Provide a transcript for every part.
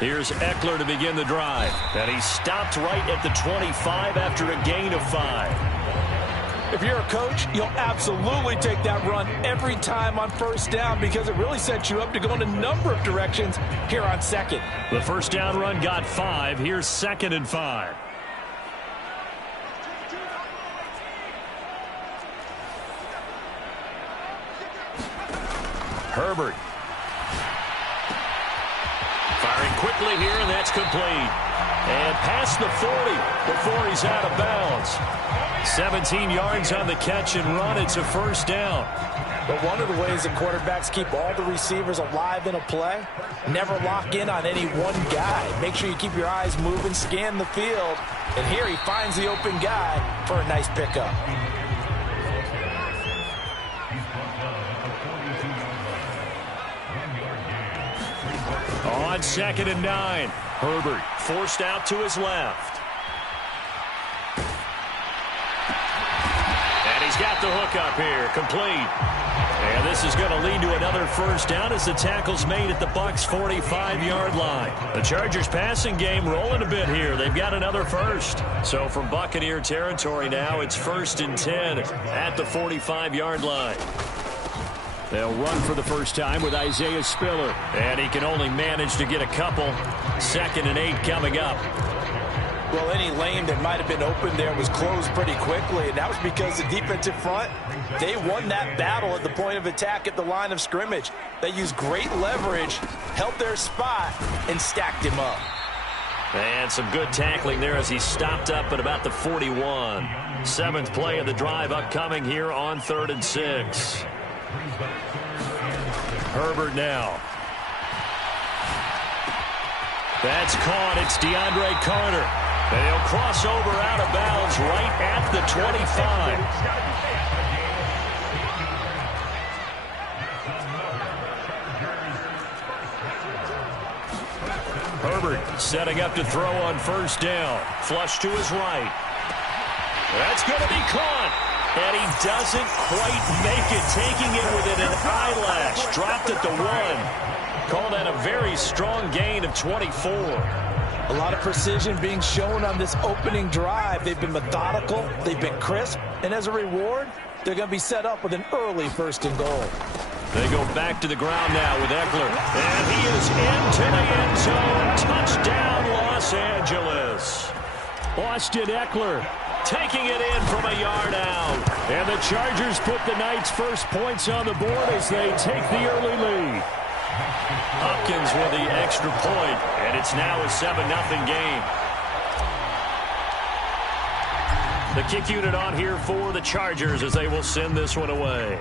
Here's Ekeler to begin the drive. And he stopped right at the 25 after a gain of 5. If you're a coach, you'll absolutely take that run every time on first down because it really sets you up to go in a number of directions here on second. The first down run got 5. Here's 2nd and 5. Herbert. Firing quickly here, and that's complete. And past the 40 before he's out of bounds. 17 yards on the catch and run. It's a first down. But one of the ways that quarterbacks keep all the receivers alive in a play, never lock in on any one guy. Make sure you keep your eyes moving, scan the field. And here he finds the open guy for a nice pickup. On 2nd and 9, Herbert forced out to his left. And he's got the hook up here, complete. And this is going to lead to another first down as the tackle's made at the Bucs' 45-yard line. The Chargers passing game rolling a bit here. They've got another first. So from Buccaneer territory now, it's 1st and 10 at the 45-yard line. They'll run for the first time with Isaiah Spiller. And he can only manage to get a couple. 2nd and 8 coming up. Well, any lane that might have been open there was closed pretty quickly, and that was because the defensive front, they won that battle at the point of attack at the line of scrimmage. They used great leverage, held their spot, and stacked him up. And some good tackling there as he stopped up at about the 41. 7th play of the drive upcoming here on 3rd and 6. Herbert now. That's caught. It's DeAndre Carter. And he'll cross over out of bounds right at the 25. Herbert setting up to throw on first down. Flush to his right. That's going to be caught. And he doesn't quite make it, taking it within an eyelash. Dropped at the 1. Call that a very strong gain of 24. A lot of precision being shown on this opening drive. They've been methodical, they've been crisp, and as a reward, they're going to be set up with an early 1st and goal. They go back to the ground now with Ekeler. And he is into the end zone. Touchdown, Los Angeles. Austin Ekeler taking it in from a yard out. And the Chargers put the Knights' first points on the board as they take the early lead. Hopkins with the extra point, and it's now a 7-0 game. The kick unit on here for the Chargers as they will send this one away.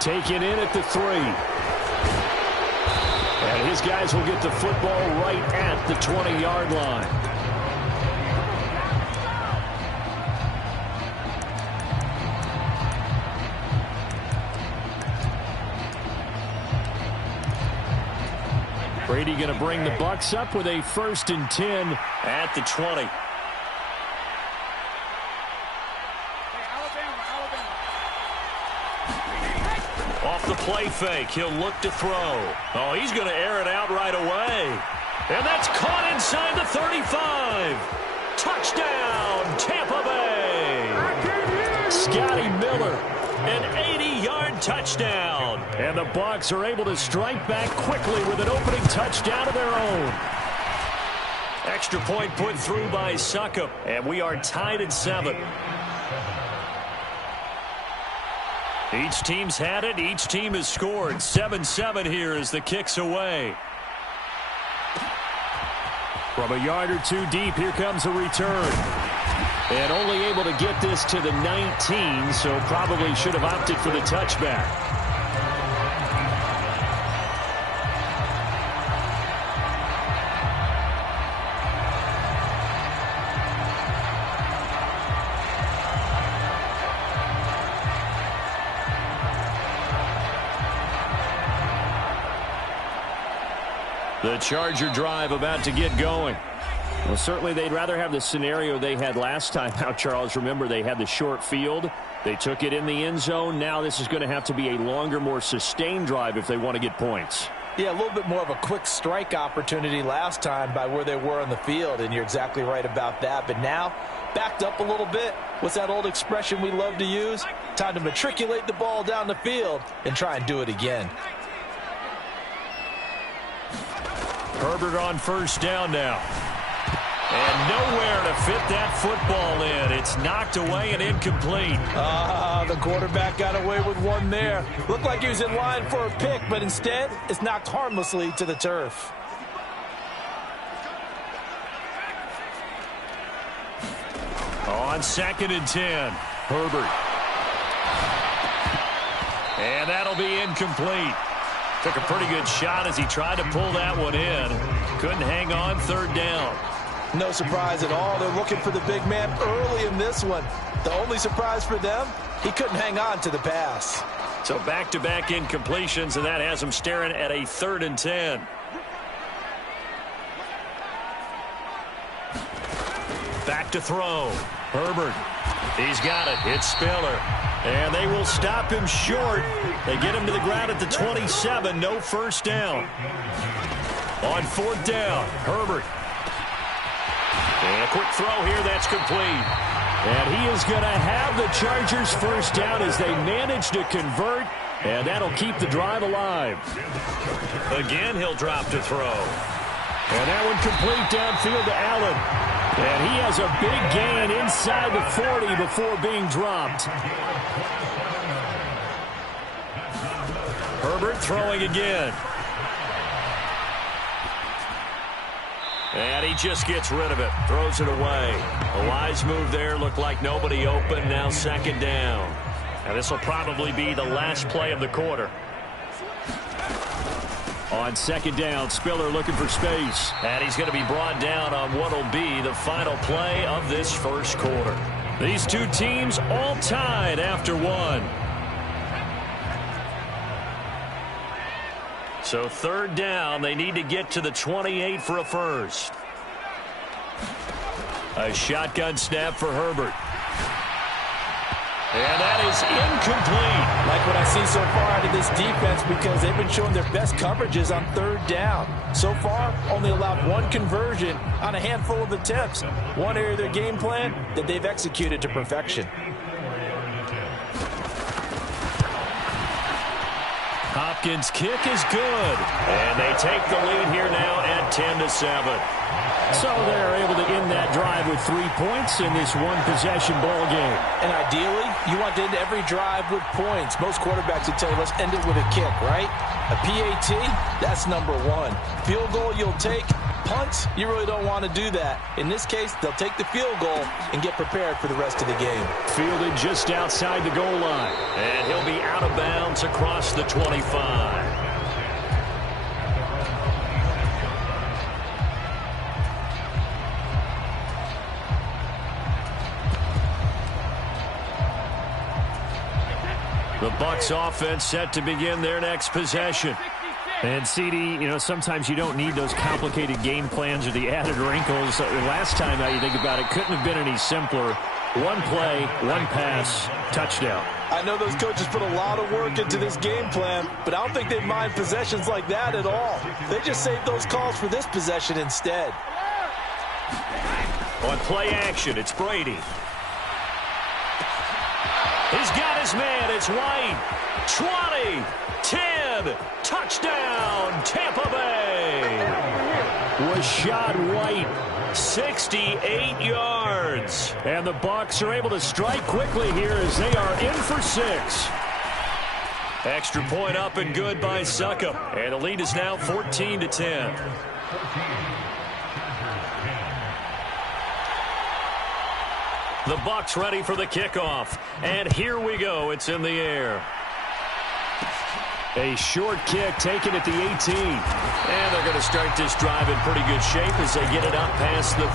Taken in at the 3. And his guys will get the football right at the 20-yard line. Brady going to bring the Bucs up with a 1st and 10 at the 20. Off the play fake, he'll look to throw. Oh, he's going to air it out right away. And that's caught inside the 35. Touchdown, Tampa Bay. Scotty Miller, an 80-yard touchdown. And the Bucs are able to strike back quickly with an opening touchdown of their own. Extra point put through by Succop, and we are tied at 7. Each team's had it. Each team has scored. 7-7 here as the kick's away. From a yard or 2 deep, here comes a return. And only able to get this to the 19, so probably should have opted for the touchback. The Charger drive about to get going. Well, certainly they'd rather have the scenario they had last time out, Charles. Remember, they had the short field. They took it in the end zone. Now this is going to have to be a longer, more sustained drive if they want to get points. Yeah, a little bit more of a quick strike opportunity last time by where they were on the field, and you're exactly right about that. But now, backed up a little bit. What's that old expression we love to use? Time to matriculate the ball down the field and try and do it again. Herbert on first down now. And nowhere to fit that football in. It's knocked away and incomplete. The quarterback got away with one there. Looked like he was in line for a pick, but instead, it's knocked harmlessly to the turf. On 2nd and 10, Herbert. And that'll be incomplete. Took a pretty good shot as he tried to pull that one in. Couldn't hang on 3rd down. No surprise at all. They're looking for the big man early in this one. The only surprise for them, he couldn't hang on to the pass. So back-to-back incompletions, and that has him staring at a 3rd and 10. Back to throw. Herbert. He's got it. It's Spiller. And they will stop him short. They get him to the ground at the 27. No first down. On 4th down, Herbert. And a quick throw here. That's complete. And he is going to have the Chargers first down as they manage to convert. And that'll keep the drive alive. Again, he'll drop to throw. And that one complete downfield to Allen. And he has a big gain inside the 40 before being dropped. Herbert throwing again. And he just gets rid of it. Throws it away. A wise move there. Looked like nobody open. Now 2nd down. And this will probably be the last play of the quarter. On 2nd down, Spiller looking for space. And he's going to be brought down on what will be the final play of this first quarter. These two teams all tied after one. So 3rd down, they need to get to the 28 for a first. A shotgun snap for Herbert. And that is incomplete. Like what I see so far out of this defense, because they've been showing their best coverages on 3rd down. So far, only allowed one conversion on a handful of attempts. One area of their game plan that they've executed to perfection. Hopkins' kick is good. And they take the lead here now at 10-7. So they're able to end that drive with 3 points in this one-possession ball game. And ideally, you want to end every drive with points. Most quarterbacks would tell you, let's end it with a kick, right? A PAT, that's number 1. Field goal you'll take. Punts, you really don't want to do that. In this case, they'll take the field goal and get prepared for the rest of the game. Fielded just outside the goal line. And he'll be out of bounds across the 25. The Bucs offense set to begin their next possession. And, CD, you know, sometimes you don't need those complicated game plans or the added wrinkles. Last time, now you think about it, couldn't have been any simpler. One play, one pass, touchdown. I know those coaches put a lot of work into this game plan, but I don't think they mind possessions like that at all. They just saved those calls for this possession instead. On play action, it's Brady. He's got his man. It's White. 20, 10, touchdown, Tampa Bay. Rashad White, 68 yards. And the Bucs are able to strike quickly here as they are in for 6. Extra point up and good by Succop. And the lead is now 14-10. The Bucs ready for the kickoff. And here we go. It's in the air. A short kick taken at the 18. And they're going to start this drive in pretty good shape as they get it up past the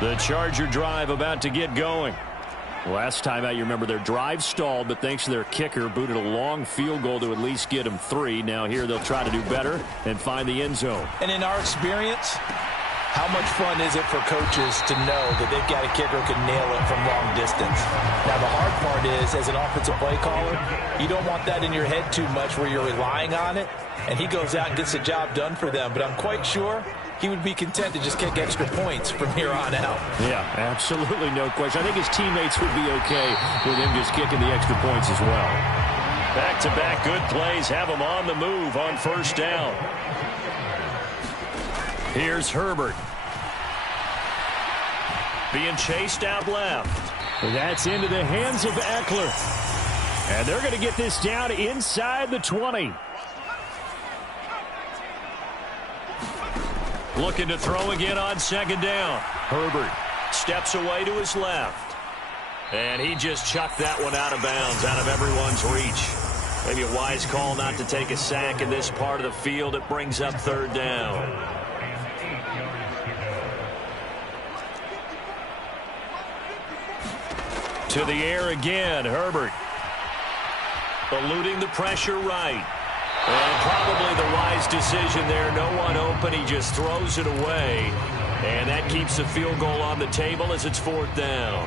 30. The Charger drive about to get going. Last time out, you remember their drive stalled, but thanks to their kicker, booted a long field goal to at least get them 3. Now here they'll try to do better and find the end zone. And in our experience, How much fun is it for coaches to know that they've got a kicker who can nail it from long distance? Now, the hard part is, as an offensive play caller, you don't want that in your head too much where you're relying on it, and he goes out and gets the job done for them. But I'm quite sure he would be content to just kick extra points from here on out. Yeah, absolutely no question. I think his teammates would be okay with him just kicking the extra points as well. Back-to-back good plays have him on the move on first down. Here's Herbert. Being chased out left. That's into the hands of Eckler. And they're going to get this down inside the 20. Looking to throw again on second down. Herbert steps away to his left. And he just chucked that one out of bounds, out of everyone's reach. Maybe a wise call not to take a sack in this part of the field. It brings up third down. To the air again, Herbert. Eluding the pressure right. And probably the wise decision there. No one open. He just throws it away. And that keeps the field goal on the table as it's fourth down.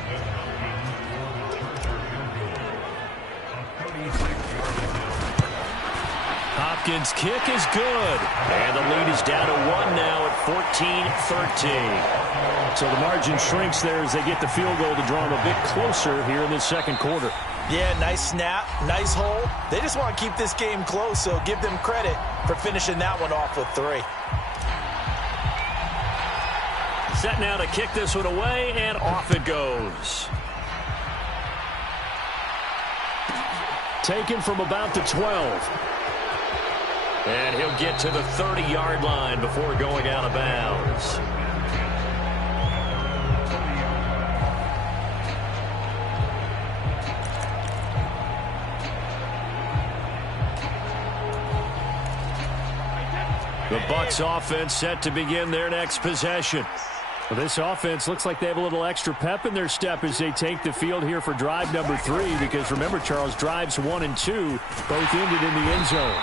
Hopkins' kick is good. And the lead is down to 1 now at 14-13. So the margin shrinks there as they get the field goal to draw them a bit closer here in this second quarter. Yeah, nice snap, nice hole. They just want to keep this game close, so give them credit for finishing that one off with 3. Set now to kick this one away, and off it goes. Taken from about the 12. And he'll get to the 30-yard line before going out of bounds. The Bucs offense set to begin their next possession. Well, this offense looks like they have a little extra pep in their step as they take the field here for drive number 3. Because remember, Charles, drives 1 and 2 both ended in the end zone.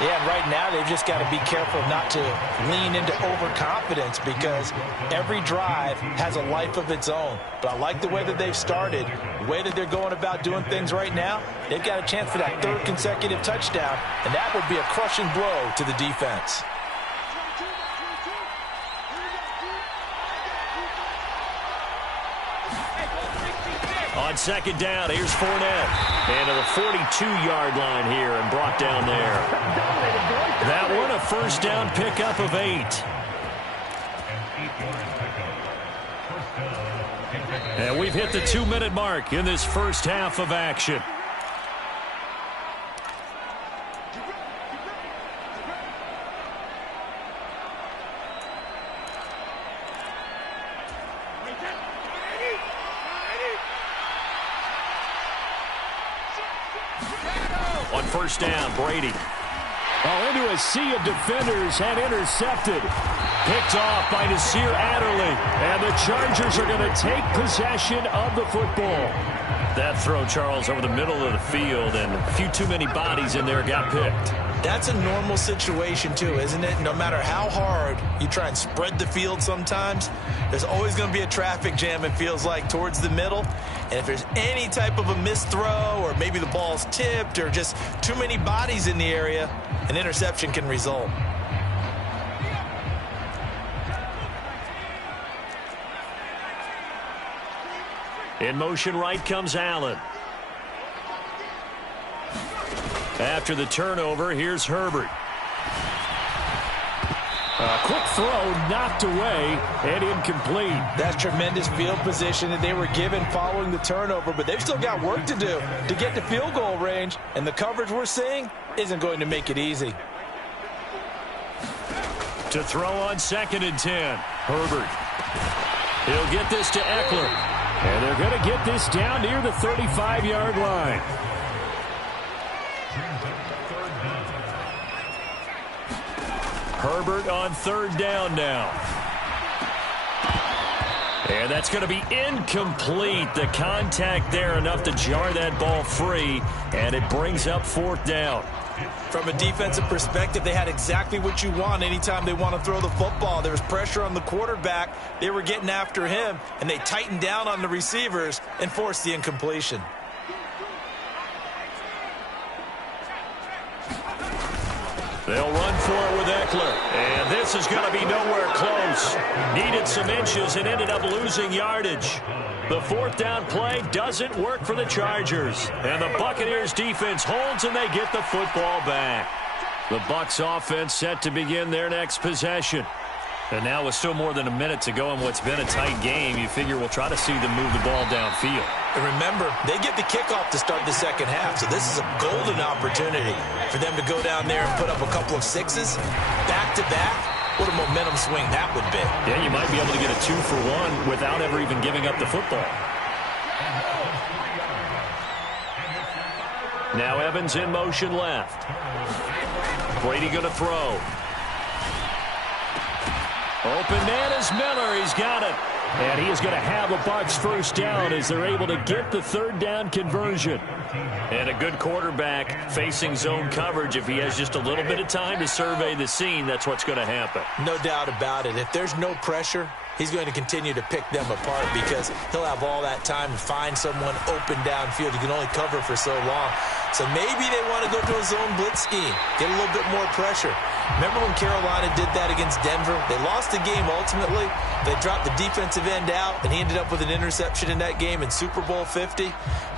Yeah, and right now they've just got to be careful not to lean into overconfidence because every drive has a life of its own. But I like the way that they've started, the way that they're going about doing things right now. They've got a chance for that 3rd consecutive touchdown, and that would be a crushing blow to the defense. On second down, here's Fournette. And to the 42-yard line here and brought down there. That one a first down pickup of 8. And we've hit the 2-minute mark in this first half of action. On first down, Brady. Oh, into a sea of defenders and intercepted. Picked off by Nasir Adderley. And the Chargers are going to take possession of the football. That throw, Charles, over the middle of the field, and a few too many bodies in there got picked. That's a normal situation, too, isn't it? No matter how hard you try and spread the field sometimes, there's always going to be a traffic jam, it feels like, towards the middle. And if there's any type of a missed throw or maybe the ball's tipped or just too many bodies in the area, an interception can result. In motion right comes Allen. After the turnover, here's Herbert. A quick throw knocked away and incomplete. That's tremendous field position that they were given following the turnover, but they've still got work to do to get to field goal range, and the coverage we're seeing isn't going to make it easy. To throw on 2nd and 10, Herbert. He'll get this to Eckler. And they're going to get this down near the 35-yard line. Herbert on 3rd down now. And that's going to be incomplete. The contact there enough to jar that ball free, and it brings up 4th down. From a defensive perspective, they had exactly what you want anytime they want to throw the football. There was pressure on the quarterback. They were getting after him, and they tightened down on the receivers and forced the incompletion. They'll run for it with Eckler. And this is going to be nowhere close. Needed some inches and ended up losing yardage. The fourth down play doesn't work for the Chargers. And the Buccaneers defense holds and they get the football back. The Bucs offense set to begin their next possession. And now with still more than a minute to go in what's been a tight game, you figure we'll try to see them move the ball downfield. And remember, they get the kickoff to start the second half, so this is a golden opportunity for them to go down there and put up a couple of sixes back-to-back. What a momentum swing that would be. Yeah, you might be able to get a 2-for-1 without ever even giving up the football. Now Evans in motion left. Brady going to throw. Open man is Miller. He's got it. And he is going to have a Bucs first down as they're able to get the third down conversion. And a good quarterback facing zone coverage. If he has just a little bit of time to survey the scene, that's what's going to happen. No doubt about it. If there's no pressure, he's going to continue to pick them apart because he'll have all that time to find someone open downfield. You can only cover for so long. So maybe they want to go to a zone blitz scheme, get a little bit more pressure. Remember when Carolina did that against Denver? They lost the game ultimately. They dropped the defensive end out, and he ended up with an interception in that game in Super Bowl 50.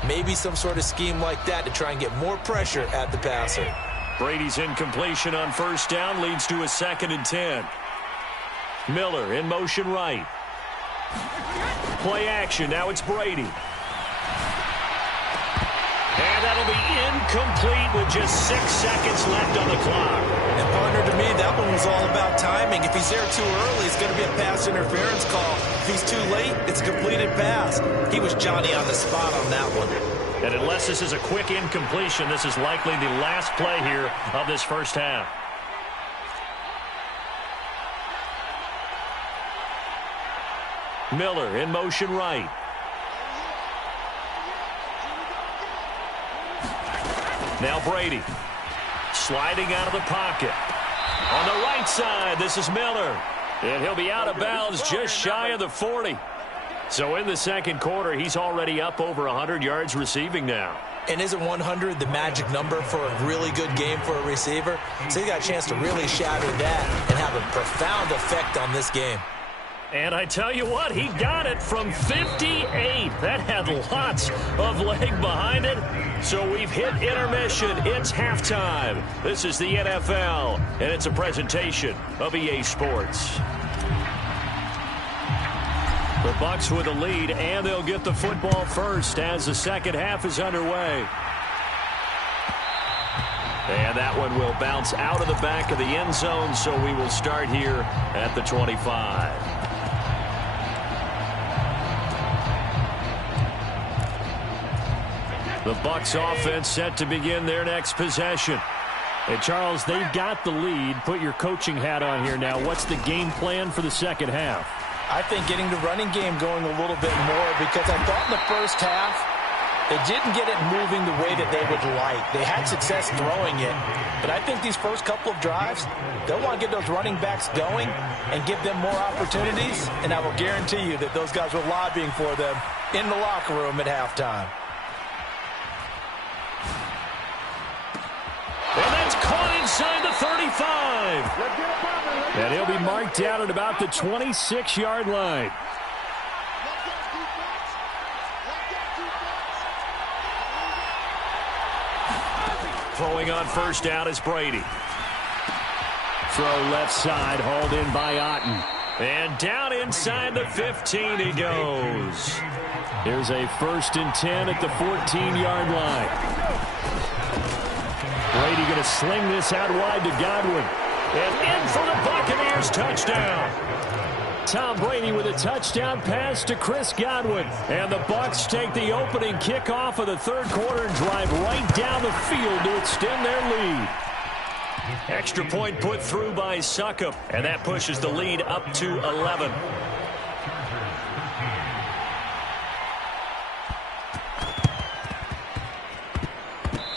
Maybe some sort of scheme like that to try and get more pressure at the passer. Brady's incompletion on first down leads to a 2nd and 10. Miller in motion right. Play action. Now it's Brady. And that'll be incomplete with just 6 seconds left on the clock. And partner, to me, that one was all about timing. If he's there too early, it's going to be a pass interference call. If he's too late, it's a completed pass. He was Johnny on the spot on that one. And unless this is a quick incompletion, this is likely the last play here of this first half. Miller in motion right. Now Brady sliding out of the pocket. On the right side, this is Miller. And he'll be out of bounds just shy of the 40. So in the second quarter, he's already up over 100 yards receiving now. And isn't 100 the magic number for a really good game for a receiver? So he got a chance to really shatter that and have a profound effect on this game. And I tell you what, he got it from 58. That had lots of leg behind it. So we've hit intermission. It's halftime. This is the NFL, and it's a presentation of EA Sports. The Bucs with a lead, and they'll get the football first as the second half is underway. And that one will bounce out of the back of the end zone, so we will start here at the 25. The Bucs offense set to begin their next possession. And Charles, they've got the lead. Put your coaching hat on here now. What's the game plan for the second half? I think getting the running game going a little bit more because I thought in the first half they didn't get it moving the way that they would like. They had success throwing it. But I think these first couple of drives, they'll want to get those running backs going and give them more opportunities. And I will guarantee you that those guys were lobbying for them in the locker room at halftime. And that's caught inside the 35. And he'll be marked down at about the 26-yard line. Throwing on first down is Brady. Throw left side, hauled in by Otten. And down inside the 15 he goes. Here's a 1st and 10 at the 14-yard line. Brady going to sling this out wide to Godwin. And in for the Buccaneers touchdown. Tom Brady with a touchdown pass to Chris Godwin. And the Bucs take the opening kickoff of the third quarter and drive right down the field to extend their lead. Extra point put through by Succop. And that pushes the lead up to 11.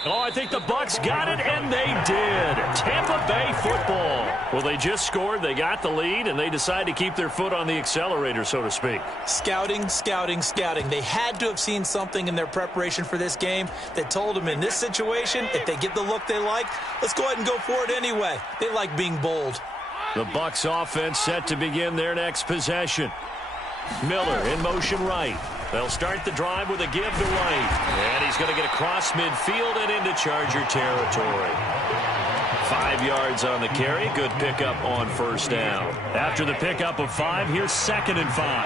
Oh, I think the Bucs got it, and they did. Tampa Bay football. Well, they just scored, they got the lead, and they decide to keep their foot on the accelerator, so to speak. Scouting, scouting, scouting. They had to have seen something in their preparation for this game that told them in this situation, if they get the look they like, let's go ahead and go for it anyway. They like being bold. The Bucs offense set to begin their next possession. Miller in motion right. They'll start the drive with a give to Wright. And he's going to get across midfield and into Charger territory. 5 yards on the carry. Good pickup on first down. After the pickup of 5, here's 2nd and 5.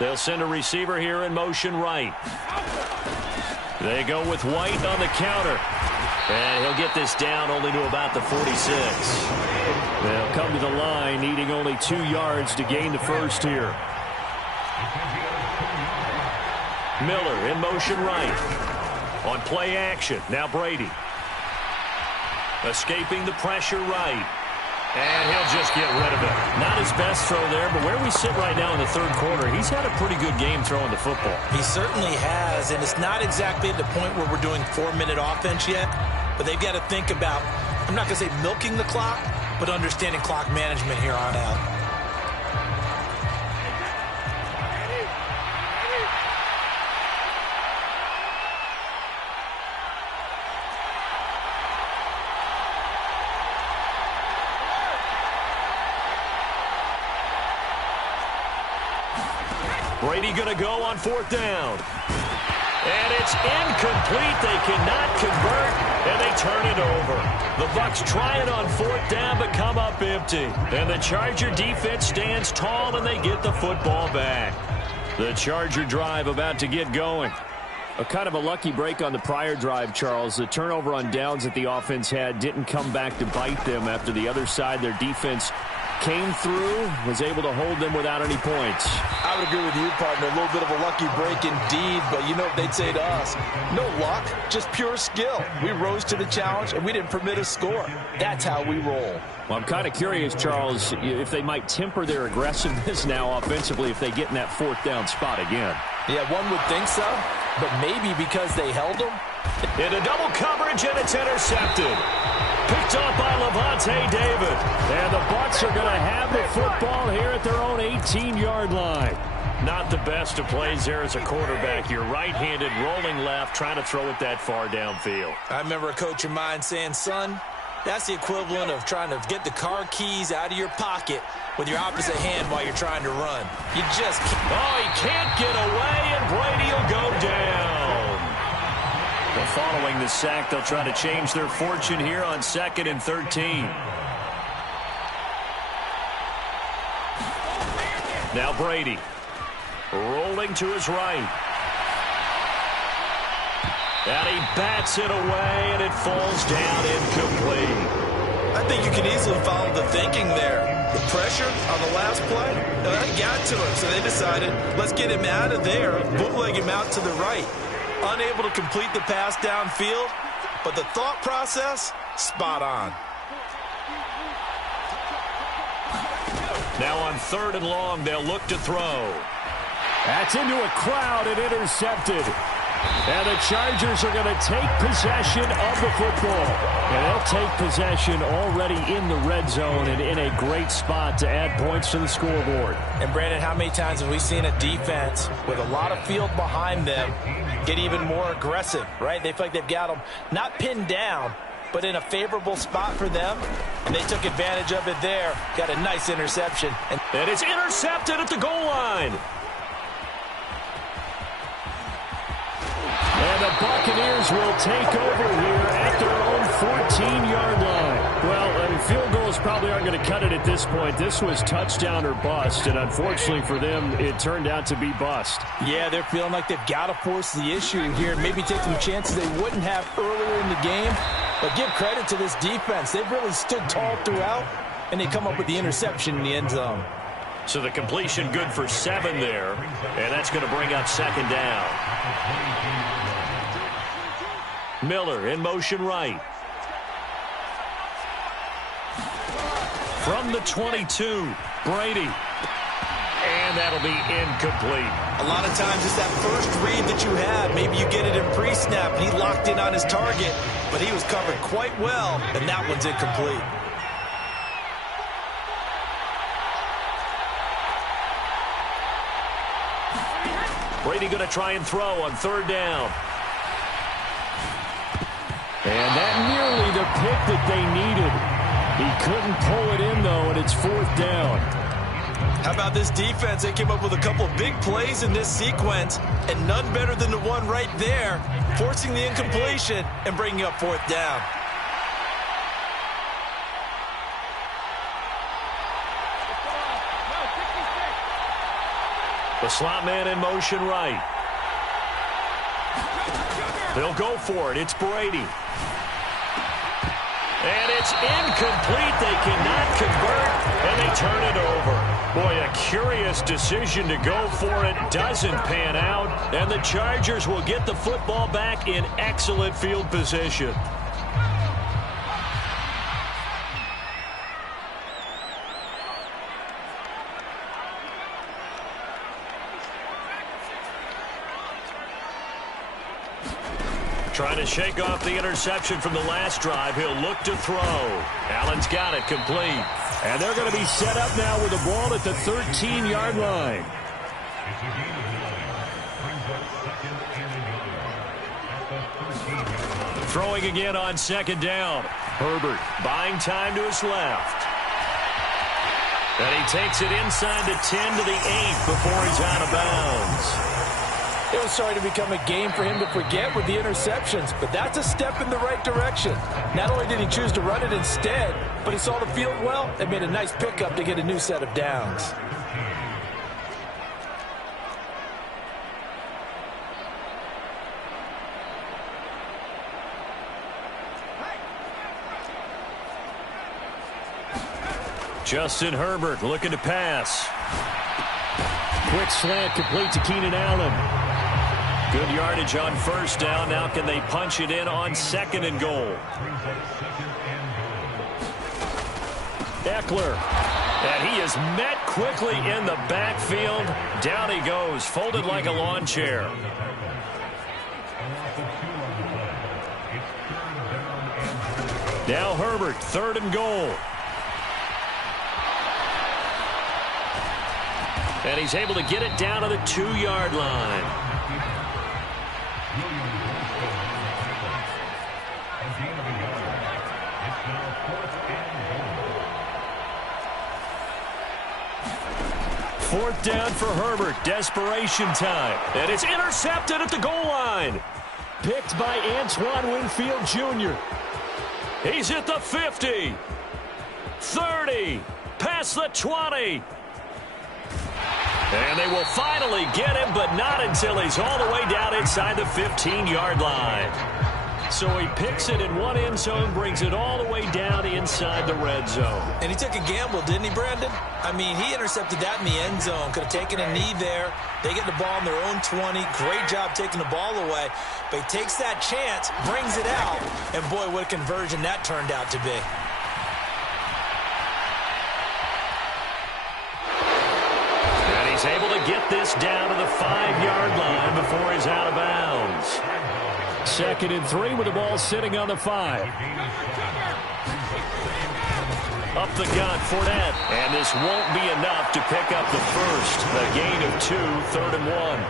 They'll send a receiver here in motion right. They go with White on the counter. And he'll get this down only to about the 46. They'll come to the line, needing only 2 yards to gain the first here. Miller in motion right. On play action, now Brady. Escaping the pressure right. And he'll just get rid of it. Not his best throw there, but where we sit right now in the third quarter, he's had a pretty good game throwing the football. He certainly has, and it's not exactly at the point where we're doing 4-minute offense yet, but they've got to think about, I'm not going to say milking the clock, but understanding clock management here on out. Brady going to go on 4th down. And it's incomplete. They cannot convert, and they turn it over. The Bucs try it on 4th down, but come up empty. And the Charger defense stands tall, and they get the football back. The Charger drive about to get going. A kind of a lucky break on the prior drive, Charles. The turnover on downs that the offense had didn't come back to bite them after the other side. Their defense came through, was able to hold them without any points. I would agree with you, partner. A little bit of a lucky break indeed, but you know what they'd say to us? No luck, just pure skill. We rose to the challenge, and we didn't permit a score. That's how we roll. Well, I'm kind of curious, Charles, if they might temper their aggressiveness now offensively if they get in that 4th down spot again. Yeah, one would think so, but maybe because they held them. In a double coverage, and it's intercepted. Picked up by Lavonte David. And the Bucs are going to have the football here at their own 18-yard line. Not the best of plays there as a quarterback. You're right-handed, rolling left, trying to throw it that far downfield. I remember a coach of mine saying, son, that's the equivalent of trying to get the car keys out of your pocket with your opposite hand while you're trying to run. You just can't. Oh, he can't get away, and Brady will go down. Well, following the sack, they'll try to change their fortune here on 2nd and 13. Now Brady rolling to his right. And he bats it away, and it falls down incomplete. I think you can easily follow the thinking there. The pressure on the last play, that got to him, so they decided, let's get him out of there, bootleg him out to the right. Unable to complete the pass downfield, but the thought process, spot on. Now on 3rd and long, they'll look to throw. That's into a crowd and intercepted. And the Chargers are going to take possession of the football. And they'll take possession already in the red zone and in a great spot to add points to the scoreboard. And, Brandon, how many times have we seen a defense with a lot of field behind them get even more aggressive, right? They feel like they've got them not pinned down, but in a favorable spot for them. And they took advantage of it there. Got a nice interception. And it's intercepted at the goal line. And the Buccaneers will take over here at their own 14-yard line. Well, field goals probably aren't going to cut it at this point. This was touchdown or bust, and unfortunately for them, it turned out to be bust. Yeah, they're feeling like they've got to force the issue here, maybe take some chances they wouldn't have earlier in the game. But give credit to this defense. They've really stood tall throughout, and they come up with the interception in the end zone. So the completion good for 7 there, and that's going to bring up 2nd down. Miller in motion right. From the 22, Brady. And And that'll be incomplete. A lot of times it's that first read that you have. Maybe you get it in pre-snap, and he locked in on his target, but he was covered quite well, and that one's incomplete. Brady going to try and throw on third down. And that nearly the pick that they needed. He couldn't pull it in, though, and it's fourth down. How about this defense? They came up with a couple big plays in this sequence, and none better than the one right there, forcing the incompletion and bringing up fourth down. The slot man in motion right. They'll go for it. It's Brady. And it's incomplete. They cannot convert, and they turn it over. Boy, a curious decision to go for it. Doesn't pan out, and the Chargers will get the football back in excellent field position. Trying to shake off the interception from the last drive. He'll look to throw. Allen's got it complete. And they're going to be set up now with the ball at the 13-yard line. Throwing again on second down. Herbert buying time to his left. And he takes it inside the 10 to the 8 before he's out of bounds. It was starting to become a game for him to forget with the interceptions, but that's a step in the right direction. Not only did he choose to run it instead, but he saw the field well and made a nice pickup to get a new set of downs. Justin Herbert looking to pass. Quick slant complete to Keenan Allen. Good yardage on first down. Now can they punch it in on second and goal? Eckler. And he is met quickly in the backfield. Down he goes, folded like a lawn chair. Now Herbert, third and goal. And he's able to get it down to the 2-yard line. Fourth down for Herbert. Desperation time. And it's intercepted at the goal line. Picked by Antoine Winfield Jr. He's at the 50. 30. Past the 20. And they will finally get him, but not until he's all the way down inside the 15-yard line. So he picks it in one end zone, brings it all the way down inside the red zone. And he took a gamble, didn't he, Brandon? I mean, he intercepted that in the end zone. Could have taken a knee there. They get the ball in their own 20. Great job taking the ball away. But he takes that chance, brings it out, and boy, what a conversion that turned out to be. And he's able to get this down to the 5-yard line before he's out of bounds. Second and 3 with the ball sitting on the 5. Up the gun, Fournette. And this won't be enough to pick up the first. A gain of 2, 3rd and 1.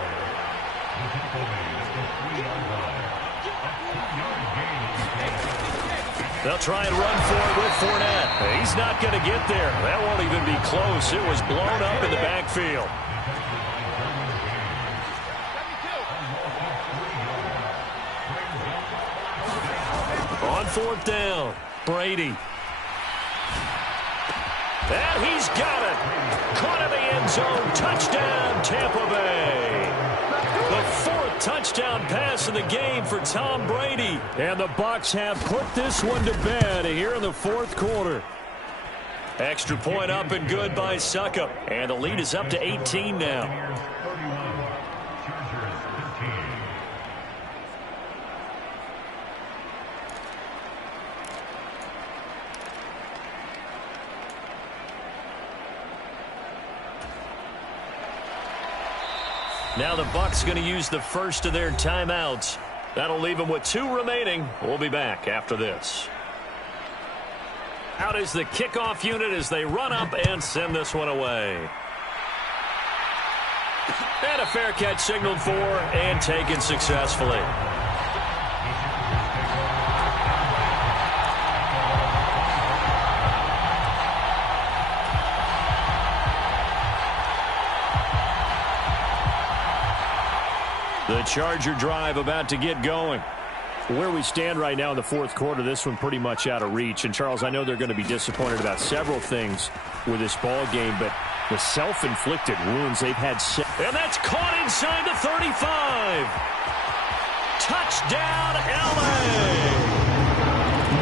They'll try and run for it with Fournette. He's not going to get there. That won't even be close. It was blown up in the backfield. On fourth down, Brady. And he's got it. Caught in the end zone. Touchdown, Tampa Bay. The 4th touchdown pass of the game for Tom Brady. And the Bucs have put this one to bed here in the 4th quarter. Extra point up and good by Succop. And the lead is up to 18 now. Now the Bucs going to use the first of their timeouts. That'll leave them with 2 remaining. We'll be back after this. Out is the kickoff unit as they run up and send this one away. And a fair catch signaled for and taken successfully. The Charger drive about to get going. Where we stand right now in the fourth quarter, this one pretty much out of reach. And, Charles, I know they're going to be disappointed about several things with this ball game, but the self-inflicted wounds they've had. And that's caught inside the 35. Touchdown, L.A.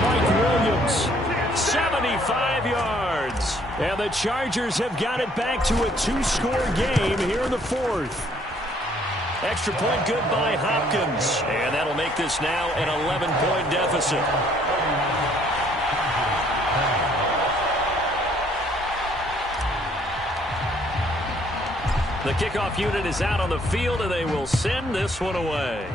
Mike Williams, 75 yards. And the Chargers have got it back to a 2-score game here in the fourth. Extra point good by Hopkins. And that'll make this now an 11-point deficit. The kickoff unit is out on the field, and they will send this one away.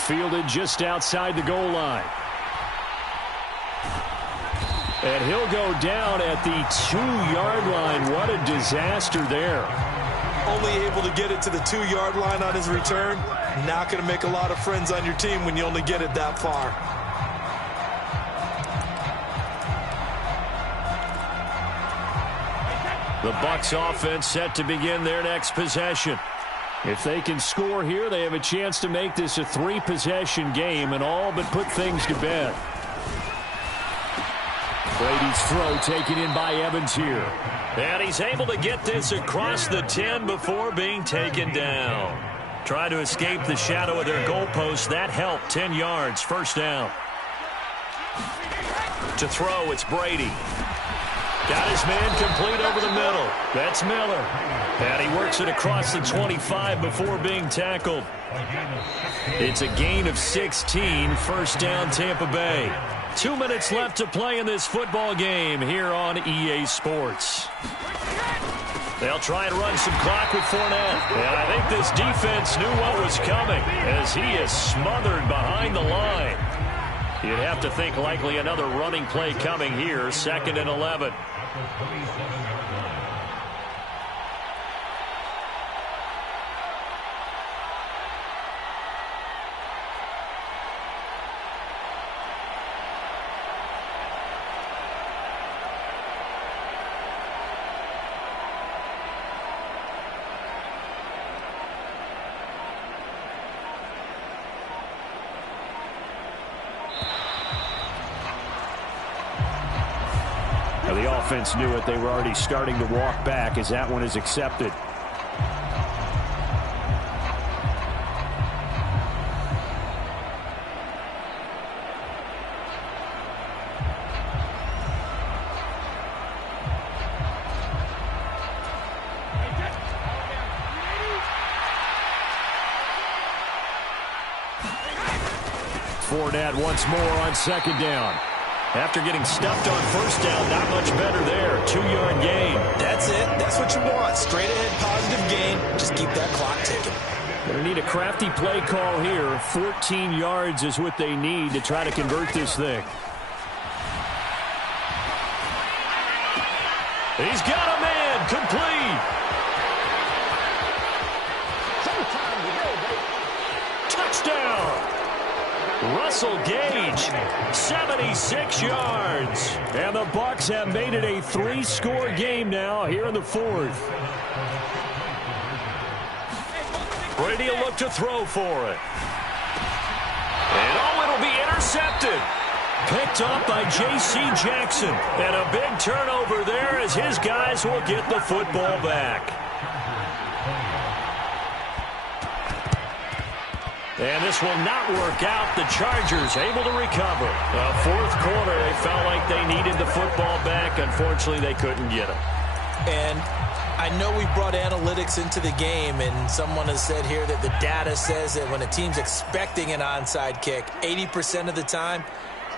Fielded just outside the goal line. And he'll go down at the 2-yard line. What a disaster there. Only able to get it to the 2-yard line on his return. Not going to make a lot of friends on your team when you only get it that far. The Bucs offense set to begin their next possession. If they can score here, they have a chance to make this a 3-possession game and all but put things to bed. Brady's throw taken in by Evans here. And he's able to get this across the 10 before being taken down. Trying to escape the shadow of their goalpost. That helped. 10 yards. First down. To throw, it's Brady. Got his man complete over the middle. That's Miller. And he works it across the 25 before being tackled. It's a gain of 16. First down, Tampa Bay. 2 minutes left to play in this football game here on EA Sports. They'll try and run some clock with Fournette. And I think this defense knew what was coming as he is smothered behind the line. You'd have to think likely another running play coming here. 2nd and 11. The offense knew it. They were already starting to walk back as that one is accepted. Fournette once more on 2nd down. After getting stuffed on 1st down, not much better there. 2-yard gain. That's it. That's what you want. Straight ahead positive gain. Just keep that clock ticking. Going to need a crafty play call here. 14 yards is what they need to try to convert this thing. He's got a man complete. Touchdown. Russell Gage, 76 yards. And the Bucs have made it a 3-score game now here in the fourth. Brady will look to throw for it. And it'll be intercepted. Picked up by J.C. Jackson. And a big turnover there as his guys will get the football back. And this will not work out. The Chargers able to recover. Fourth quarter, they felt like they needed the football back. Unfortunately, they couldn't get it. And I know we brought analytics into the game, and someone has said here that the data says that when a team's expecting an onside kick, 80% of the time,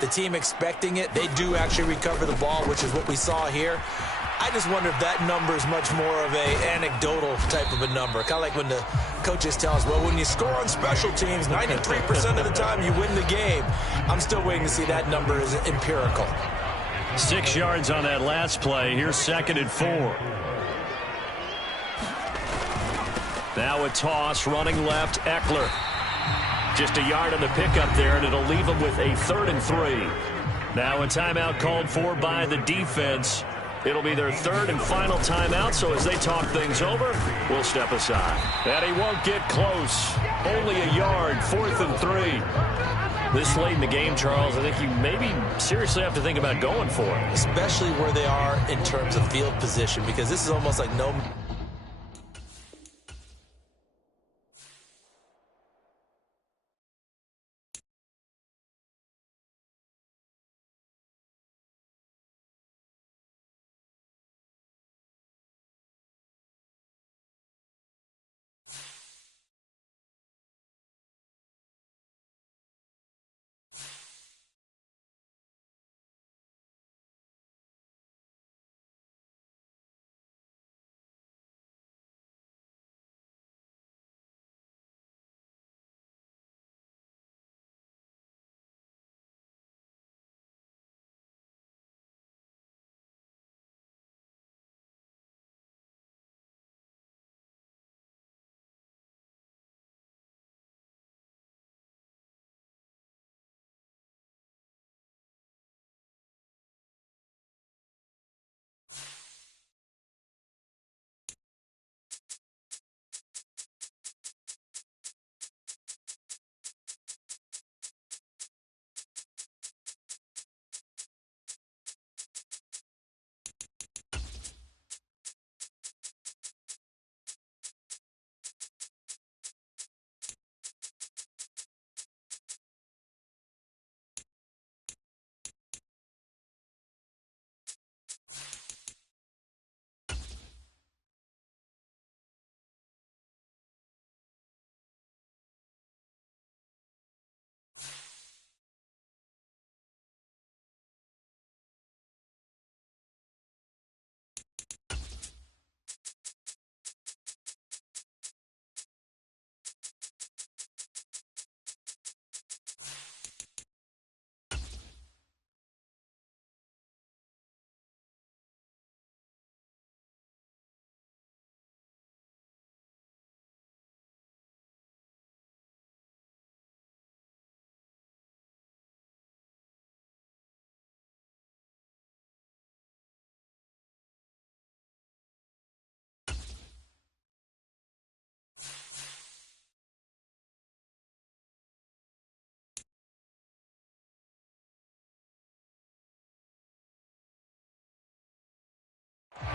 the team expecting it, they do actually recover the ball, which is what we saw here. I just wonder if that number is much more of a anecdotal type of a number. Kind of like when the coaches tell us, well, when you score on special teams, 93% of the time you win the game. I'm still waiting to see that number is empirical. 6 yards on that last play. Here's 2nd and 4. Now a toss, running left, Eckler. Just a yard on the pickup there, and it'll leave him with a 3rd and 3. Now a timeout called for by the defense. It'll be their 3rd and final timeout, so as they talk things over, we'll step aside. And he won't get close. Only a yard, 4th and 3. This late in the game, Charles, I think you maybe seriously have to think about going for it. Especially where they are in terms of field position, because this is almost like no...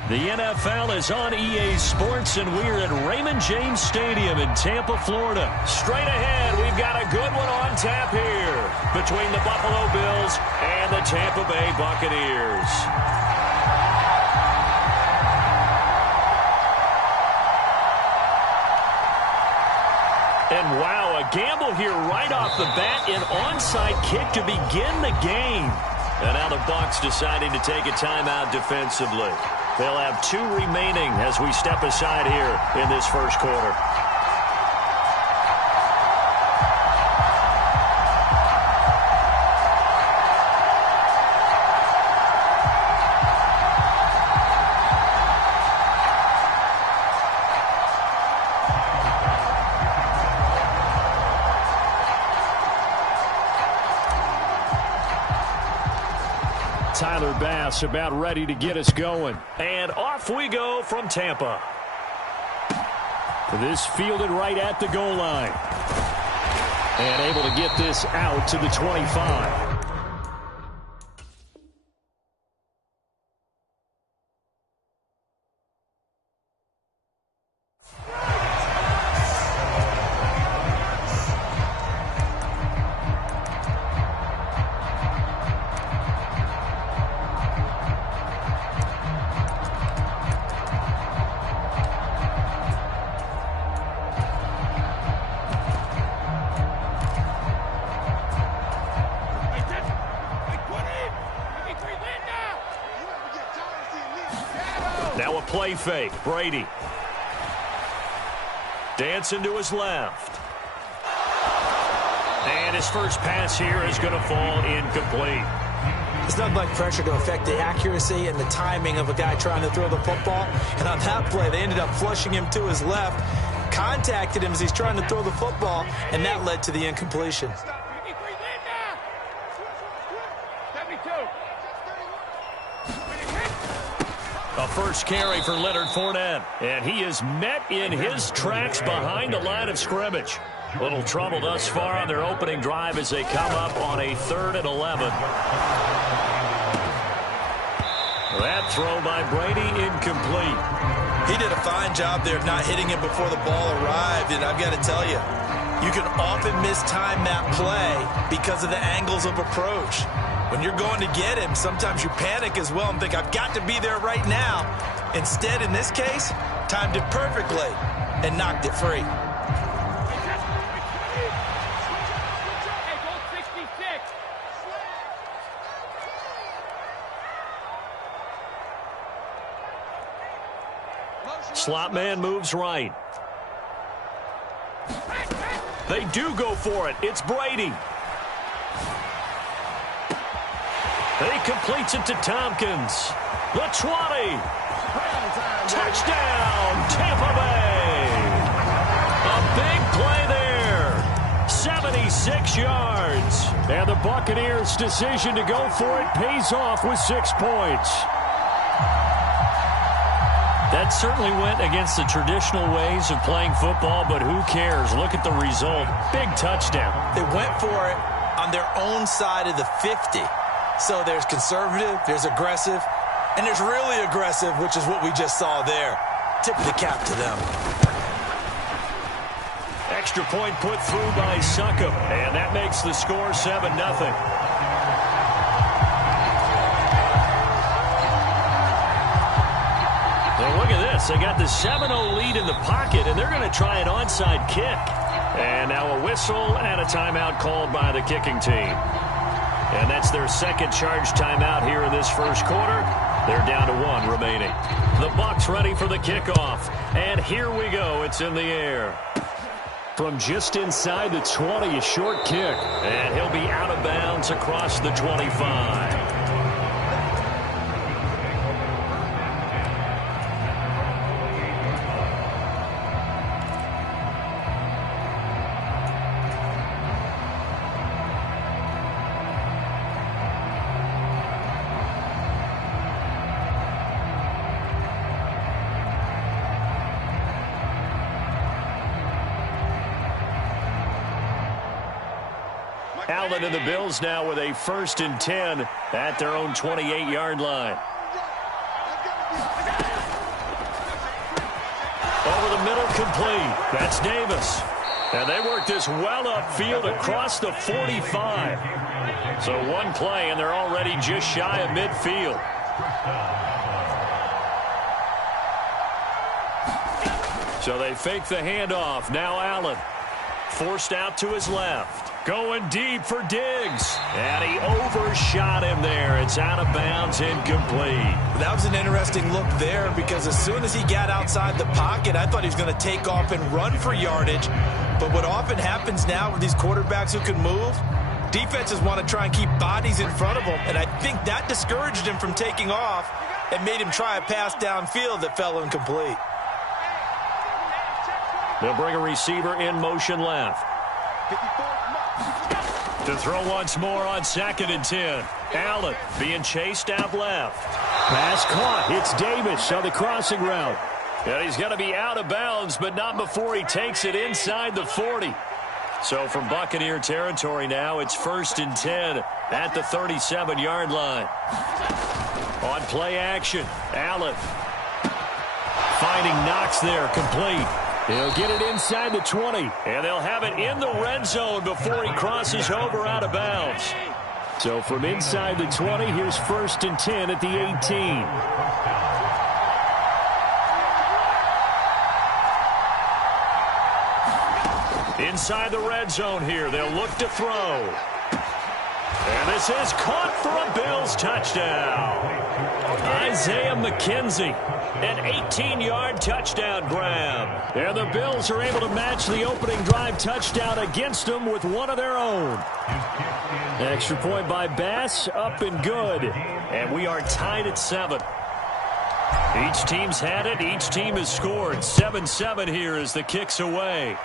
The NFL is on EA Sports, and we're at Raymond James Stadium in Tampa, Florida. Straight ahead, we've got a good one on tap here between the Buffalo Bills and the Tampa Bay Buccaneers. And wow, a gamble here right off the bat, an onside kick to begin the game. And now the Bucs deciding to take a timeout defensively. They'll have 2 remaining as we step aside here in this first quarter. Tyler Bass about ready to get us going. And off we go from Tampa. This fielded right at the goal line. And able to get this out to the 25. play fake. Brady. Dancing to his left. And his first pass here is going to fall incomplete. It's nothing like pressure to affect the accuracy and the timing of a guy trying to throw the football. And on that play, they ended up flushing him to his left, contacted him as he's trying to throw the football, and that led to the incompletion. A first carry for Leonard Fournette, and he is met in his tracks behind the line of scrimmage. Little trouble thus far on their opening drive as they come up on a 3rd and 11. That throw by Brady incomplete. He did a fine job there of not hitting it before the ball arrived, and I've got to tell you, you can often mistime that play because of the angles of approach. When you're going to get him, sometimes you panic as well and think, I've got to be there right now. Instead, in this case, timed it perfectly and knocked it free. Slot man moves right. They do go for it. It's Brady. He completes it to Tompkins. The 20. Touchdown, Tampa Bay. A big play there. 76 yards. And the Buccaneers' decision to go for it pays off with 6 points. That certainly went against the traditional ways of playing football, but who cares? Look at the result. Big touchdown. They went for it on their own side of the 50. So there's conservative, there's aggressive, and there's really aggressive, which is what we just saw there. Tip of the cap to them. Extra point put through by Succop, and that makes the score 7-0. Well, look at this. They got the 7-0 lead in the pocket, and they're going to try an onside kick. And now a whistle and a timeout called by the kicking team. And that's their second charge timeout here in this first quarter. They're down to 1 remaining. The Bucs ready for the kickoff. And here we go. It's in the air. From just inside the 20, a short kick. And he'll be out of bounds across the 25. Allen and the Bills now with a 1st and 10 at their own 28-yard line. Over the middle, complete. That's Davis. And they work this well upfield across the 45. So one play, and they're already just shy of midfield. So they fake the handoff. Now Allen. Forced out to his left. Going deep for Diggs. And he overshot him there. It's out of bounds, incomplete. That was an interesting look there because as soon as he got outside the pocket, I thought he was going to take off and run for yardage. But what often happens now with these quarterbacks who can move, defenses want to try and keep bodies in front of them. And I think that discouraged him from taking off and made him try a pass downfield that fell incomplete. They'll bring a receiver in motion left. To throw once more on 2nd and 10. Allen being chased out left. Pass caught. It's Davis on the crossing route. And he's going to be out of bounds, but not before he takes it inside the 40. So from Buccaneer territory now, it's 1st and 10 at the 37-yard line. On play action, Allen finding Knox there, complete. He'll get it inside the 20. And they'll have it in the red zone before he crosses over out of bounds. So from inside the 20, here's 1st and 10 at the 18. Inside the red zone here, they'll look to throw. And this is caught for a Bills touchdown. Isaiah McKenzie, an 18-yard touchdown grab. And the Bills are able to match the opening drive touchdown against them with one of their own. Extra point by Bass, up and good. And we are tied at 7. Each team's had it. Each team has scored. 7-7 here as the kick's away.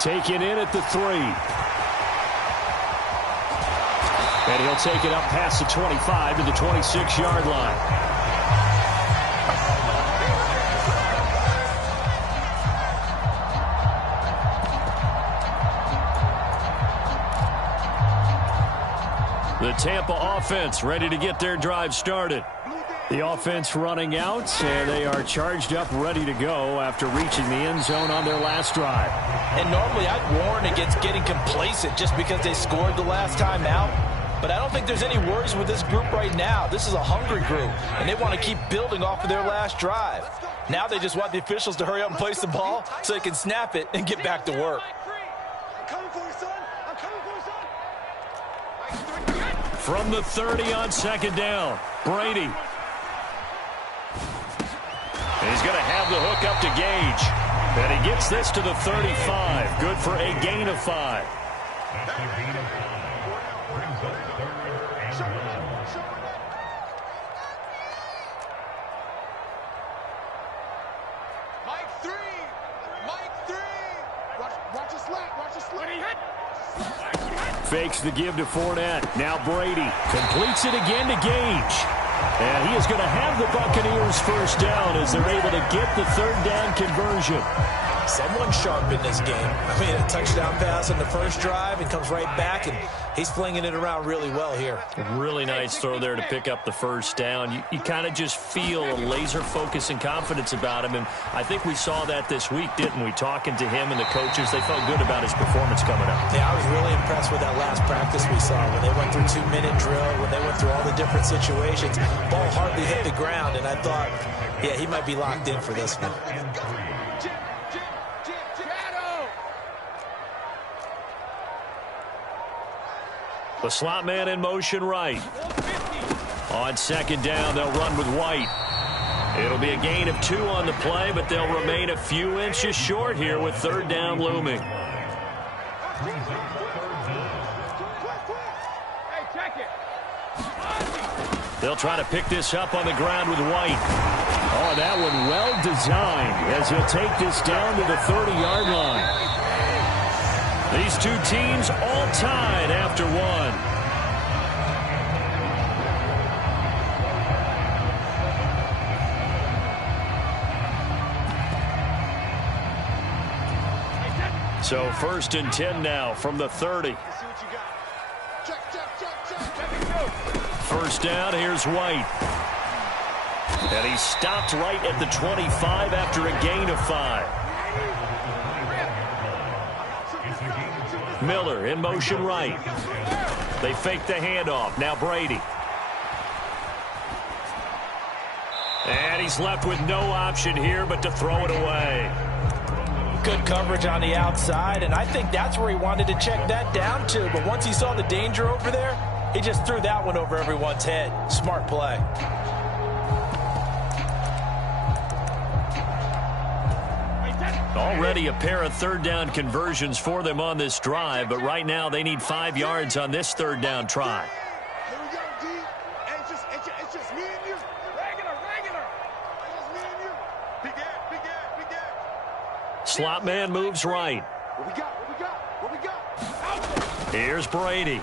Taken in at the 3. And he'll take it up past the 25 to the 26-yard line. The Tampa offense ready to get their drive started. The offense running out, and they are charged up, ready to go after reaching the end zone on their last drive. And normally I'd warn against getting complacent just because they scored the last time out. But I don't think there's any worries with this group right now. This is a hungry group, and they want to keep building off of their last drive. Now they just want the officials to hurry up and place the ball so they can snap it and get back to work. From the 30 on second down, Brady. And he's going to have the hook up to Gage. And he gets this to the 35. Good for a gain of 5. Fakes the give to Fournette. Now Brady completes it again to Gage. And he is going to have the Buccaneers first down as they're able to get the third down conversion. Someone sharp in this game. I mean, a touchdown pass on the first drive and comes right back, and he's flinging it around really well here. Really nice throw there to pick up the first down. You kind of just feel a laser focus and confidence about him, and I think we saw that this week, didn't we? Talking to him and the coaches, they felt good about his performance coming up. Yeah, I was really impressed with that last practice we saw when they went through 2-minute drill, when they went through all the different situations. Ball hardly hit the ground, and I thought, yeah, he might be locked in for this one. The slot man in motion right. On second down, they'll run with White. It'll be a gain of 2 on the play, but they'll remain a few inches short here with third down looming. They'll try to pick this up on the ground with White. Oh, that one well designed as he'll take this down to the 30-yard line. These two teams all tied after 1. So 1st and 10 now from the 30. First down, here's White. And he stopped right at the 25 after a gain of 5. Miller in motion right. They fake the handoff. Now Brady. And he's left with no option here but to throw it away. Good coverage on the outside, and I think that's where he wanted to check that down to. But once he saw the danger over there, he just threw that one over everyone's head. Smart play. Already a pair of third down conversions for them on this drive, but right now they need 5 yards on this third down try. Here we go, D. It's just me and you. Regular. It's just me and you. Big gap. Slot man moves right. What we got? Here's Brady.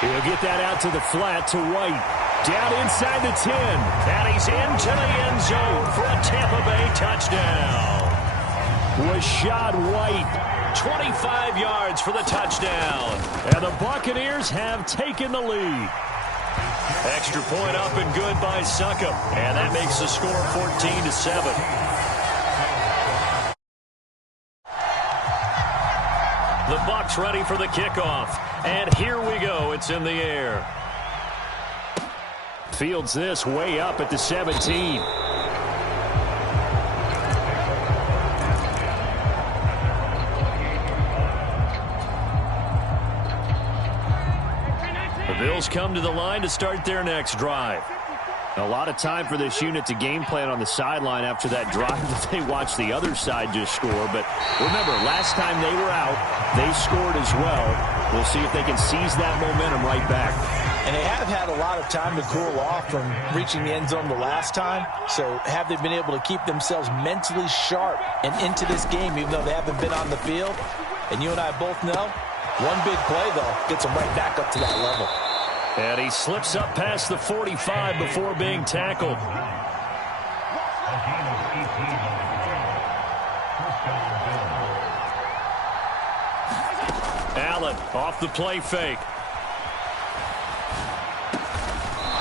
He'll get that out to the flat to White. Down inside the 10. And he's into the end zone for a Tampa Bay touchdown. Rachaad White, 25 yards for the touchdown. And the Buccaneers have taken the lead. Extra point up and good by Succop. And that makes the score 14-7. The Bucs ready for the kickoff. And here we go. It's in the air. Fields this way up at the 17. Bills come to the line to start their next drive. A lot of time for this unit to game plan on the sideline after that drive that they watched the other side just score. But remember, last time they were out, they scored as well. We'll see if they can seize that momentum right back. And they have had a lot of time to cool off from reaching the end zone the last time. So have they been able to keep themselves mentally sharp and into this game, even though they haven't been on the field? And you and I both know, one big play, though, gets them right back up to that level. And he slips up past the 45 before being tackled. Allen off the play fake.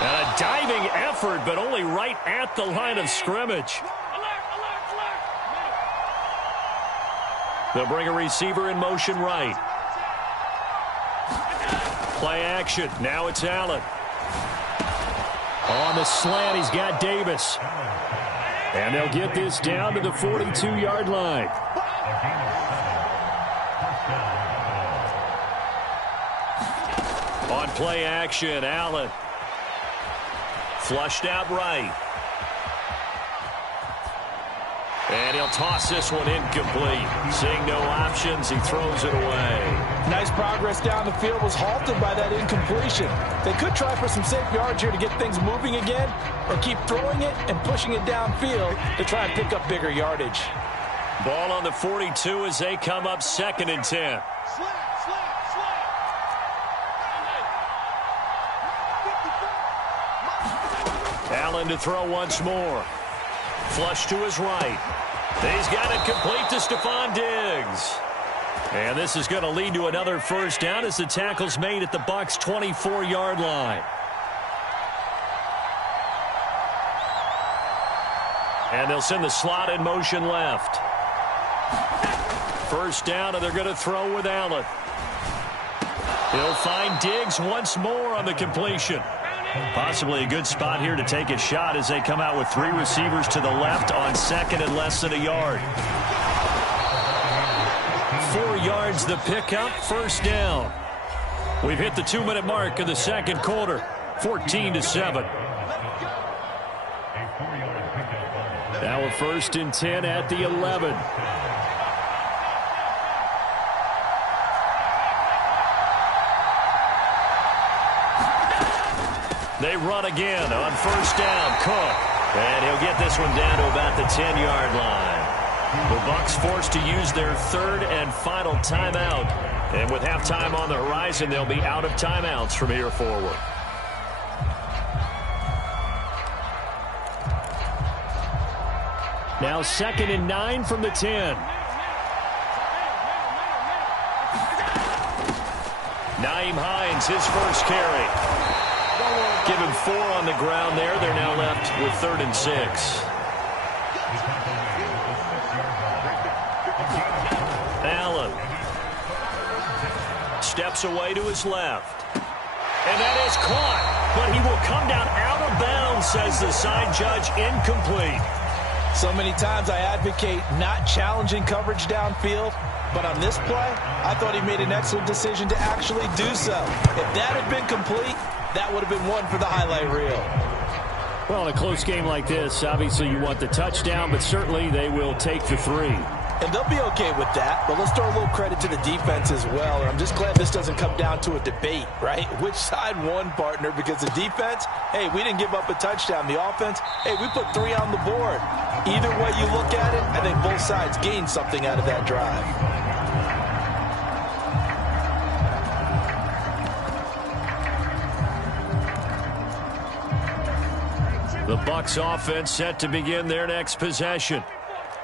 And a diving effort, but only right at the line of scrimmage. They'll bring a receiver in motion right. Play action. Now it's Allen. On the slant, he's got Davis. And they'll get this down to the 42-yard line. On play action, Allen. Flushed out right. And he'll toss this one incomplete. Seeing no options, he throws it away. Nice progress down the field was halted by that incompletion. They could try for some safe yards here to get things moving again, or keep throwing it and pushing it downfield to try and pick up bigger yardage. Ball on the 42 as they come up 2nd and 10. Allen to throw once more. Flush to his right. He's got it complete to Stephon Diggs. And this is going to lead to another first down as the tackle's made at the Bucs' 24-yard line. And they'll send the slot in motion left. First down, and they're going to throw with Allen. He'll find Diggs once more on the completion. Possibly a good spot here to take a shot as they come out with 3 receivers to the left on 2nd and less than a yard. 4 yards the pickup, first down. We've hit the 2-minute mark of the second quarter, 14-7. Now a 1st and 10 at the 11. They run again on first down. Cook. And he'll get this one down to about the 10-yard line. The Bucs forced to use their 3rd and final timeout. And with halftime on the horizon, they'll be out of timeouts from here forward. Now 2nd and 9 from the 10. Nyheim Hines, his first carry. Give him 4 on the ground there. They're now left with 3rd and 6. Allen steps away to his left. And that is caught. But he will come down out of bounds, says the side judge. Incomplete. So many times I advocate not challenging coverage downfield. But on this play, I thought he made an excellent decision to actually do so. If that had been complete, that would have been one for the highlight reel. Well, in a close game like this, obviously you want the touchdown, but certainly they will take the 3. And they'll be okay with that, but let's throw a little credit to the defense as well. And I'm just glad this doesn't come down to a debate, right? Which side won, partner? Because the defense, hey, we didn't give up a touchdown. The offense, hey, we put 3 on the board. Either way you look at it, I think both sides gained something out of that drive. The Bucs offense set to begin their next possession.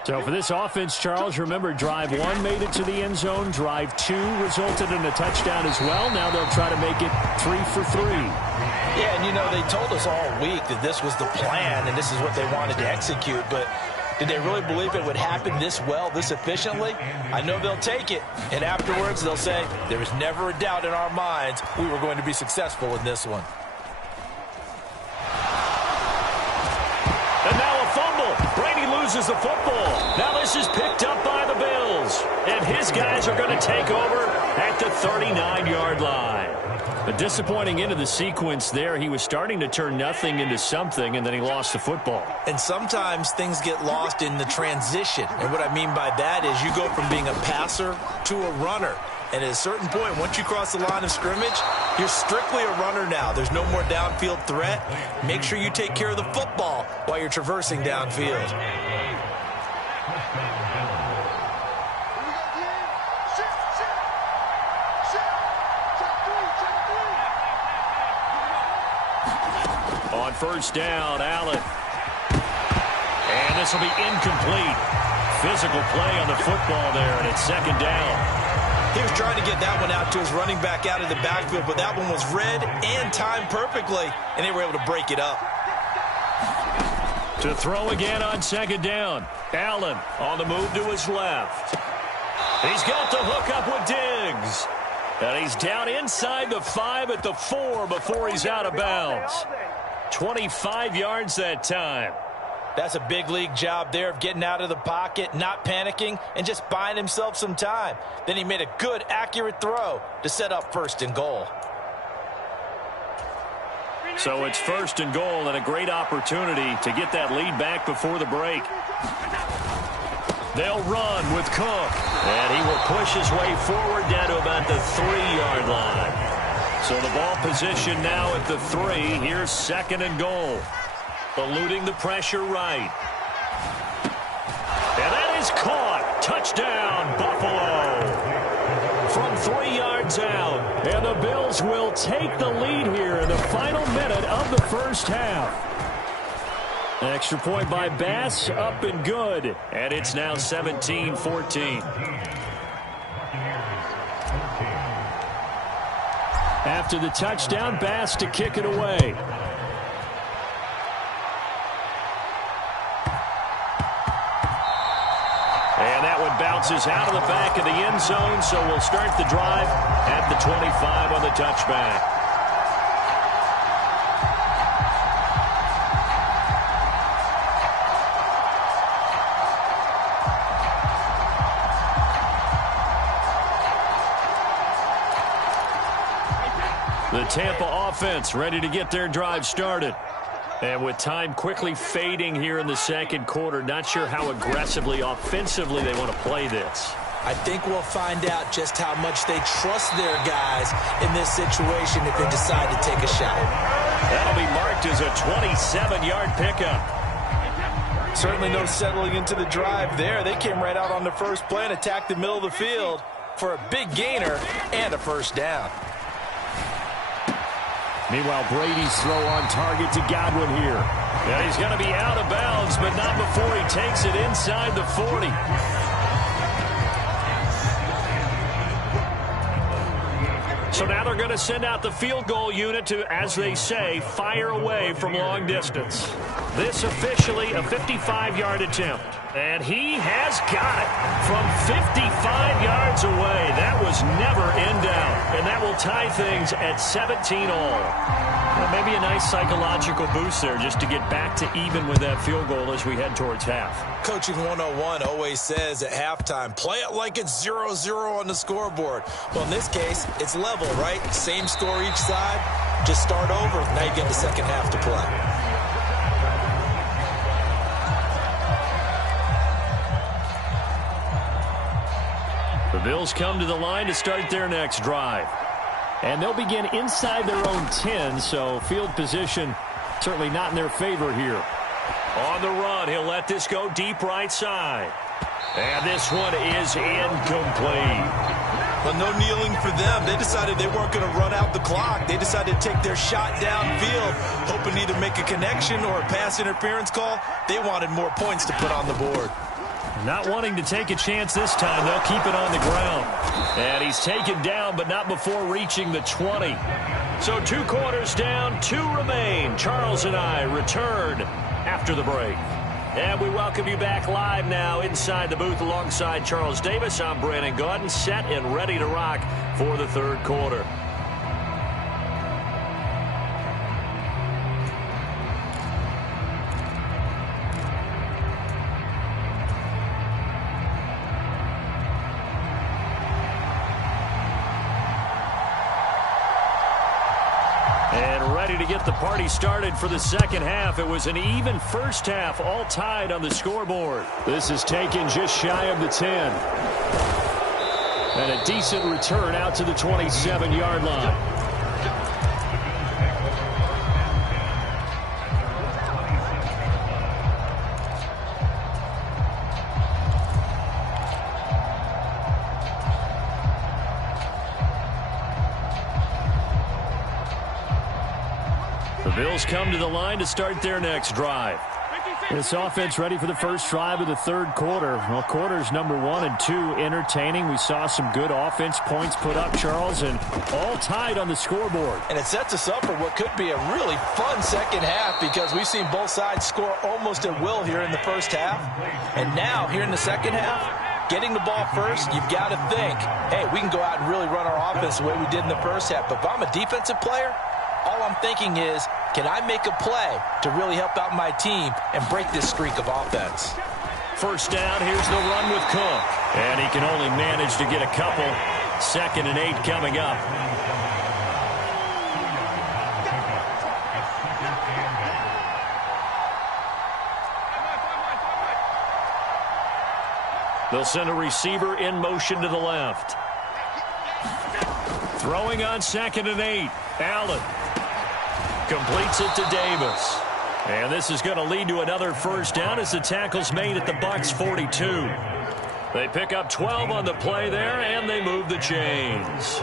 So for this offense, Charles, remember, drive 1 made it to the end zone. Drive 2 resulted in a touchdown as well. Now they'll try to make it 3 for 3. Yeah, and you know, they told us all week that this was the plan and this is what they wanted to execute. But did they really believe it would happen this well, this efficiently? I know they'll take it. And afterwards, they'll say, there was never a doubt in our minds we were going to be successful in this one. And now a fumble. Brady loses the football. Now this is picked up by the Bills. And his guys are going to take over at the 39-yard line. A disappointing end of the sequence there. He was starting to turn nothing into something, and then he lost the football. And sometimes things get lost in the transition. And what I mean by that is you go from being a passer to a runner. And at a certain point, once you cross the line of scrimmage, you're strictly a runner now. There's no more downfield threat. Make sure you take care of the football while you're traversing downfield. On first down, Allen. And this will be incomplete. Physical play on the football there, and it's second down. He was trying to get that one out to his running back out of the backfield, but that one was read and timed perfectly, and they were able to break it up. To throw again on second down. Allen on the move to his left. He's got the hook up with Diggs. And he's down inside the 5 at the 4 before he's out of bounds. 25 yards that time. That's a big league job there of getting out of the pocket, not panicking, and just buying himself some time. Then he made a good, accurate throw to set up first and goal. So it's first and goal and a great opportunity to get that lead back before the break. They'll run with Cook, and he will push his way forward down to about the 3-yard line. So the ball position now at the 3. Here's second and goal. Eluding the pressure right. And that is caught. Touchdown, Buffalo. From 3 yards out. And the Bills will take the lead here in the final minute of the first half. Extra point by Bass, up and good. And it's now 17-14. After the touchdown, Bass to kick it away. And that one bounces out of the back of the end zone, so we'll start the drive at the 25 on the touchback. The Tampa offense ready to get their drive started. And with time quickly fading here in the second quarter, not sure how aggressively, offensively they want to play this. I think we'll find out just how much they trust their guys in this situation if they decide to take a shot. That'll be marked as a 27-yard pickup. Certainly no settling into the drive there. They came right out on the first play and attacked the middle of the field for a big gainer and a first down. Meanwhile, Brady's throw on target to Godwin here. And he's going to be out of bounds, but not before he takes it inside the 40. So now they're going to send out the field goal unit to, as they say, fire away from long distance. This officially a 55-yard attempt. And he has got it from 55 yards away. That was never in doubt. And that will tie things at 17 all. Well, maybe a nice psychological boost there just to get back to even with that field goal as we head towards half. Coaching 101 always says at halftime, play it like it's 0-0 on the scoreboard. Well, in this case, it's level, right? Same score each side. Just start over. Now you get the second half to play. The Bills come to the line to start their next drive. And they'll begin inside their own 10, so field position certainly not in their favor here. On the run, he'll let this go deep right side. And this one is incomplete. But no kneeling for them. They decided they weren't going to run out the clock. They decided to take their shot downfield, hoping to either make a connection or a pass interference call. They wanted more points to put on the board. Not wanting to take a chance this time, they'll keep it on the ground. And he's taken down, but not before reaching the 20. So 2 quarters down, 2 remain. Charles and I return after the break. And we welcome you back live now inside the booth alongside Charles Davis. I'm Brandon Gaudin, set and ready to rock for the third quarter. And ready to get the party started for the second half. It was an even first half, all tied on the scoreboard. This is taken just shy of the 10. And a decent return out to the 27-yard line. The Bills come to the line to start their next drive. This offense ready for the first drive of the third quarter. Well, quarters number 1 and 2 entertaining. We saw some good offense points put up, Charles, and all tied on the scoreboard. And it sets us up for what could be a really fun second half because we've seen both sides score almost at will here in the first half. And now, here in the second half, getting the ball first, you've got to think, hey, we can go out and really run our offense the way we did in the first half. But if I'm a defensive player, all I'm thinking is, can I make a play to really help out my team and break this streak of offense? First down, here's the run with Cook. And he can only manage to get a couple. 2nd and 8 coming up. They'll send a receiver in motion to the left. Throwing on 2nd and 8. Allen completes it to Davis. And this is going to lead to another first down as the tackle's made at the Bucs 42. They pick up 12 on the play there, and they move the chains.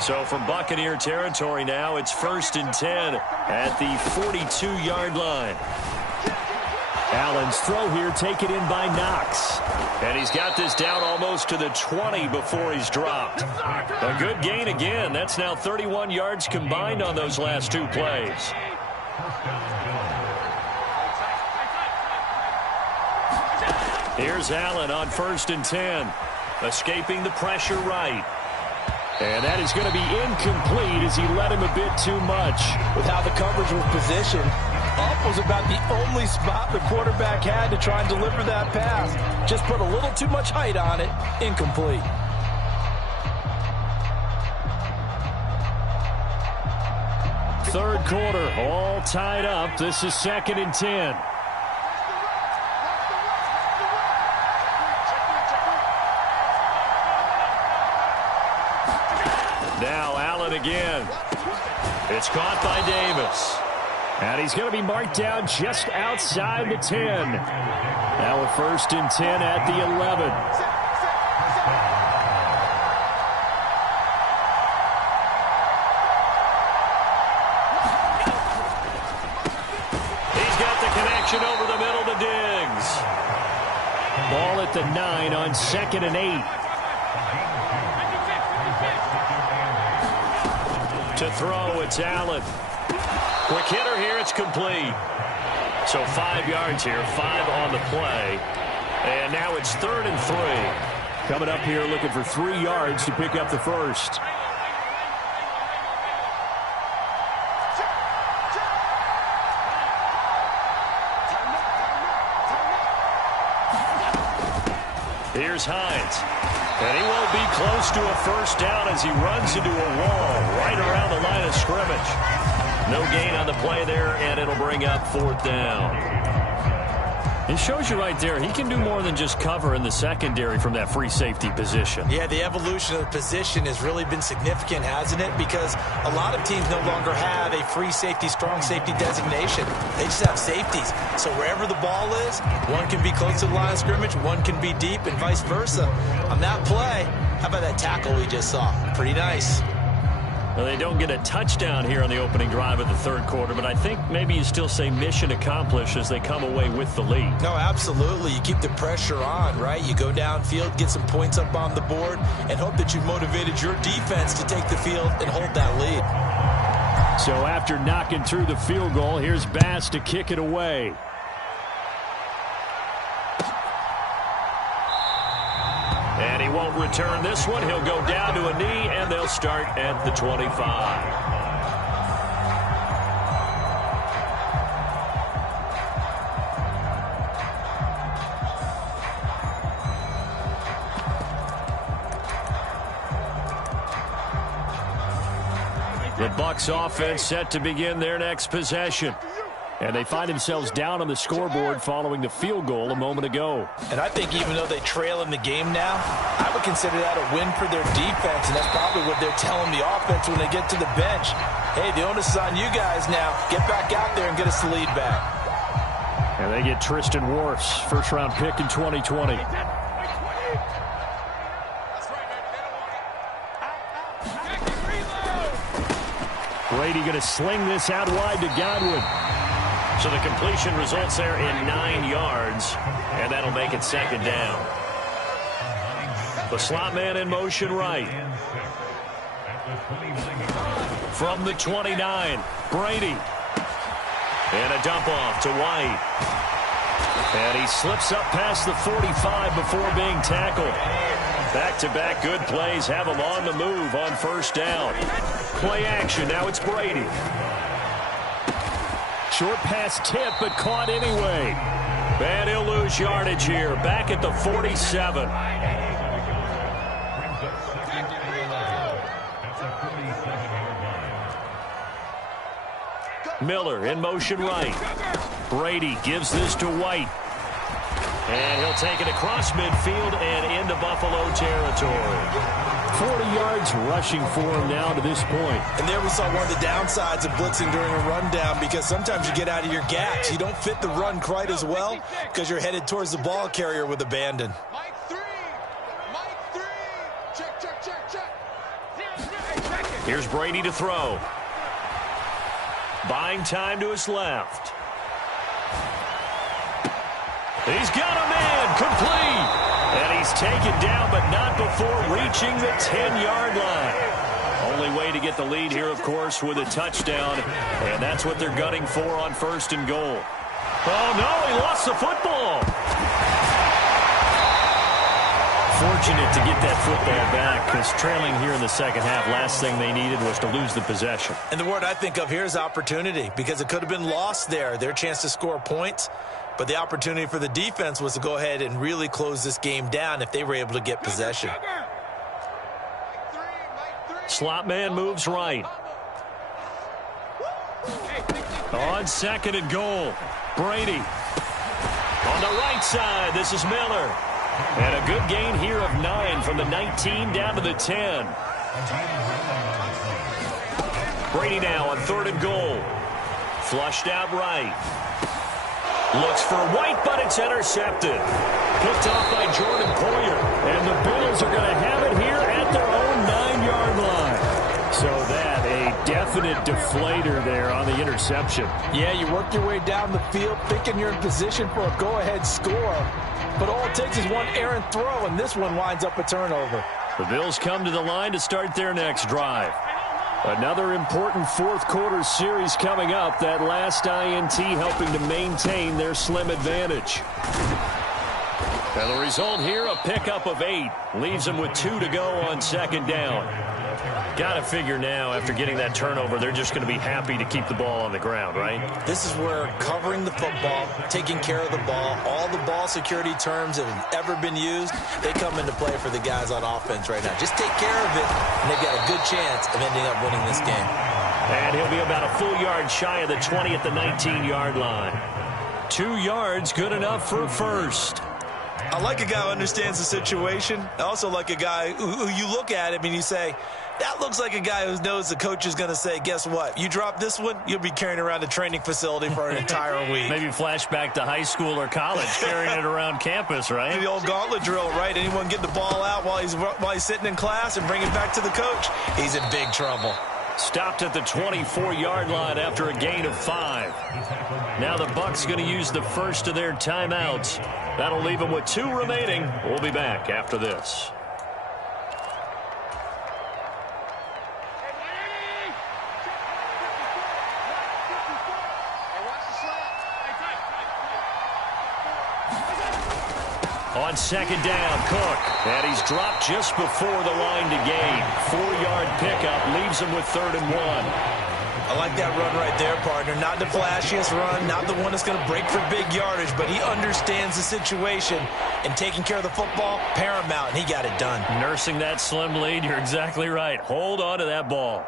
So from Buccaneer territory now, it's 1st and 10 at the 42-yard line. Allen's throw here taken in by Knox. And he's got this down almost to the 20 before he's dropped. A good gain again. That's now 31 yards combined on those last 2 plays. Here's Allen on 1st and 10. Escaping the pressure right. And that is going to be incomplete as he let him a bit too much. With how the coverage was positioned, up was about the only spot the quarterback had to try and deliver that pass. Just put a little too much height on it. Incomplete. Third quarter, all tied up. This is 2nd and 10. Now Allen again. It's caught by Davis. And he's going to be marked down just outside the 10. Now a 1st and 10 at the 11. He's got the connection over the middle to Diggs. Ball at the 9 on 2nd and 8. To throw, it's Allen. Quick hitter here, it's complete. So 5 yards here, 5 on the play. And now it's 3rd and 3. Coming up here looking for 3 yards to pick up the first. Here's Hines. And he won't be close to a first down as he runs into a wall right around the line of scrimmage. No gain on the play there, and it'll bring up 4th down. It shows you right there, he can do more than just cover in the secondary from that free safety position. Yeah, the evolution of the position has really been significant, hasn't it? Because a lot of teams no longer have a free safety, strong safety designation. They just have safeties. So wherever the ball is, one can be close to the line of scrimmage, one can be deep, and vice versa. On that play, how about that tackle we just saw? Pretty nice. Well, they don't get a touchdown here on the opening drive of the third quarter, but I think maybe you still say mission accomplished as they come away with the lead. No, absolutely. You keep the pressure on, right? You go downfield, get some points up on the board, and hope that you've motivated your defense to take the field and hold that lead. So after knocking through the field goal, here's Bass to kick it away. And he won't return this one. He'll go down to a knee, and they'll start at the 25. The Bucs offense set to begin their next possession. And they find themselves down on the scoreboard following the field goal a moment ago. And I think even though they trail in the game now, I would consider that a win for their defense, and that's probably what they're telling the offense when they get to the bench. Hey, the onus is on you guys now. Get back out there and get us the lead back. And they get Tristan Wirfs, first-round pick in 2020. Brady going to sling this out wide to Godwin. So the completion results there in 9 yards, and that'll make it second down. The slot man in motion right. From the 29, Brady. And a dump off to White. And he slips up past the 45 before being tackled. Back-to-back good plays have him on the move on first down. Play action, now it's Brady. Short pass tip, but caught anyway. And he'll lose yardage here, back at the 47. Miller in motion right. Brady gives this to White. And he'll take it across midfield and into Buffalo territory. 40 yards rushing for him now to this point. And there we saw one of the downsides of blitzing during a rundown, because sometimes you get out of your gaps. You don't fit the run quite as well because you're headed towards the ball carrier with abandon. Mike 3. Mike 3. Check, check, check, check. Here's Brady to throw. Buying time to his left. He's got a man, complete. And he's taken down, but not before reaching the 10-yard line. Only way to get the lead here, of course, with a touchdown. And that's what they're gunning for on first and goal. Oh, no, he lost the football. Fortunate to get that football back, because trailing here in the second half, last thing they needed was to lose the possession. And the word I think of here is opportunity, because it could have been lost there, their chance to score points. But the opportunity for the defense was to go ahead and really close this game down if they were able to get possession. Slot man moves right. On second and goal, Brady. On the right side, this is Miller. And a good gain here of 9 from the 19 down to the 10. Brady now on third and goal. Flushed out right. Looks for White, but it's intercepted. Picked off by Jordan Poyer. And the Bills are going to have it here at their own 9-yard line. So that a definite deflator there on the interception. Yeah, you work your way down the field thinking you're in position for a go-ahead score. But all it takes is one errant throw, and this one winds up a turnover. The Bills come to the line to start their next drive. Another important fourth-quarter series coming up. That last INT helping to maintain their slim advantage. And the result here, a pickup of 8. Leaves them with 2 to go on second down. Got to figure now, after getting that turnover, they're just going to be happy to keep the ball on the ground, right? This is where covering the football, taking care of the ball, all the ball security terms that have ever been used, they come into play for the guys on offense right now. Just take care of it, and they've got a good chance of ending up winning this game. And he'll be about a full yard shy of the 20 at the 19-yard line. 2 yards, good enough for a first. I like a guy who understands the situation. I also like a guy who you look at him and you say, that looks like a guy who knows the coach is going to say, guess what? You drop this one, you'll be carrying around a training facility for an entire week. Maybe flashback to high school or college, carrying it around campus, right? The old gauntlet drill, right? Anyone get the ball out while he's sitting in class and bring it back to the coach? He's in big trouble. Stopped at the 24-yard line after a gain of 5. Now the Bucs going to use the first of their timeouts. That'll leave them with 2 remaining. We'll be back after this. On second down, Cook. And he's dropped just before the line to gain. 4-yard pickup leaves him with 3rd and 1. I like that run right there, partner. Not the flashiest run, not the one that's going to break for big yardage, but he understands the situation, and taking care of the football, paramount, and he got it done. Nursing that slim lead, you're exactly right. Hold on to that ball.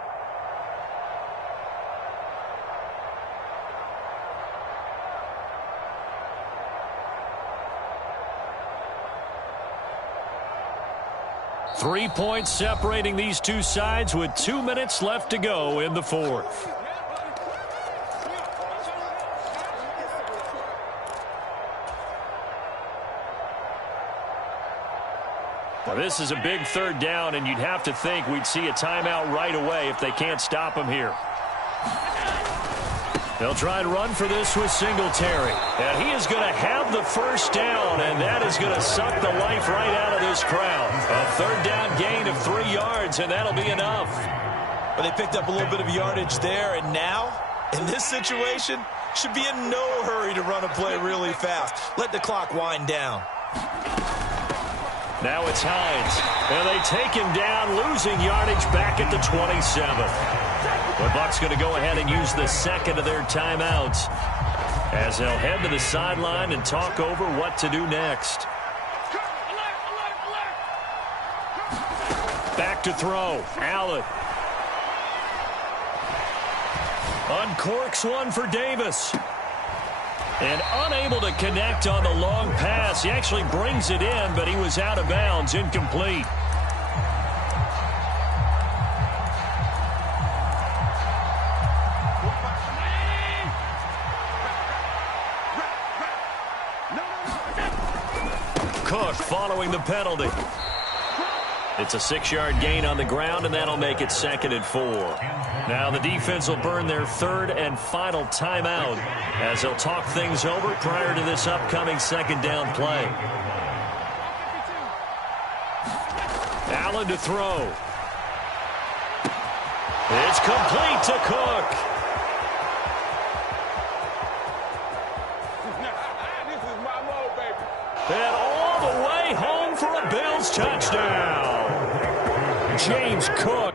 3 points separating these two sides with 2 minutes left to go in the fourth. Well, this is a big third down, and you'd have to think we'd see a timeout right away if they can't stop him here. They'll try and run for this with Singletary. And he is going to have the first down, and that is going to suck the life right out of this crowd. A third down gain of 3 yards, and that'll be enough. But they picked up a little bit of yardage there, and now, in this situation, should be in no hurry to run a play really fast. Let the clock wind down. Now it's Hines. And they take him down, losing yardage back at the 27. The Bucs going to go ahead and use the second of their timeouts as they'll head to the sideline and talk over what to do next. Back to throw. Allen. Uncorks one for Davis. And unable to connect on the long pass. He actually brings it in, but he was out of bounds, incomplete. Cook following the penalty. It's a 6-yard gain on the ground, and that'll make it 2nd and 4. Now the defense will burn their third and final timeout as they'll talk things over prior to this upcoming second down play. Allen to throw. It's complete to Cook. And all the way home for a Bills touchdown. James Cook.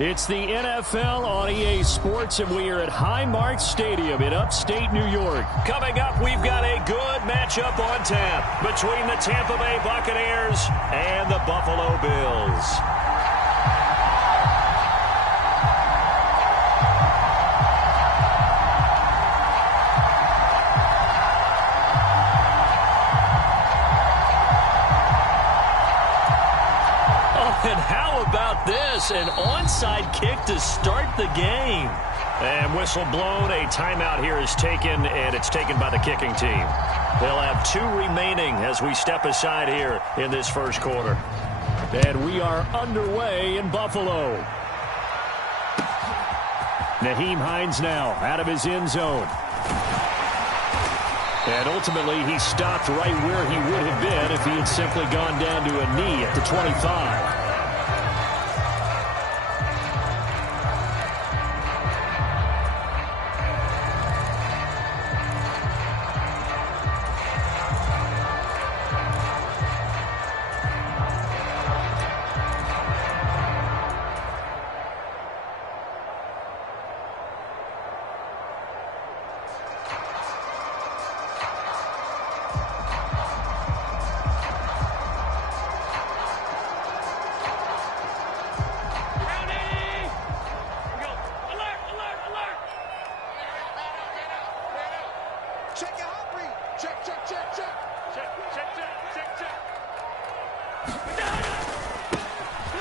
It's the NFL on EA Sports, and we are at Highmark Stadium in upstate New York. Coming up, we've got a good matchup on tap between the Tampa Bay Buccaneers and the Buffalo Bills. And how about this? An onside kick to start the game. And whistle blown. A timeout here is taken, and it's taken by the kicking team. They'll have 2 remaining as we step aside here in this first quarter. And we are underway in Buffalo. Nyheim Hines now out of his end zone. And ultimately, he stopped right where he would have been if he had simply gone down to a knee at the 25.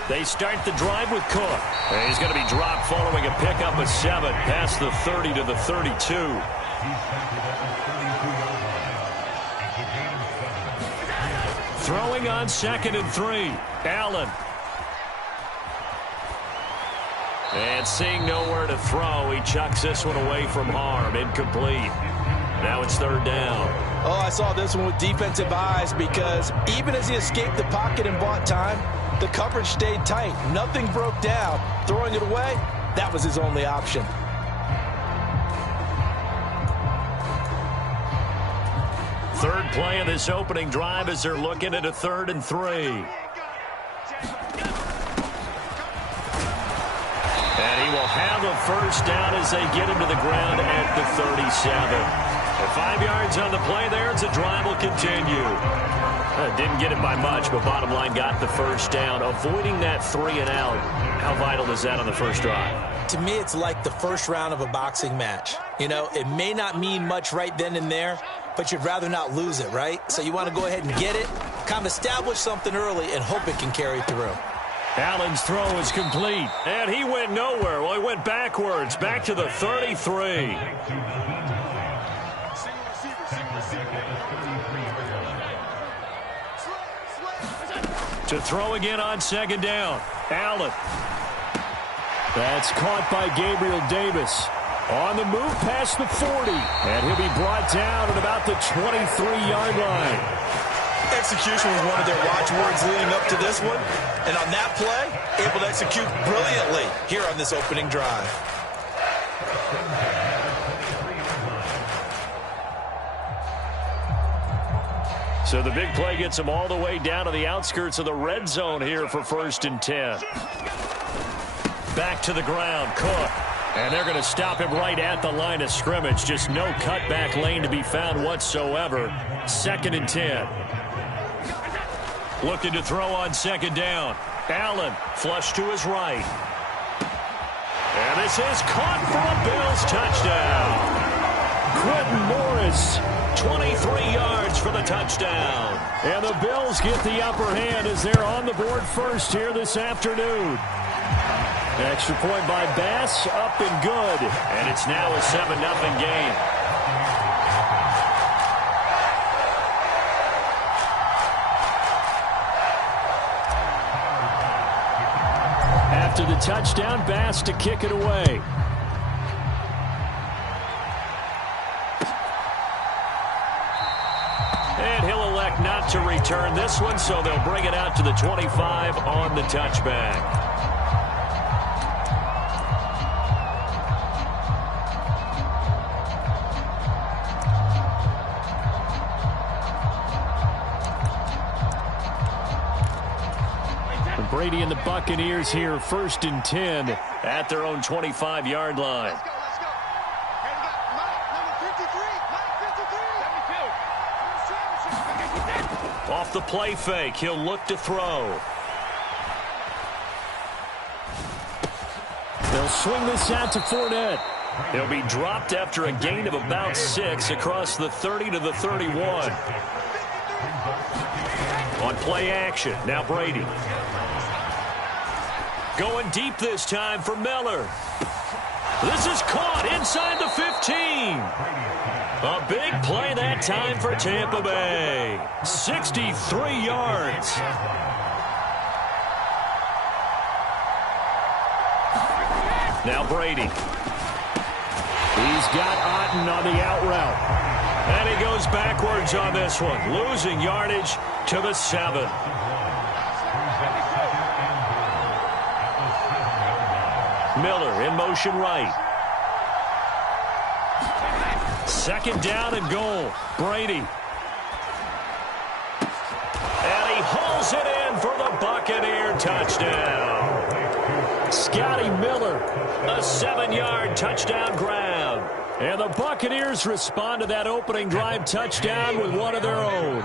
They start the drive with Cook. And he's going to be dropped following a pickup of 7 past the 30 to the 32. Throwing on 2nd and 3. Allen. And seeing nowhere to throw, he chucks this one away from harm. Incomplete. Now it's 3rd down. Oh, I saw this one with defensive eyes because even as he escaped the pocket and bought time, the coverage stayed tight. Nothing broke down. Throwing it away, that was his only option. Third play of this opening drive as they're looking at a 3rd and 3. And he will have a first down as they get him to the ground at the 37. 5 yards on the play there as the drive will continue. Didn't get it by much, but bottom line got the first down. Avoiding that 3 and out, how vital is that on the first drive? To me, it's like the first round of a boxing match. You know, it may not mean much right then and there, but you'd rather not lose it, right? So you want to go ahead and get it, kind of establish something early, and hope it can carry through. Allen's throw is complete, and he went nowhere. Well, he went backwards, back to the 33. To throw again on 2nd down. Allen. That's caught by Gabriel Davis. On the move past the 40. And he'll be brought down at about the 23-yard line. Execution was one of their watchwords leading up to this one. And on that play, able to execute brilliantly here on this opening drive. So the big play gets them all the way down to the outskirts of the red zone here for 1st and 10. Back to the ground, Cook. And they're going to stop him right at the line of scrimmage. Just no cutback lane to be found whatsoever. 2nd and 10. Looking to throw on 2nd down. Allen, flush to his right. And this is caught for a Bills touchdown. Quentin Morris, 23 yards for the touchdown. And the Bills get the upper hand as they're on the board first here this afternoon. Extra point by Bass, up and good. And it's now a 7-0 game. After the touchdown, Bass to kick it away. And he'll elect not to return this one, so they'll bring it out to the 25 on the touchback. Brady and the Buccaneers here, 1st and 10. At their own 25-yard line. Let's go, let's go. Hey, we got Mike, number 53. Mike 53. Off the play fake, he'll look to throw. They'll swing this out to Fournette. He'll be dropped after a gain of about 6 across the 30 to the 31. On play action, now Brady. Going deep this time for Miller. This is caught inside the 15. A big play that time for Tampa Bay. 63 yards. Now Brady. He's got Otten on the out route. And he goes backwards on this one, losing yardage to the 7. Miller in motion right. 2nd down and goal. Brady. And he hauls it in for the Buccaneer touchdown. Scotty Miller. A 7-yard touchdown grab. And the Buccaneers respond to that opening drive touchdown with one of their own.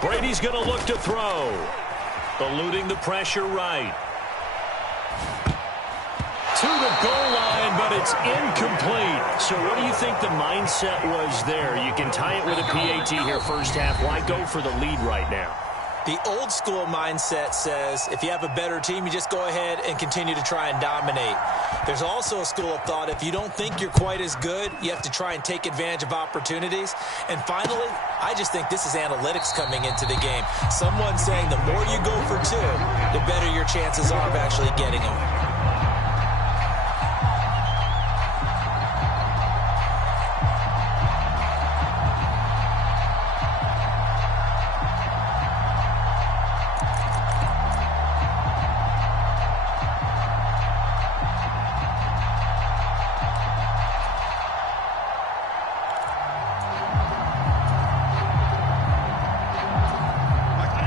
Brady's going to look to throw. Eluding the pressure right. To the goal line, but it's incomplete. So what do you think the mindset was there? You can tie it with a PAT here first half. Why go for the lead right now? The old school mindset says if you have a better team, you just go ahead and continue to try and dominate. There's also a school of thought, if you don't think you're quite as good, you have to try and take advantage of opportunities. And finally, I just think this is analytics coming into the game. Someone saying the more you go for 2, the better your chances are of actually getting them.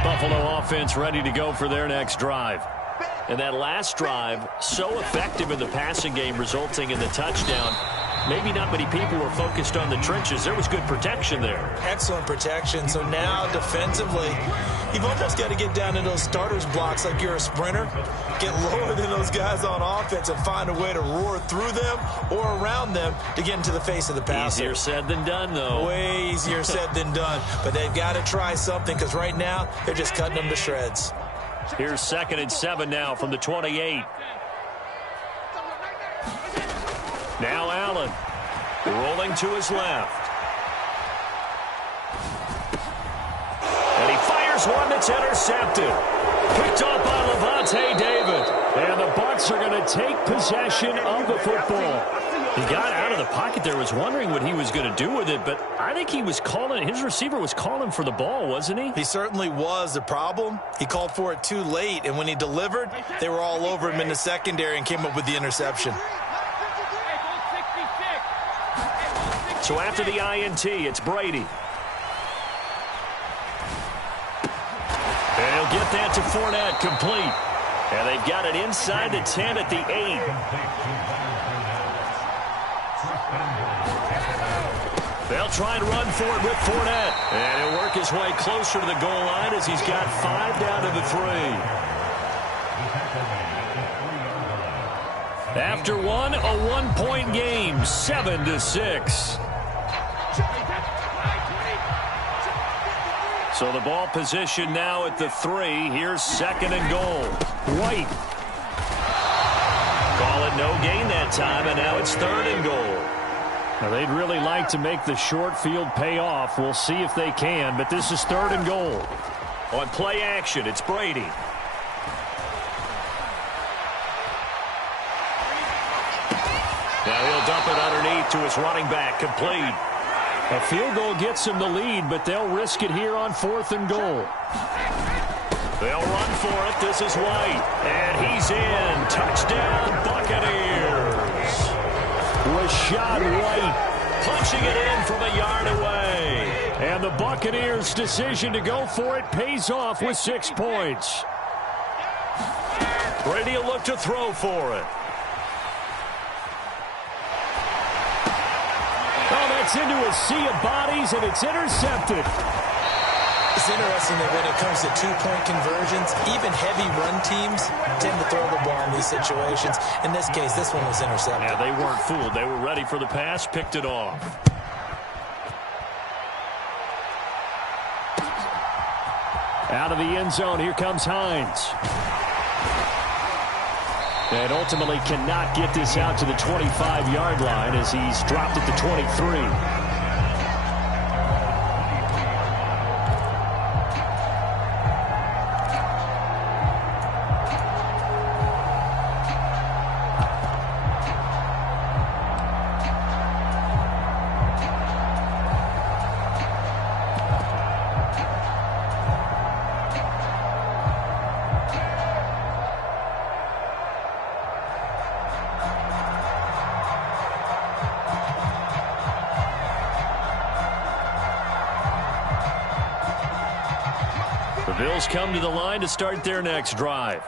Buffalo offense ready to go for their next drive. And that last drive, so effective in the passing game, resulting in the touchdown. Maybe not many people were focused on the trenches. There was good protection there. Excellent protection. So now defensively, you've almost got to get down in those starters blocks like you're a sprinter. Get lower than those guys on offense and find a way to roar through them or around them to get into the face of the passer. Easier said than done, though. Way easier said than done. But they've got to try something because right now they're just cutting them to shreds. Here's 2nd and 7 now from the 28. Now Allen rolling to his left. And he fires one that's intercepted. Picked up by Lavonte David. And the Bucs are going to take possession of the football. He got out of the pocket there, was wondering what he was going to do with it, but I think he was calling, his receiver was calling for the ball, wasn't he? He certainly was. The problem, he called for it too late, and when he delivered, they were all over him in the secondary and came up with the interception. So after the INT, it's Brady. And he'll get that to Fournette, complete. And they've got it inside the 10 at the 8. They'll try and run for it with Fournette. And he'll work his way closer to the goal line as he's got 5 down to the 3. After one, a 1-point game, 7-6. So the ball position now at the 3. Here's 2nd and goal. White. Call it no gain that time, and now it's 3rd and goal. Now they'd really like to make the short field pay off. We'll see if they can, but this is 3rd and goal. On play action, it's Brady. Now he'll dump it underneath to his running back, complete. A field goal gets them the lead, but they'll risk it here on 4th and goal. They'll run for it. This is White. And he's in. Touchdown, Buccaneers. Rachaad White punching it in from a yard away. And the Buccaneers' decision to go for it pays off with 6 points. Brady will look to throw for it. Oh, that's into a sea of bodies, and it's intercepted. It's interesting that when it comes to two-point conversions, even heavy run teams tend to throw the ball in these situations. In this case, this one was intercepted. Yeah, they weren't fooled. They were ready for the pass, picked it off. Out of the end zone, here comes Hines. And ultimately cannot get this out to the 25-yard line as he's dropped at the 23. The Bills come to the line to start their next drive.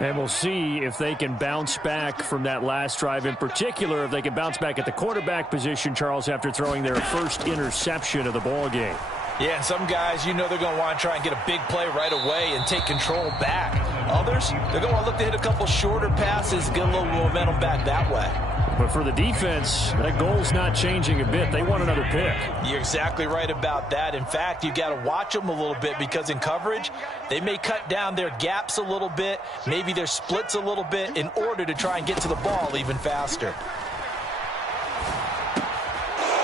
And we'll see if they can bounce back from that last drive, in particular if they can bounce back at the quarterback position, Charles, after throwing their first interception of the ball game. Yeah, and some guys, you know they're going to want to try and get a big play right away and take control back. Others, they're going to want to look to hit a couple shorter passes, get a little momentum back that way. But for the defense, that goal's not changing a bit. They want another pick. You're exactly right about that. In fact, you got to watch them a little bit because in coverage, they may cut down their gaps a little bit, maybe their splits a little bit in order to try and get to the ball even faster.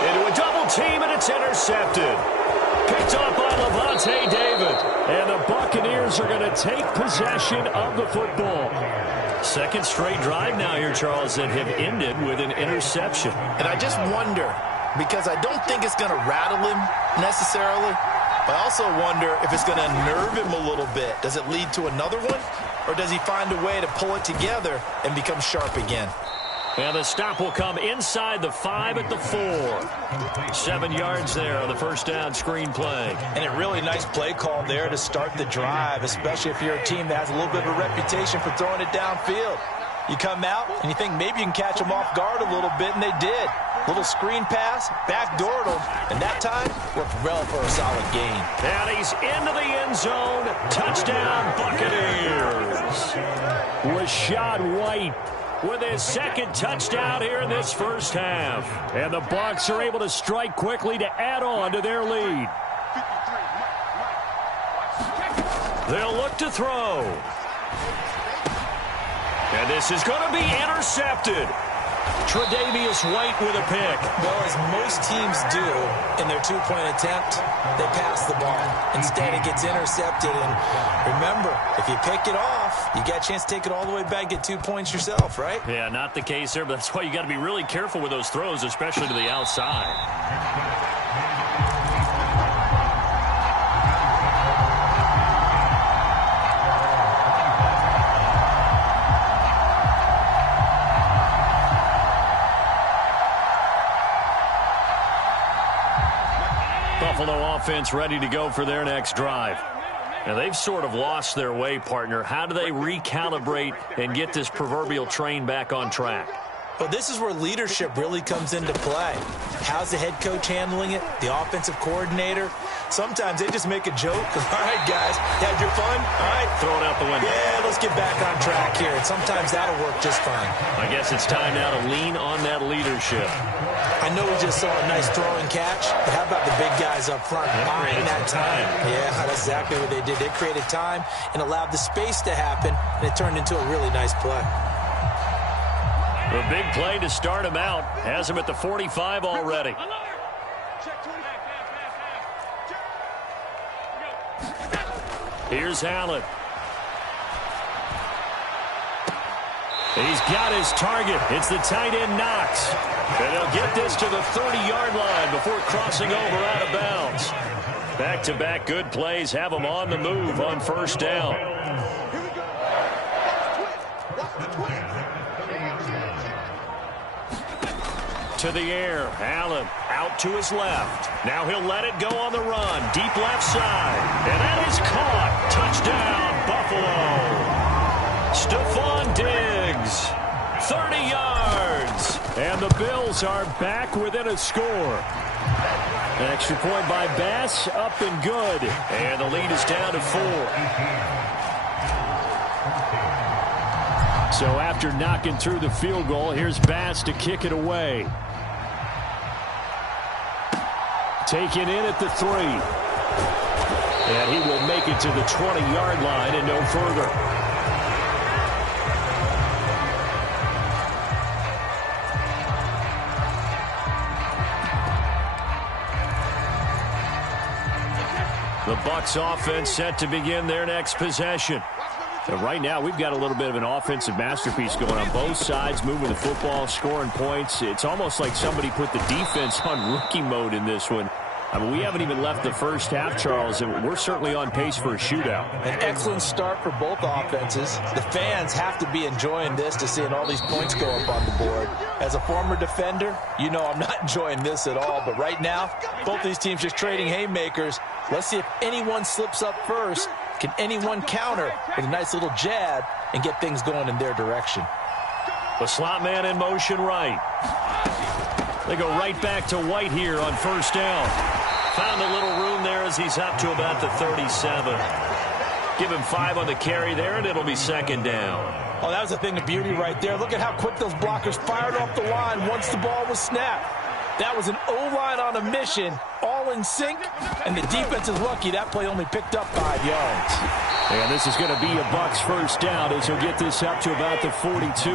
Into a double team, and it's intercepted. Picked up by Lavonte David. And the Buccaneers are going to take possession of the football. Second straight drive now here, Charles, that have ended with an interception. And I just wonder, because I don't think it's going to rattle him necessarily, but I also wonder if it's going to unnerve him a little bit. Does it lead to another one, or does he find a way to pull it together and become sharp again? And the stop will come inside the 5 at the 4. 7 yards there on the first down screen play. And a really nice play call there to start the drive, especially if you're a team that has a little bit of a reputation for throwing it downfield. You come out and you think maybe you can catch them off guard a little bit, and they did. Little screen pass, backdoored them, and that time worked well for a solid gain. And he's into the end zone. Touchdown, Buccaneers. Rachaad White with his second touchdown here in this first half. And the Bucs are able to strike quickly to add on to their lead. They'll look to throw. And this is going to be intercepted. Tre'Davious White with a pick. Well, as most teams do in their two-point attempt, they pass the ball. Instead, it gets intercepted. And remember, if you pick it off, you got a chance to take it all the way back, get 2 points yourself, right? Yeah, not the case there, but that's why you got to be really careful with those throws, especially to the outside. Buffalo offense ready to go for their next drive. Now, they've sort of lost their way, partner. How do they recalibrate and get this proverbial train back on track? Well, this is where leadership really comes into play. How's the head coach handling it? The offensive coordinator? Sometimes they just make a joke. All right, guys, had your fun? All right. Throw it out the window. Yeah, let's get back on track here. And sometimes that'll work just fine. I guess it's time now to lean on that leadership. I know we just saw a nice throwing catch, but how about the big guys up front buying that time? Yeah, that's exactly what they did. They created time and allowed the space to happen, and it turned into a really nice play. The big play to start him out has him at the 45 already. Here's Allen. He's got his target. It's the tight end Knox. And he'll get this to the 30-yard line before crossing over out of bounds. Back-to-back good plays have him on the move on first down. To the air. Allen Out to his left. Now he'll let it go on the run. Deep left side. And that is caught. Touchdown, Buffalo. Stephon Diggs. 30 yards. And the Bills are back within a score. An extra point by Bass, up and good. And the lead is down to 4. So after knocking through the field goal, here's Bass to kick it away. Taken in at the 3. And he will make it to the 20-yard line and no further. The Bucs offense set to begin their next possession. And right now, we've got a little bit of an offensive masterpiece going on both sides, moving the football, scoring points. It's almost like somebody put the defense on rookie mode in this one. I mean, we haven't even left the first half, Charles, and we're certainly on pace for a shootout. An excellent start for both offenses. The fans have to be enjoying this to seeing all these points go up on the board. As a former defender, you know I'm not enjoying this at all. But right now, both these teams just trading haymakers. Let's see if anyone slips up first. Can anyone counter with a nice little jab and get things going in their direction? The slot man in motion right. They go right back to White here on first down. Found a little room there as he's up to about the 37. Give him 5 on the carry there, and it'll be second down. Oh, that was a thing of beauty right there. Look at how quick those blockers fired off the line once the ball was snapped. That was an O-line on a mission, all in sync, and the defense is lucky that play only picked up 5 yards. And this is going to be a Bucs first down as he'll get this up to about the 42.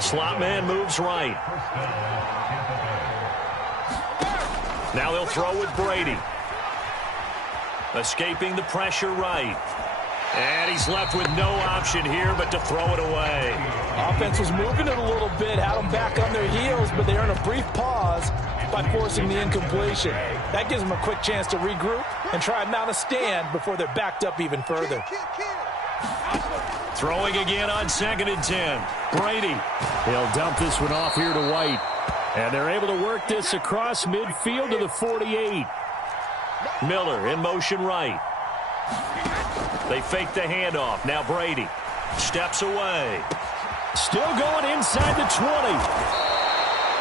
Slot man moves right. Now they'll throw with Brady. Escaping the pressure right. And he's left with no option here but to throw it away. Offense was moving it a little bit, had them back on their heels, but they earn a brief pause by forcing the incompletion. That gives them a quick chance to regroup and try and mount a stand before they're backed up even further. Throwing again on 2nd and 10. Brady. He'll dump this one off here to White. And they're able to work this across midfield to the 48. Miller in motion right. They fake the handoff. Now Brady steps away. Still going inside the 20.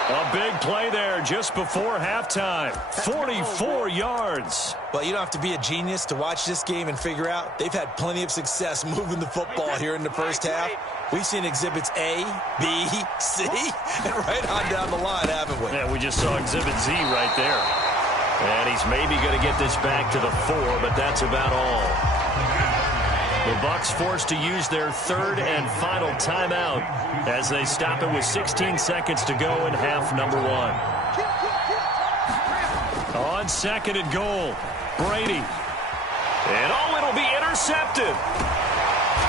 A big play there just before halftime. 44 yards. Well, you don't have to be a genius to watch this game and figure out they've had plenty of success moving the football here in the first half. We've seen exhibits A, B, C, and right on down the line, haven't we? Yeah, we just saw exhibit Z right there. And he's maybe going to get this back to the 4, but that's about all. The Bucs forced to use their 3rd and final timeout as they stop it with 16 seconds to go in half number 1. On 2nd and goal, Brady. And it'll be intercepted.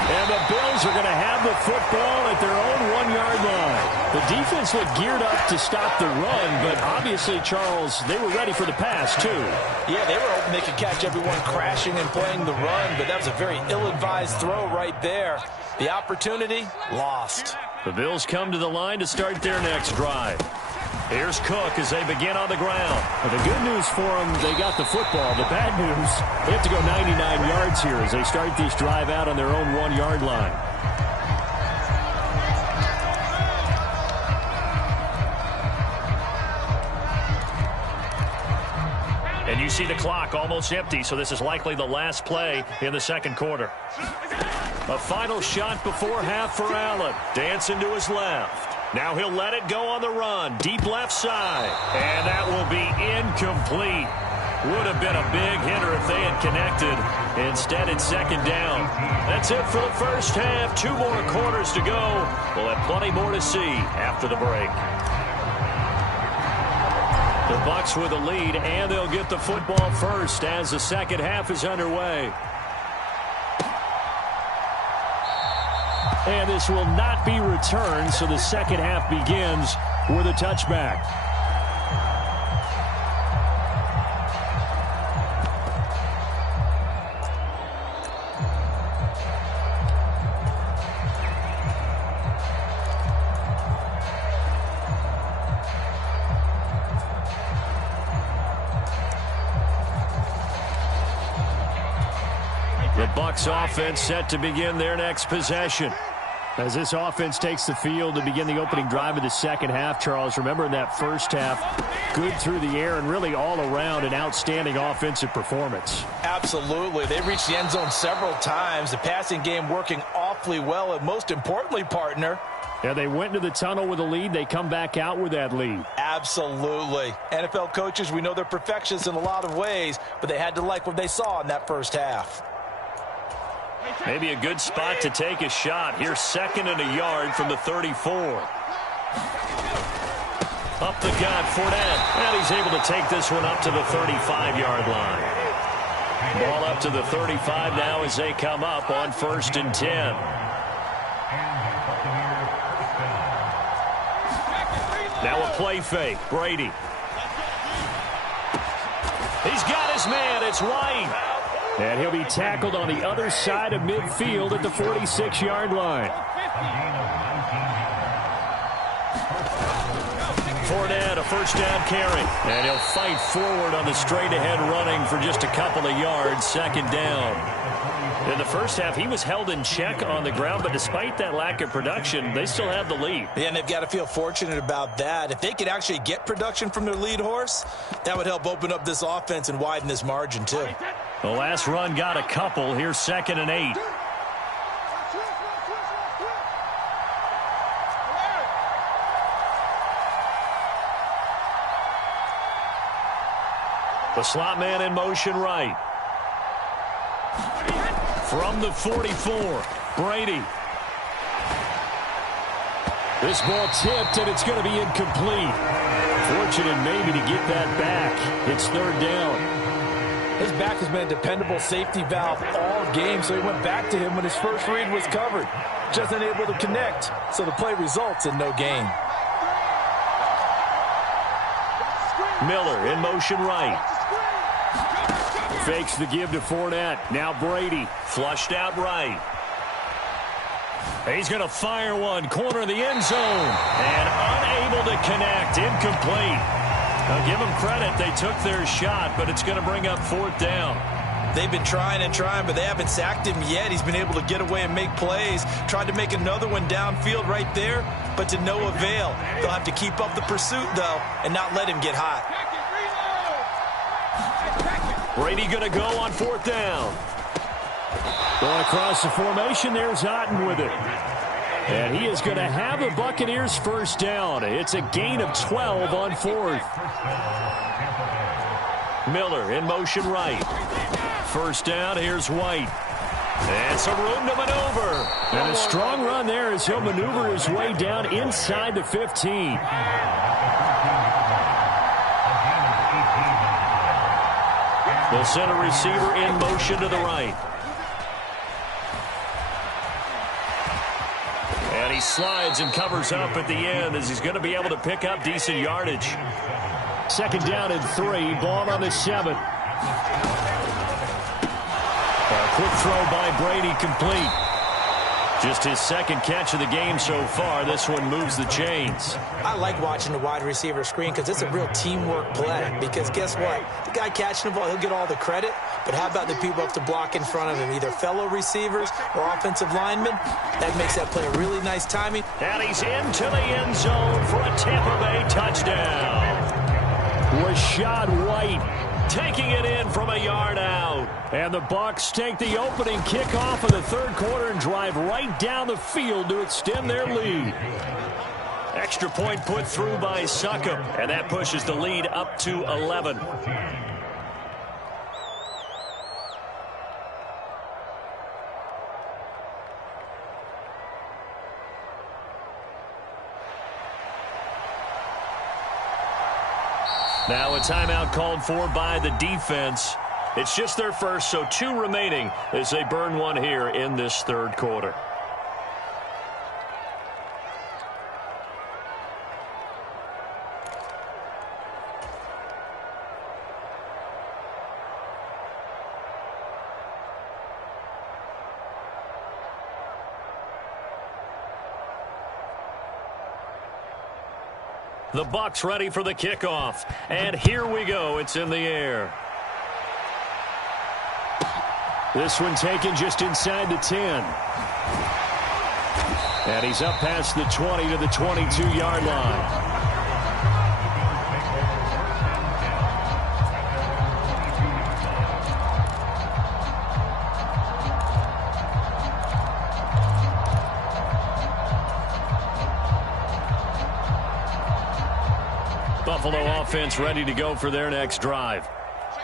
And the Bills are going to have the football at their own 1-yard line. The defense looked geared up to stop the run, but obviously, Charles, they were ready for the pass, too. Yeah, they were hoping they could catch everyone crashing and playing the run, but that was a very ill-advised throw right there. The opportunity, lost. The Bills come to the line to start their next drive. Here's Cook as they begin on the ground. Well, the good news for them, they got the football. The bad news, they have to go 99 yards here as they start this drive out on their own 1-yard line. And you see the clock almost empty, so this is likely the last play in the second quarter. A final shot before half for Allen. Dancing to his left. Now he'll let it go on the run. Deep left side. And that will be incomplete. Would have been a big hitter if they had connected. Instead, it's second down. That's it for the first half. 2 more quarters to go. We'll have plenty more to see after the break. The Bucs with a lead, and they'll get the football first as the second half is underway. And this will not be returned, so the second half begins with a touchback. Bucs offense set to begin their next possession. As this offense takes the field to begin the opening drive of the second half, Charles, remember in that first half, good through the air and really all around an outstanding offensive performance. Absolutely. They reached the end zone several times. The passing game working awfully well, and most importantly, partner, yeah, they went into the tunnel with a lead. They come back out with that lead. Absolutely. NFL coaches, we know they're perfectionists in a lot of ways, but they had to like what they saw in that first half. Maybe a good spot to take a shot. Here's 2nd and a yard from the 34. Up the gut, Fournette. And he's able to take this one up to the 35-yard line. Ball up to the 35 now as they come up on 1st and 10. Now a play fake. Brady. He's got his man. It's White. And he'll be tackled on the other side of midfield at the 46-yard line. Fournette, a first down carry. And he'll fight forward on the straight-ahead running for just a couple of yards, 2nd down. In the first half, he was held in check on the ground, but despite that lack of production, they still have the lead. Yeah, and they've got to feel fortunate about that. If they could actually get production from their lead horse, that would help open up this offense and widen this margin, too. The last run got a couple. Here's 2nd and 8. The slot man in motion right. From the 44, Brady. This ball tipped, and it's going to be incomplete. Fortunate maybe to get that back. It's 3rd down. His back has been a dependable safety valve all game, so he went back to him when his first read was covered. Just unable to connect, so the play results in no gain. Miller in motion right. Fakes the give to Fournette. Now Brady. Flushed out right. He's going to fire one. Corner of the end zone. And unable to connect. Incomplete. I'll give them credit. They took their shot, but it's going to bring up 4th down. They've been trying and trying, but they haven't sacked him yet. He's been able to get away and make plays. Tried to make another one downfield right there, but to no avail. They'll have to keep up the pursuit, though, and not let him get hot. Brady going to go on 4th down. Going across the formation, there's Otten with it. And he is going to have the Buccaneers first down. It's a gain of 12 on 4th. Miller in motion right. First down, here's White. And some room to maneuver. And a strong run there as he'll maneuver his way down inside the 15. The center receiver in motion to the right. And he slides and covers up at the end as he's going to be able to pick up decent yardage. 2nd down and 3. Ball on the 7. A quick throw by Brady, complete. Just his 2nd catch of the game so far. This one moves the chains. I like watching the wide receiver screen because it's a real teamwork play. Because guess what? The guy catching the ball, he'll get all the credit. But how about the people up to block in front of him, either fellow receivers or offensive linemen? That makes that play a really nice timing. And he's into the end zone for a Tampa Bay touchdown. Rashad White taking it in from a yard out. And the Bucs take the opening kickoff of the 3rd quarter and drive right down the field to extend their lead. Extra point put through by Succop, and that pushes the lead up to 11. Now a timeout called for by the defense. It's just their first, so 2 remaining as they burn one here in this 3rd quarter. The Bucs ready for the kickoff. And here we go. It's in the air. This one taken just inside the 10. And he's up past the 20 to the 22-yard line. Buffalo offense ready to go for their next drive.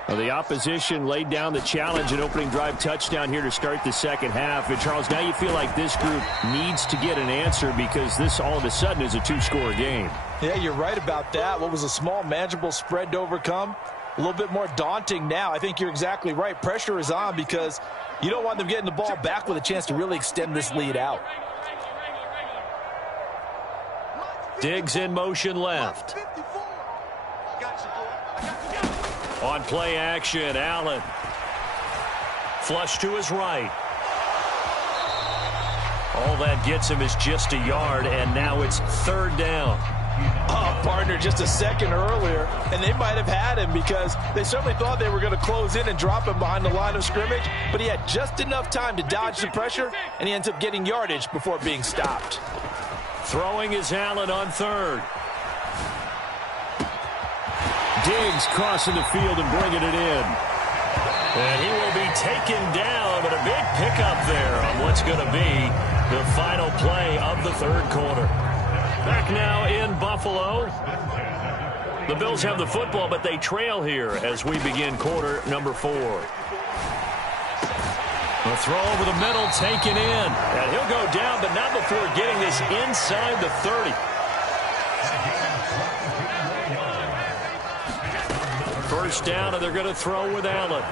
Well, the opposition laid down the challenge and opening drive touchdown here to start the second half. And, Charles, now you feel like this group needs to get an answer because this all of a sudden is a two-score game. Yeah, you're right about that. What was a small, manageable spread to overcome, a little bit more daunting now. I think you're exactly right. Pressure is on because you don't want them getting the ball back with a chance to really extend this lead out. Diggs in motion left. On play action, Allen. Flush to his right. All that gets him is just a yard, and now it's third down. Oh, partner, just a second earlier, and they might have had him because they certainly thought they were going to close in and drop him behind the line of scrimmage, but he had just enough time to dodge the pressure, and he ends up getting yardage before being stopped. Throwing is Allen on third. Diggs crossing the field and bringing it in. And he will be taken down, but a big pickup there on what's going to be the final play of the third quarter. Back now in Buffalo. The Bills have the football, but they trail here as we begin quarter number 4. A throw over the middle, taken in. And he'll go down, but not before getting this inside the 30. First down, and they're going to throw with Allen.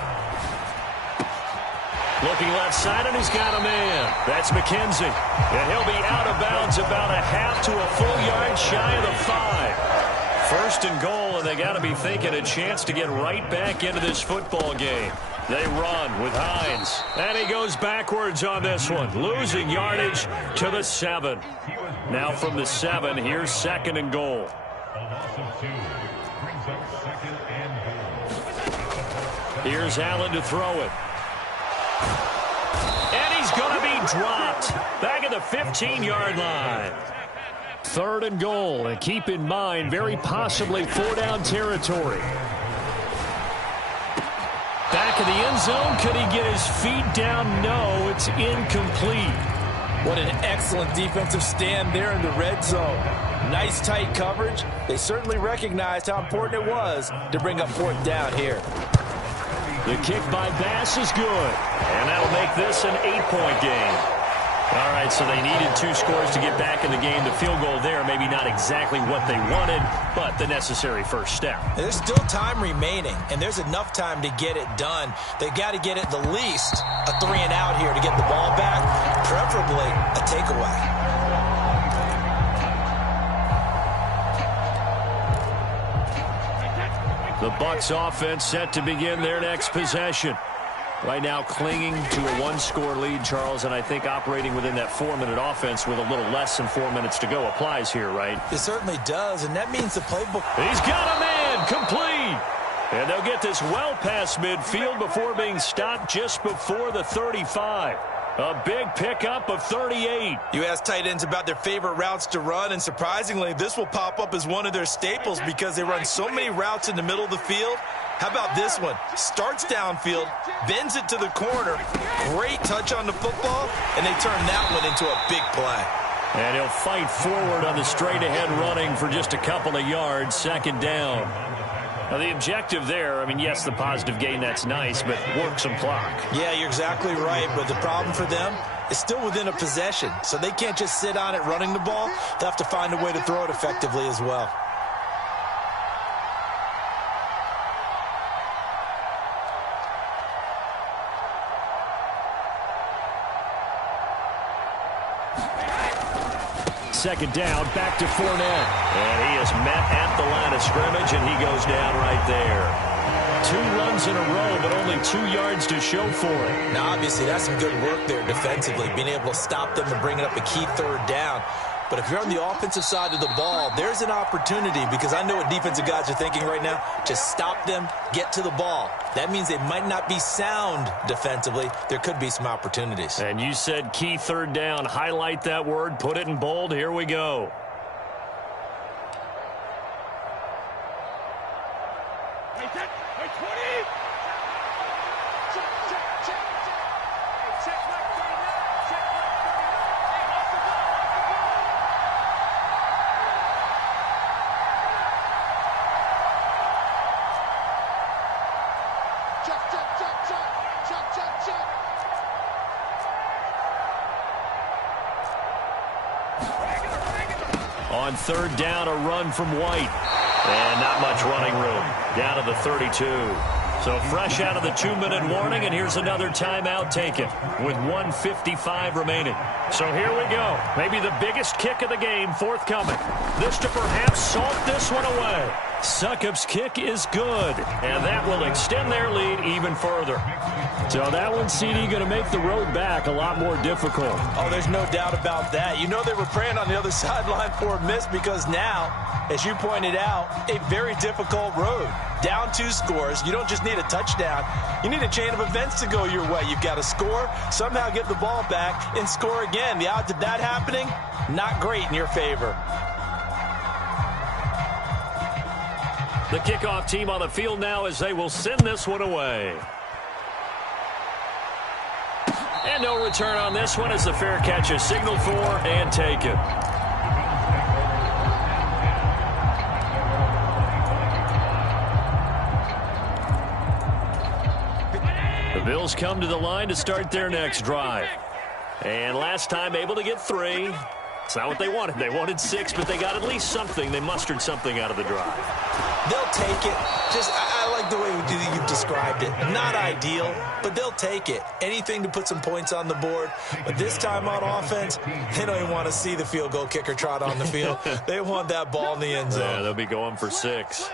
Looking left side, and he's got a man. That's McKenzie. And he'll be out of bounds about a half to a full yard shy of the 5. First and goal, and they got to be thinking a chance to get right back into this football game. They run with Hines. And he goes backwards on this one, losing yardage to the 7. Now from the 7, here's second and goal. Here's Allen to throw it. And he's going to be dropped back at the 15-yard line. Third and goal, and keep in mind, very possibly 4-down territory. Back in the end zone, could he get his feet down? No, it's incomplete. What an excellent defensive stand there in the red zone. Nice tight coverage. They certainly recognized how important it was to bring up fourth down here. The kick by Bass is good. And that'll make this an 8-point game. All right, so they needed 2 scores to get back in the game. The field goal there, maybe not exactly what they wanted, but the necessary first step. There's still time remaining, and there's enough time to get it done. They've got to get at the least a 3-and-out here to get the ball back, preferably a takeaway. The Bucs offense set to begin their next possession. Right now clinging to a 1-score lead, Charles, and I think operating within that 4-minute offense with a little less than 4 minutes to go applies here, right? It certainly does, and that means the playbook. He's got a man, complete. And they'll get this well past midfield before being stopped just before the 35. A big pickup of 38. You ask tight ends about their favorite routes to run, and surprisingly, this will pop up as one of their staples because they run so many routes in the middle of the field. How about this one? Starts downfield, bends it to the corner, great touch on the football, and they turn that one into a big play. And he'll fight forward on the straight-ahead running for just a couple of yards, second down. Now, the objective there, I mean, yes, the positive gain, that's nice, but work some clock. Yeah, you're exactly right, but the problem for them is still within a possession, so they can't just sit on it running the ball. They'll have to find a way to throw it effectively as well. Second down, back to Fournette. And he is met at the line of scrimmage, and he goes down right there. 2 runs in a row, but only 2 yards to show for it. Now, obviously, that's some good work there defensively, being able to stop them and bring it up a key third down. But if you're on the offensive side of the ball, there's an opportunity, because I know what defensive guys are thinking right now. Just stop them, get to the ball. That means they might not be sound defensively. There could be some opportunities. And you said key third down. Highlight that word, put it in bold. Here we go. Hey, 20. Check. Hey, check like 39. Check like 39. Hey, off the ball. Check. On third down, a run from White. And not much running room. Down to the 32. So fresh out of the 2-minute warning, and here's another timeout taken with 1:55 remaining. So here we go. Maybe the biggest kick of the game forthcoming. This to perhaps salt this one away. Succop's kick is good, and that will extend their lead even further. So that one, CD, going to make the road back a lot more difficult. Oh, there's no doubt about that. You know they were praying on the other sideline for a miss, because now, as you pointed out, a very difficult road. Down 2 scores. You don't just need a touchdown. You need a chain of events to go your way. You've got to score, somehow get the ball back, and score again. The odds of that happening, not great in your favor. The kickoff team on the field now as they will send this one away. And no return on this one as the fair catch is signaled for and taken. The Bills come to the line to start their next drive. And last time able to get 3. It's not what they wanted. They wanted 6, but they got at least something. They mustered something out of the drive. They'll take it. I like the way you described it. Not ideal, but they'll take it. Anything to put some points on the board. But this time on offense, they don't even want to see the field goal kicker trot on the field. They want that ball in the end zone. Yeah, they'll be going for 6.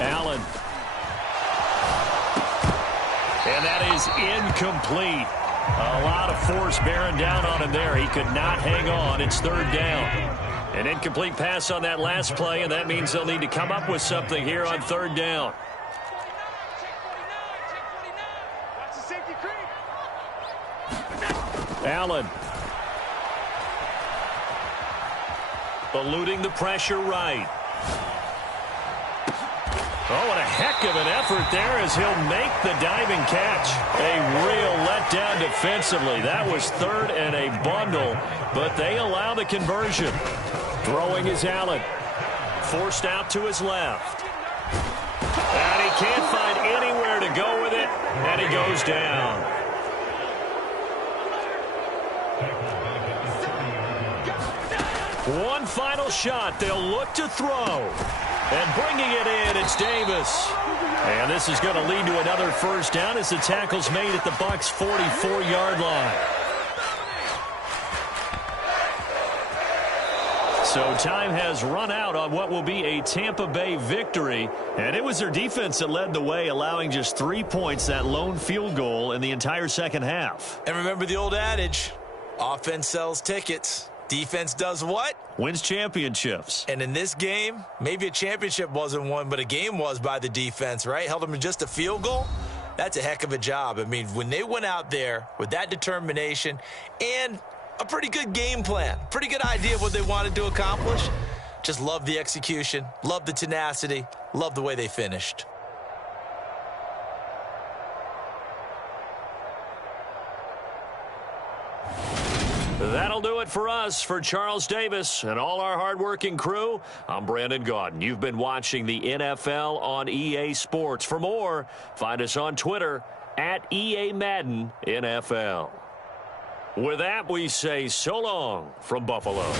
Allen. And that is incomplete. A lot of force bearing down on him there. He could not hang on. It's third down. An incomplete pass on that last play, and that means they'll need to come up with something here on third down. Allen. Eluding the pressure right. Oh, what a heck of an effort there as he'll make the diving catch. A real letdown defensively. That was third and a bundle, but they allow the conversion. Throwing is Allen. Forced out to his left. And he can't find anywhere to go with it, and he goes down. One final shot. They'll look to throw. And bringing it in, it's Davis. And this is going to lead to another first down as the tackle's made at the Bucs' 44-yard line. So time has run out on what will be a Tampa Bay victory. And it was their defense that led the way, allowing just 3 points, that lone field goal in the entire second half. And remember the old adage, offense sells tickets. Defense does what? Wins championships. And in this game, maybe a championship wasn't won, but a game was by the defense, right? Held them to just a field goal. That's a heck of a job. I mean, when they went out there with that determination and a pretty good game plan, pretty good idea of what they wanted to accomplish, just love the execution, love the tenacity, love the way they finished. That'll do it for us. For Charles Davis and all our hardworking crew, I'm Brandon Gaudin. You've been watching the NFL on EA Sports. For more, find us on Twitter at EA Madden NFL. With that, we say so long from Buffalo.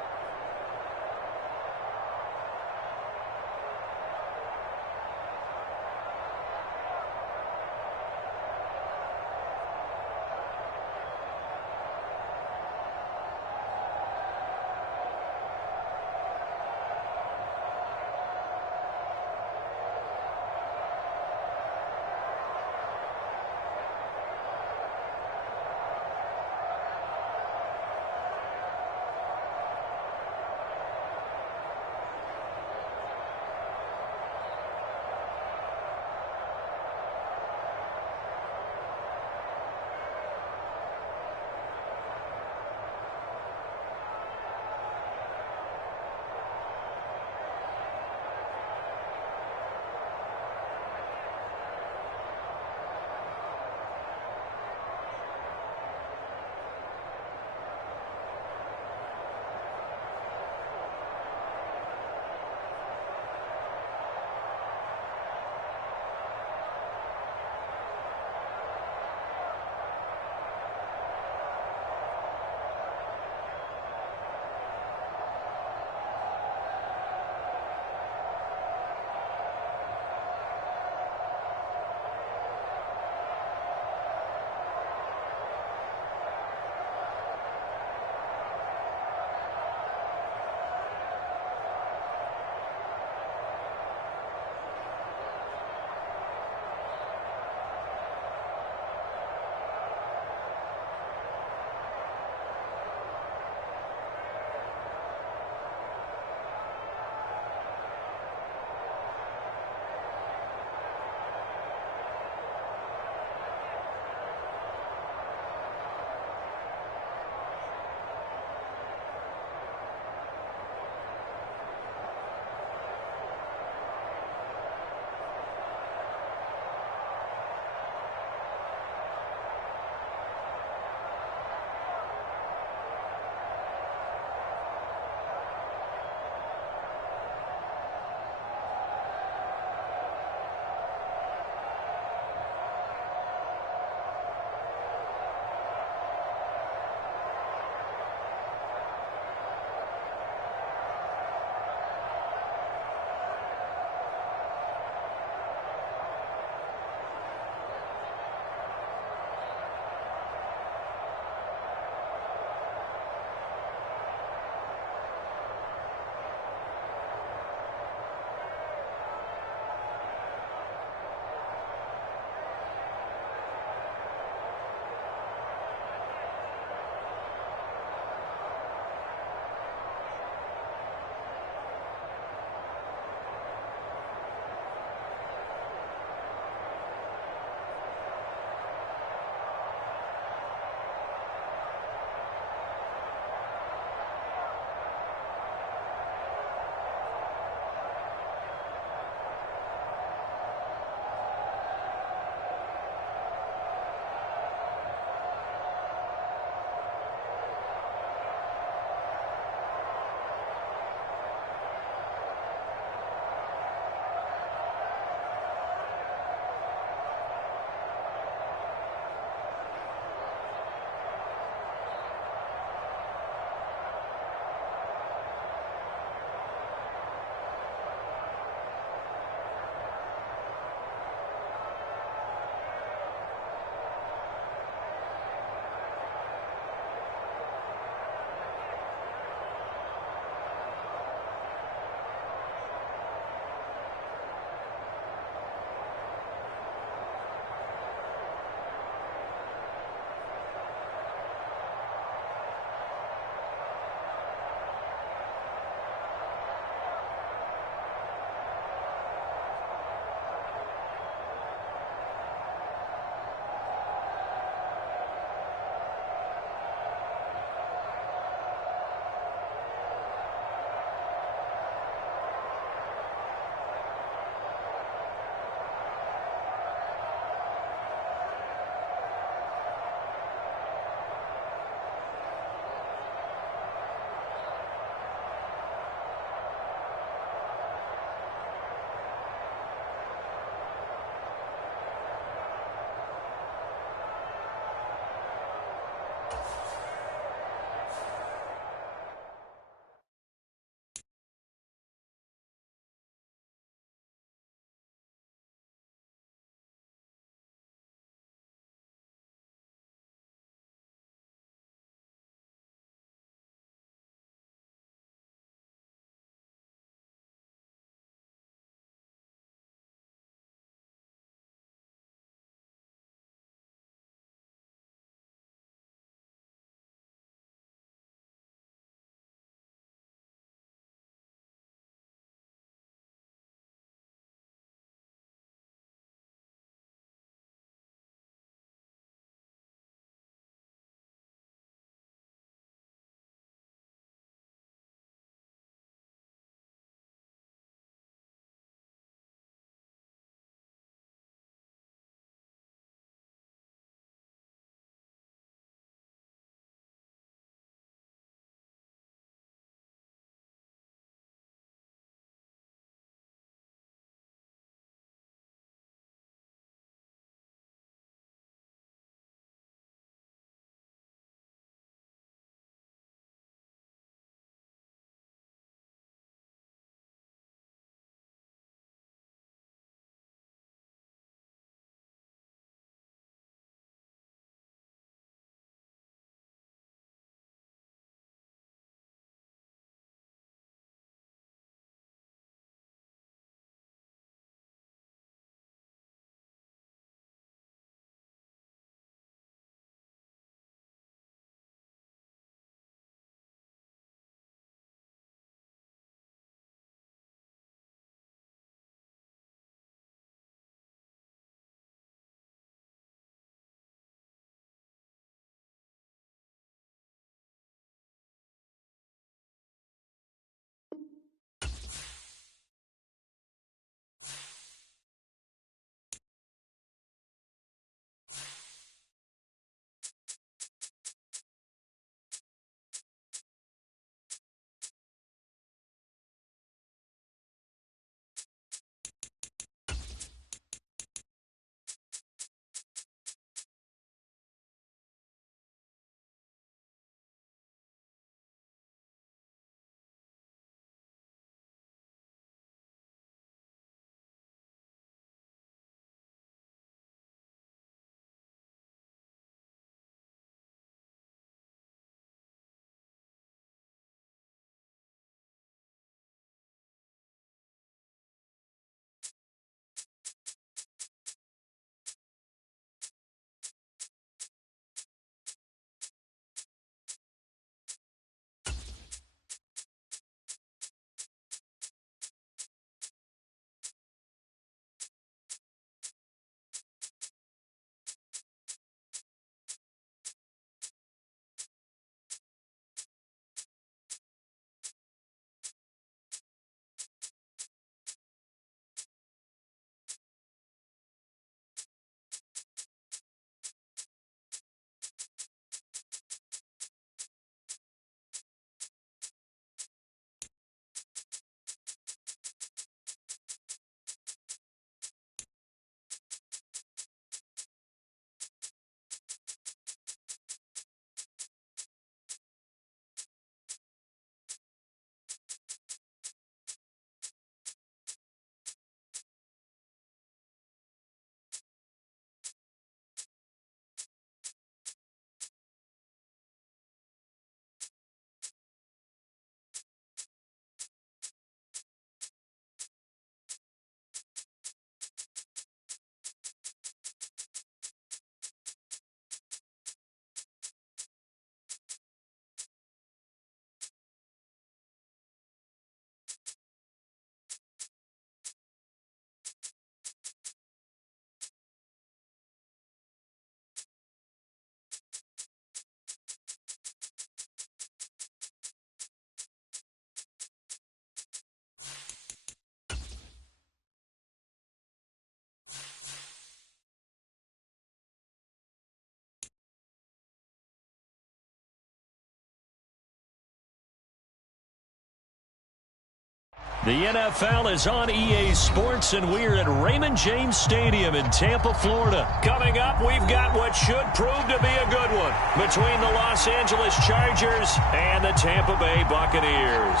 The NFL is on EA Sports, and we're at Raymond James Stadium in Tampa, Florida. Coming up, we've got what should prove to be a good one between the Los Angeles Chargers and the Tampa Bay Buccaneers.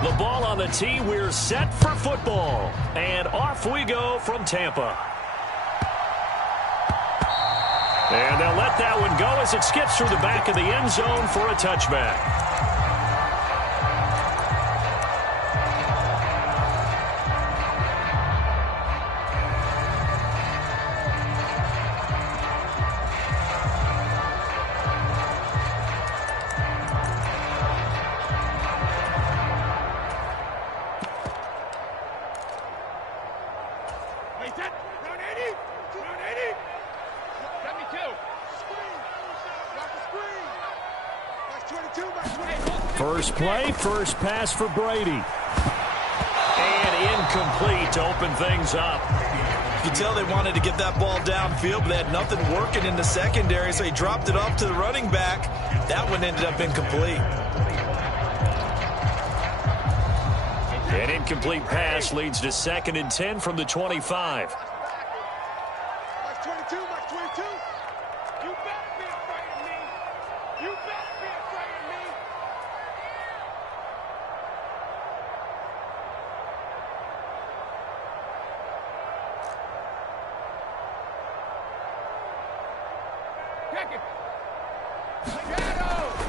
The ball on the tee. We're set for football. And off we go from Tampa. And they'll let that one go as it skips through the back of the end zone for a touchback. First play, first pass for Brady. And incomplete to open things up. You can tell they wanted to get that ball downfield, but they had nothing working in the secondary, so he dropped it off to the running back. That one ended up incomplete. An incomplete pass leads to 2nd and 10 from the 25. Mark 22, Mark 22. You better be afraid of me. You better be afraid of me.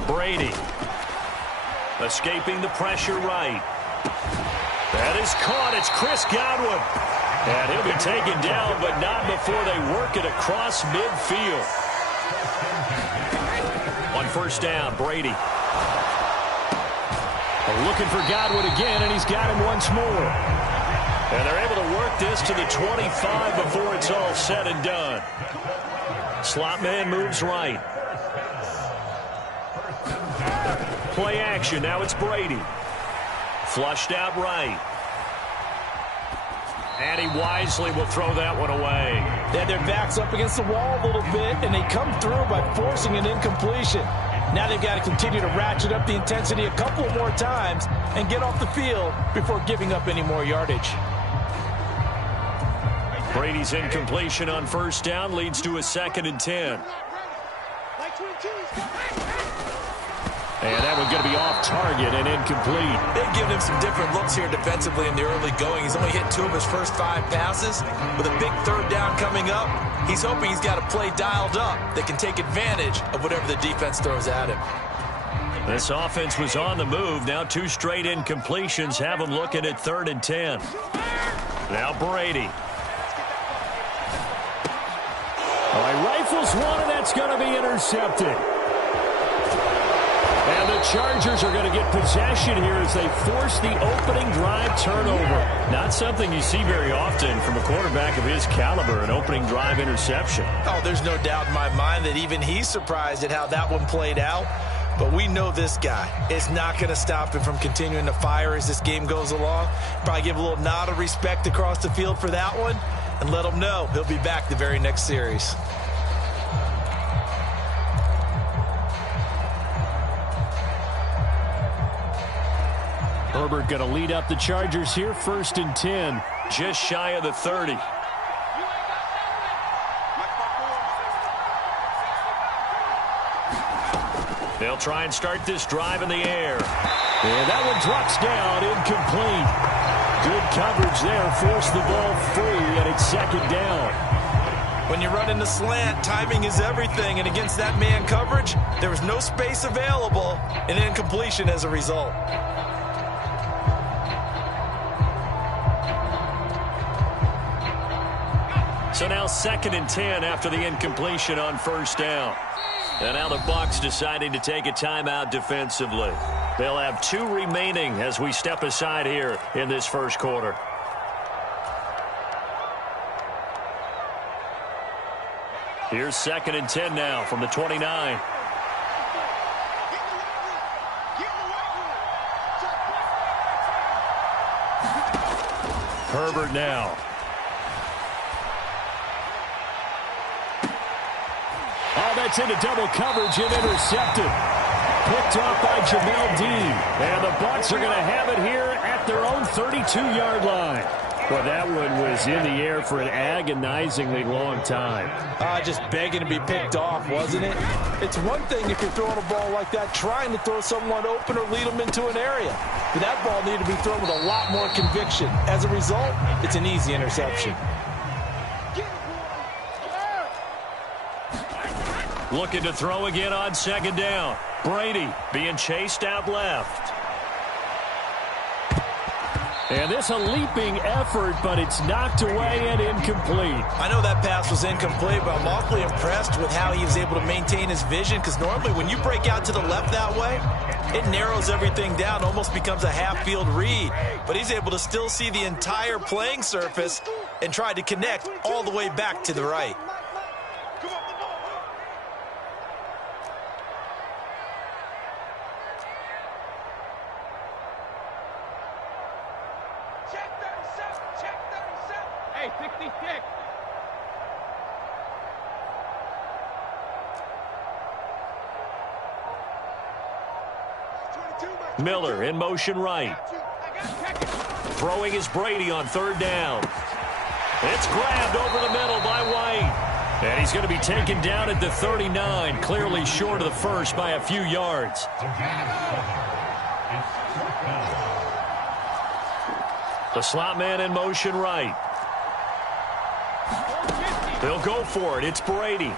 Brady escaping the pressure right. That is caught. It's Chris Godwin. And he'll be taken down, but not before they work it across midfield. On first down, Brady. Looking for Godwin again, and he's got him once more. And they're able to work this to the 25 before it's all said and done. Slot man moves right. Play action. Now it's Brady. Flushed out right. And he wisely will throw that one away. They had their backs up against the wall a little bit, and they come through by forcing an incompletion. Now they've got to continue to ratchet up the intensity a couple more times and get off the field before giving up any more yardage. Brady's incompletion on first down leads to a 2nd and 10. And that one's going to be off target and incomplete. They've given him some different looks here defensively in the early going. He's only hit 2 of his first 5 passes. With a big 3rd down coming up, he's hoping he's got a play dialed up that can take advantage of whatever the defense throws at him. This offense was on the move. Now 2 straight incompletions have him looking at 3rd and 10. Now Brady. All right, rifles one, and that's going to be intercepted. And the Chargers are going to get possession here as they force the opening drive turnover. Not something you see very often from a quarterback of his caliber, an opening drive interception. Oh, there's no doubt in my mind that even he's surprised at how that one played out. But we know this guy is not going to stop him from continuing to fire as this game goes along. Probably give a little nod of respect across the field for that one and let him know he'll be back the very next series. Herbert going to lead up the Chargers here, 1st and 10, just shy of the 30. They'll try and start this drive in the air. And that one drops down, incomplete. Good coverage there, forced the ball free, and it's 2nd down. When you run in the slant, timing is everything, and against that man coverage, there was no space available, and incompletion as a result. So now 2nd and 10 after the incompletion on first down. And now the Bucs deciding to take a timeout defensively. They'll have 2 remaining as we step aside here in this first quarter. Here's 2nd and 10 now from the 29. Herbert now. Oh, that's into double coverage and intercepted. Picked off by Jamel Dean. And the Bucs are going to have it here at their own 32-yard line. Well, that one was in the air for an agonizingly long time. Just begging to be picked off, wasn't it? It's one thing if you're throwing a ball like that, trying to throw someone open or lead them into an area. But that ball needed to be thrown with a lot more conviction. As a result, it's an easy interception. Looking to throw again on 2nd down. Brady being chased out left. And this a leaping effort, but it's knocked away and incomplete. I know that pass was incomplete, but I'm awfully impressed with how he was able to maintain his vision, because normally when you break out to the left that way, it narrows everything down, almost becomes a half-field read. But he's able to still see the entire playing surface and try to connect all the way back to the right. Miller in motion right. Throwing is Brady on 3rd down. It's grabbed over the middle by White. And he's going to be taken down at the 39, clearly short of the first by a few yards. The slot man in motion right. They'll go for it. It's Brady.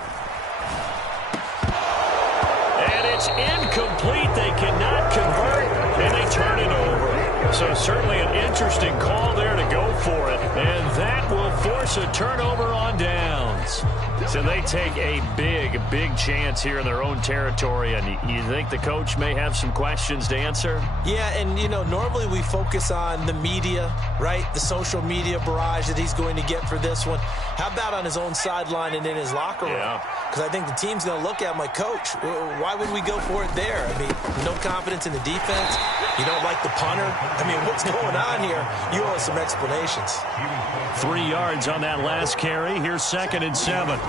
And it's incomplete. They cannot convert, and they turn it over. So certainly an interesting call there to go for it. And that will force a turnover on downs. So they take a big, big chance here in their own territory. And you think the coach may have some questions to answer? Yeah, and, you know, normally we focus on the media, right? The social media barrage that he's going to get for this one. How about on his own sideline and in his locker room? Yeah. Because I think the team's going to look at him like, Coach, why would we go for it there? I mean, no confidence in the defense. You don't like the punter. I mean, what's going on here? You owe us some explanations. 3 yards on that last carry. Here's 2nd and 7.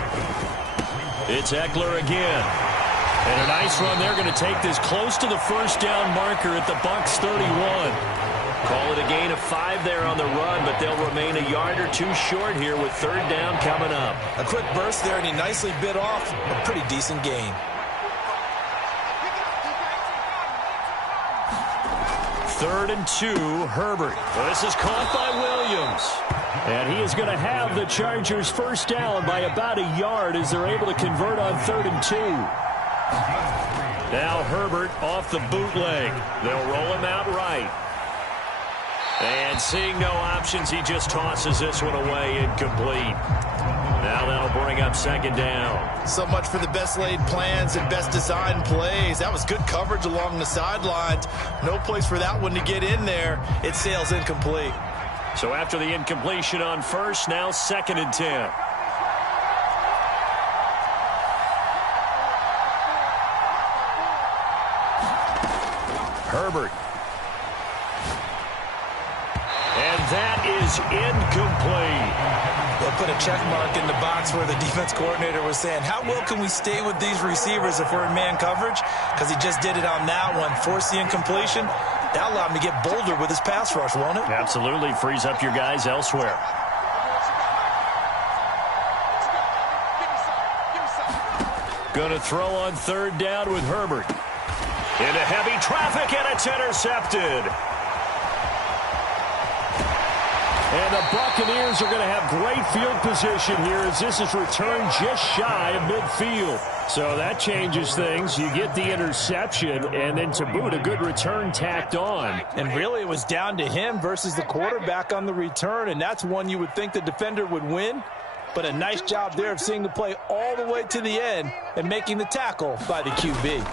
It's Eckler again. And a nice run. They're going to take this close to the first down marker at the Bucs 31. Call it a gain of 5 there on the run, but they'll remain a yard or two short here with 3rd down coming up. A quick burst there, and he nicely bit off a pretty decent gain. 3rd and 2, Herbert. Well, this is caught by Williams. And he is going to have the Chargers first down by about a yard as they're able to convert on 3rd and 2. Now Herbert off the bootleg. They'll roll him out right. And seeing no options, he just tosses this one away, incomplete. Now that'll bring up 2nd down. So much for the best laid plans and best designed plays. That was good coverage along the sidelines. No place for that one to get in there. It sails incomplete. So after the incompletion on first, now 2nd and 10. Herbert. And that is incomplete. They'll put a check mark in the box where the defense coordinator was saying, how well can we stay with these receivers if we're in man coverage? Because he just did it on that one. Force the incompletion. That'll allow him to get bolder with his pass rush, won't it? Absolutely. Frees up your guys elsewhere. Going to throw on 3rd down with Herbert. Into heavy traffic, and it's intercepted. And the Buccaneers are going to have great field position here as this is returned just shy of midfield. So that changes things. You get the interception, and then to boot, a good return tacked on. And really, it was down to him versus the quarterback on the return, and that's one you would think the defender would win. But a nice job there of seeing the play all the way to the end and making the tackle by the QB.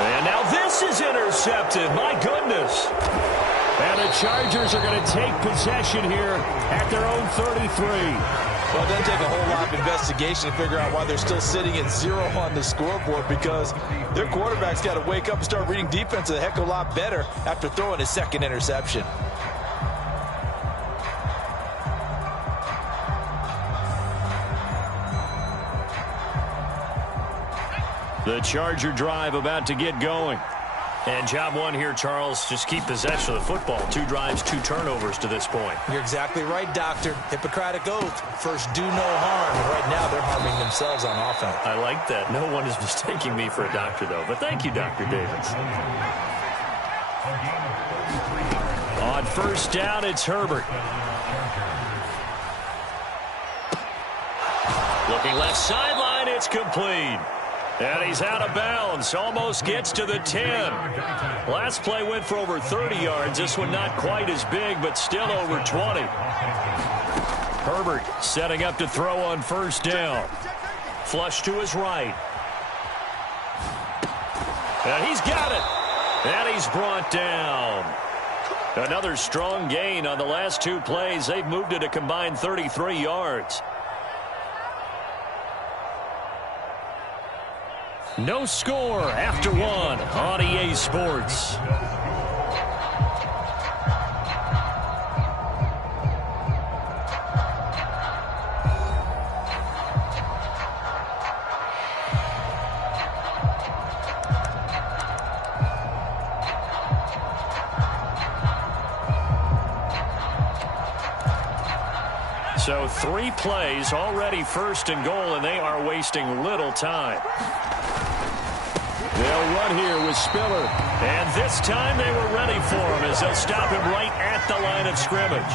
And now this is intercepted. My goodness. And a the Chargers are going to take possession here at their own 33. Well, it doesn't take a whole lot of investigation to figure out why they're still sitting at 0 on the scoreboard, because their quarterback's got to wake up and start reading defense a heck of a lot better after throwing his second interception. The Charger drive about to get going. And job one here, Charles, just keep possession of the football. 2 drives, 2 turnovers to this point. You're exactly right, Doctor. Hippocratic oath. First, do no harm. And right now, they're harming themselves on offense. I like that. No one is mistaking me for a doctor, though. But thank you, Dr. Davis. On first down, it's Herbert. Looking left sideline, it's complete. And he's out of bounds, almost gets to the 10. Last play went for over 30 yards. This one not quite as big, but still over 20. Herbert setting up to throw on first down. Flush to his right. And he's got it. And he's brought down. Another strong gain on the last 2 plays. They've moved it a combined 33 yards. No score after 1 on EA Sports. So 3 plays, already first and goal, and they are wasting little time. They'll run here with Spiller. And this time they were ready for him as they'll stop him right at the line of scrimmage.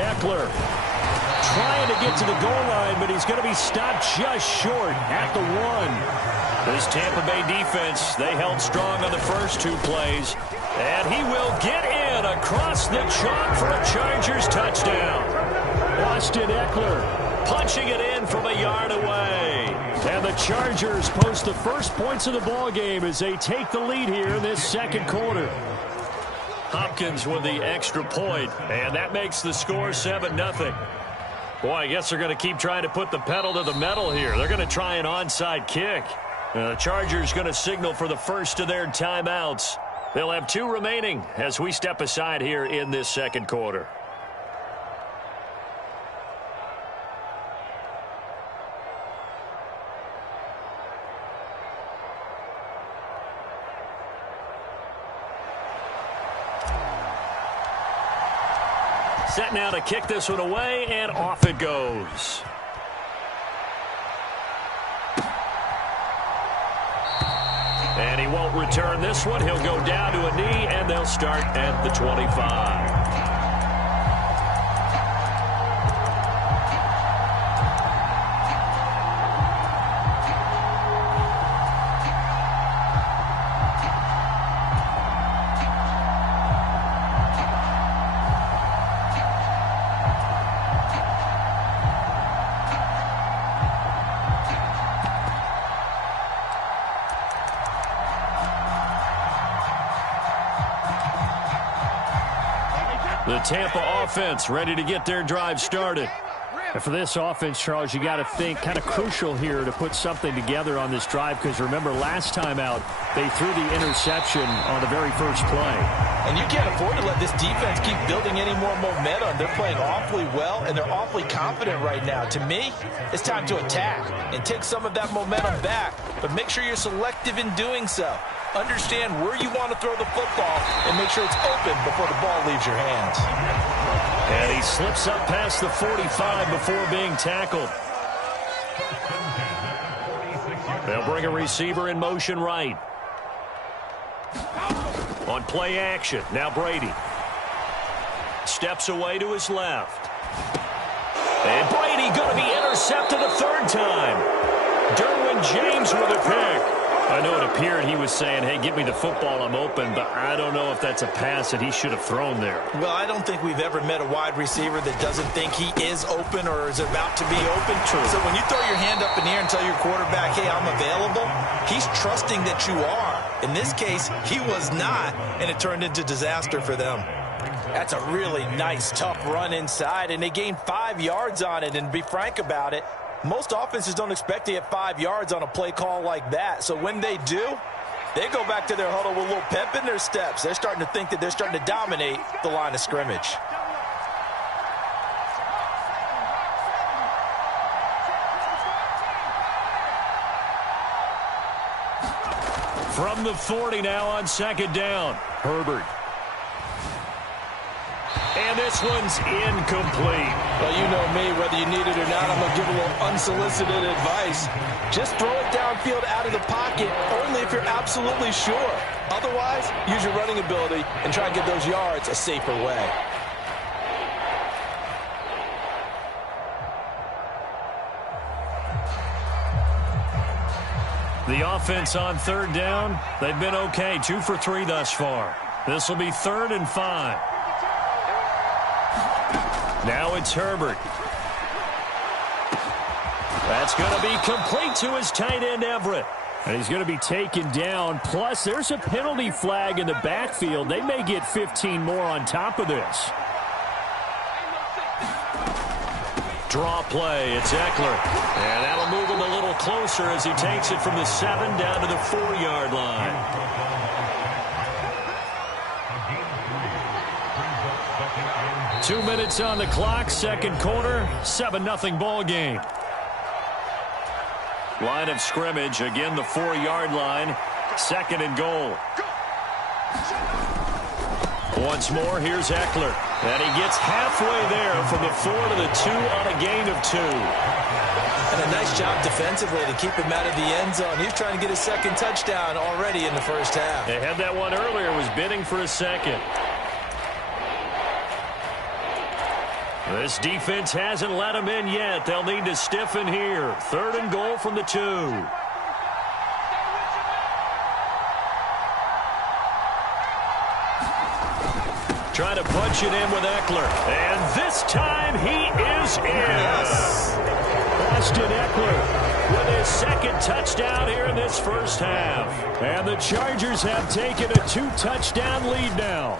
Eckler trying to get to the goal line, but he's going to be stopped just short at the 1. This Tampa Bay defense, they held strong on the first 2 plays. And he will get in across the chalk for a Chargers touchdown. Austin Eckler punching it in from a yard away. And the Chargers post the first points of the ball game as they take the lead here in this second quarter. Hopkins with the extra point, and that makes the score 7-0. Boy, I guess they're going to keep trying to put the pedal to the metal here. They're going to try an onside kick. The Chargers going to signal for the first of their timeouts. They'll have 2 remaining as we step aside here in this second quarter. Set now to kick this one away, and off it goes. And he won't return this one. He'll go down to a knee, and they'll start at the 25. The Tampa offense ready to get their drive started. And for this offense, Charles, you got to think kind of crucial here to put something together on this drive, because remember last time out they threw the interception on the very first play. And you can't afford to let this defense keep building any more momentum. They're playing awfully well, and they're awfully confident right now. To me, it's time to attack and take some of that momentum back, but make sure you're selective in doing so. Understand where you want to throw the football and make sure it's open before the ball leaves your hands. And he slips up past the 45 before being tackled. They'll bring a receiver in motion right. On play action, now Brady. Steps away to his left. And Brady going to be intercepted a 3rd time. Derwin James with a pick. I know it appeared he was saying, hey, give me the football, I'm open, but I don't know if that's a pass that he should have thrown there. Well, I don't think we've ever met a wide receiver that doesn't think he is open or is about to be open. True. So when you throw your hand up in the air and tell your quarterback, hey, I'm available, he's trusting that you are. In this case, he was not, and it turned into disaster for them. That's a really nice, tough run inside, and they gained 5 yards on it. And to be frank about it, most offenses don't expect to get 5 yards on a play call like that. So when they do, they go back to their huddle with a little pep in their steps. They're starting to think that they're starting to dominate the line of scrimmage. From the 40 now on second down. Herbert. And this one's incomplete. Well, you know me, whether you need it or not, I'm going to give a little unsolicited advice. Just throw it downfield out of the pocket, only if you're absolutely sure. Otherwise, use your running ability and try and get those yards a safer way. The offense on third down, they've been okay. 2 for 3 thus far. This will be 3rd and 5. Now it's Herbert. That's going to be complete to his tight end, Everett. And he's going to be taken down. Plus, there's a penalty flag in the backfield. They may get 15 more on top of this. Draw play. It's Eckler. And that'll move him a little closer as he takes it from the 7 down to the 4-yard line. Two minutes on the clock, second quarter, 7-0 ball game. Line of scrimmage, again the 4-yard line, 2nd and goal. Once more, here's Eckler. And he gets halfway there from the 4 to the 2 on a gain of 2. And a nice job defensively to keep him out of the end zone. He's trying to get his 2nd touchdown already in the first half. They had that one earlier, was bidding for a 2nd. This defense hasn't let them in yet. They'll need to stiffen here. 3rd and goal from the 2. Trying to punch it in with Eckler. And this time he is in. Yes. Austin Eckler with his 2nd touchdown here in this first half. And the Chargers have taken a 2-touchdown lead now.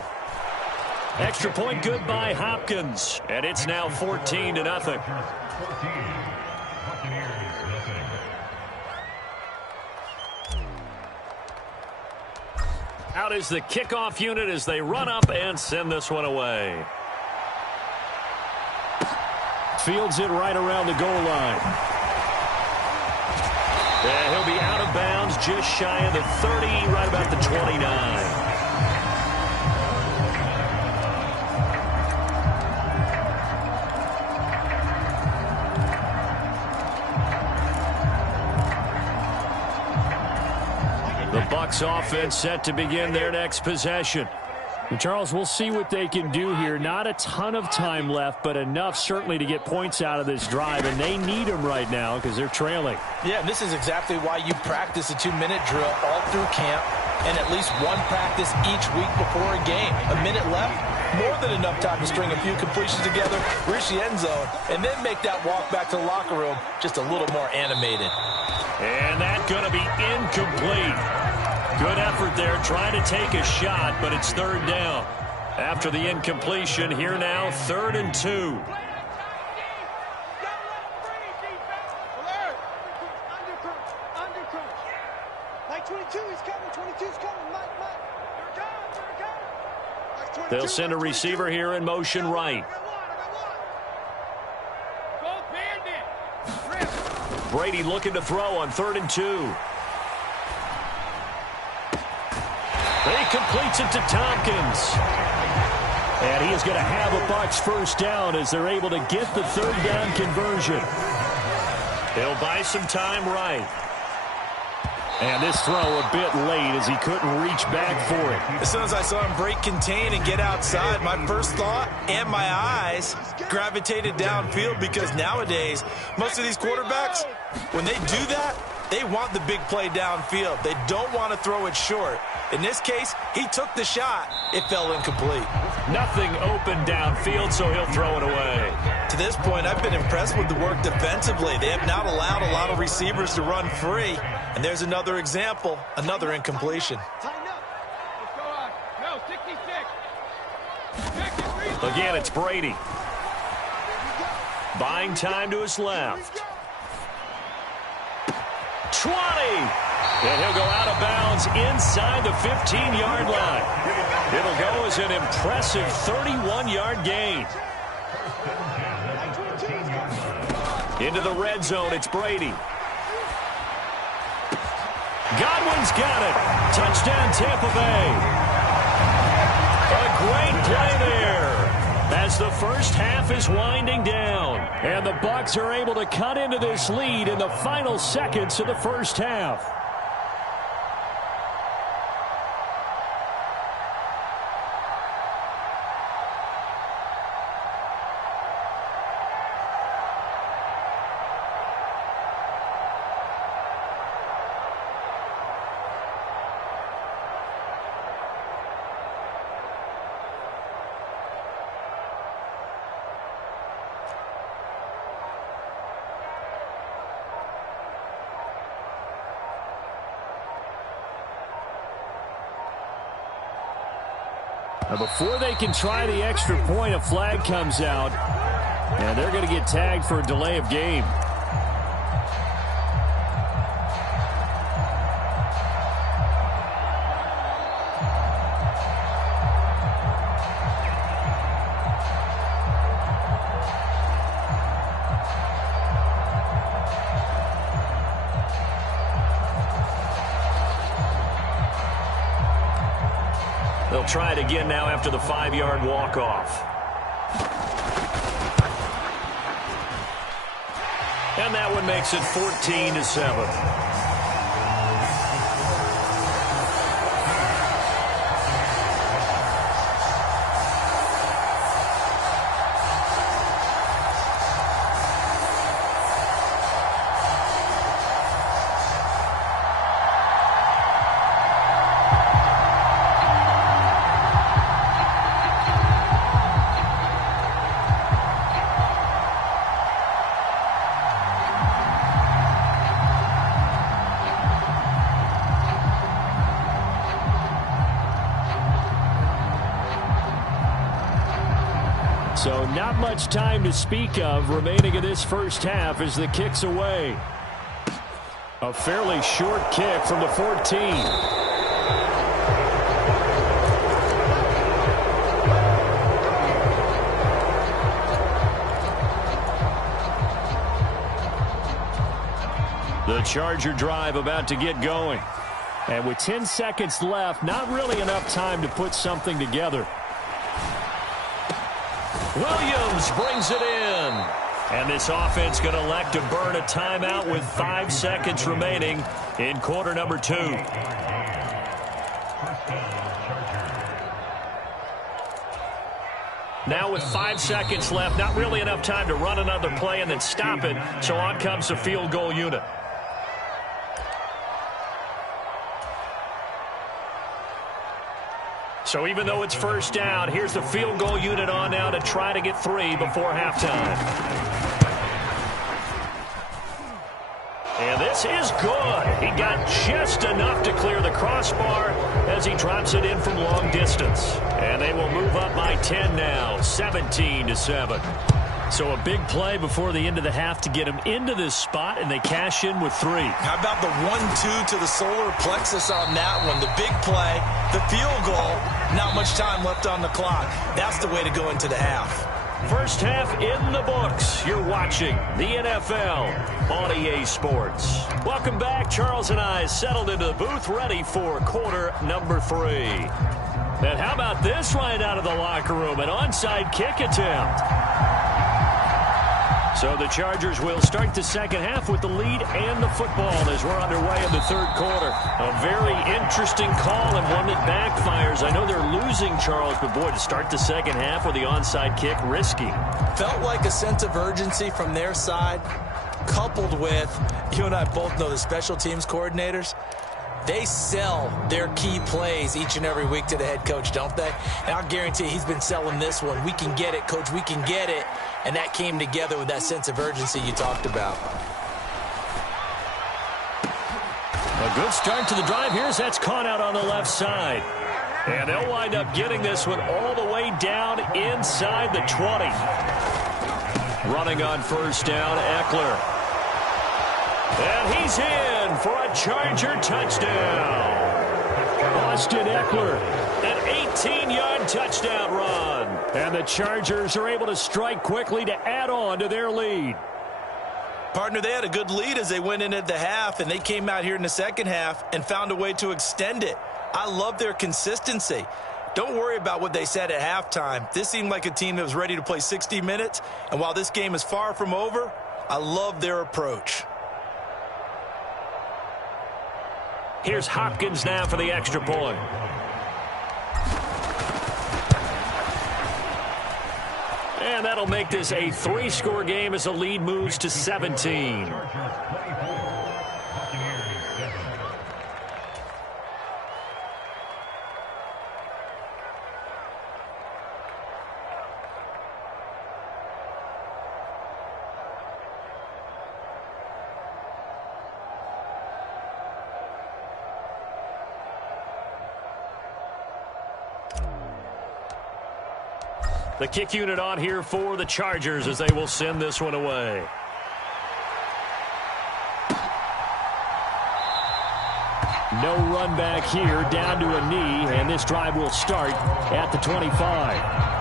Extra point good by Hopkins. And it's now 14-0. Out is the kickoff unit as they run up and send this one away. Fields it right around the goal line. And he'll be out of bounds just shy of the 30, right about the 29. The Bucs offense set to begin their next possession. And Charles, we'll see what they can do here. Not a ton of time left, but enough certainly to get points out of this drive, and they need them right now because they're trailing. Yeah, and this is exactly why you practice a 2-minute drill all through camp and at least one practice each week before a game. A minute left, more than enough time to string a few completions together, reach the end zone, and then make that walk back to the locker room just a little more animated. And that's going to be incomplete. Good effort there, trying to take a shot, but it's 3rd down. After the incompletion, here now, 3rd and 2. They'll send a receiver here in motion right. Brady looking to throw on 3rd and 2. He completes it to Tompkins. And he is going to have a Bucs first down as they're able to get the 3rd down conversion. They'll buy some time right. And this throw a bit late as he couldn't reach back for it. As soon as I saw him break contain and get outside, my first thought and my eyes gravitated downfield because nowadays, most of these quarterbacks, when they do that, They want the big play downfield. They don't want to throw it short. In this case, he took the shot. It fell incomplete. Nothing open downfield, so he'll throw it away. To this point, I've been impressed with the work defensively. They have not allowed a lot of receivers to run free. And there's another example, another incompletion. Let's go on. No, 66. Again, it's Brady. Buying time to his left. 20. And he'll go out of bounds inside the 15-yard line. It'll go as an impressive 31-yard gain. Into the red zone, it's Brady. Godwin's got it. Touchdown, Tampa Bay. A great play there as the first half is winding down. And the Bucs are able to cut into this lead in the final seconds of the first half. Before they can try the extra point, a flag comes out, and they're going to get tagged for a delay of game. They'll try it again now after the 5-yard walk-off. And that one makes it 14-7. So not much time to speak of remaining in this first half as the kick's away. A fairly short kick from the 14. The Charger drive about to get going. And with 10 seconds left, not really enough time to put something together. Williams brings it in. And this offense going to elect to burn a timeout with 5 seconds remaining in quarter number 2. Now with 5 seconds left, not really enough time to run another play and then stop it. So on comes the field goal unit. So even though it's first down, here's the field goal unit on now to try to get 3 before halftime. And this is good. He got just enough to clear the crossbar as he drops it in from long distance. And they will move up by 10 now, 17-7. So a big play before the end of the half to get him into this spot, and they cash in with 3. How about the 1-2 to the solar plexus on that one? The big play, the field goal, not much time left on the clock. That's the way to go into the half. First half in the books. You're watching the NFL on EA Sports. Welcome back. Charles and I settled into the booth, ready for quarter number 3. And how about this right out of the locker room? An onside kick attempt. So the Chargers will start the second half with the lead and the football as we're underway in the third quarter. A very interesting call and one that backfires. I know they're losing, Charles, but boy, to start the second half with the onside kick, risky. Felt like a sense of urgency from their side. coupled with, you and I both know the special teams coordinators, they sell their key plays each and every week to the head coach, don't they? And I'll guarantee he's been selling this one. We can get it, coach, we can get it. And that came together with that sense of urgency you talked about. A good start to the drive here as that's caught out on the left side. And they'll wind up getting this one all the way down inside the 20. Running on first down, Eckler. And he's in for a Charger touchdown. Austin Eckler, an 18-yard touchdown run. And the Chargers are able to strike quickly to add on to their lead. Partner, they had a good lead as they went into the half, and they came out here in the second half and found a way to extend it. I love their consistency. Don't worry about what they said at halftime. This seemed like a team that was ready to play 60 minutes, and while this game is far from over, I love their approach. Here's Hopkins now for the extra point. And that'll make this a 3-score game as the lead moves to 17. The kick unit on here for the Chargers as they will send this one away. No run back here, down to a knee, and this drive will start at the 25.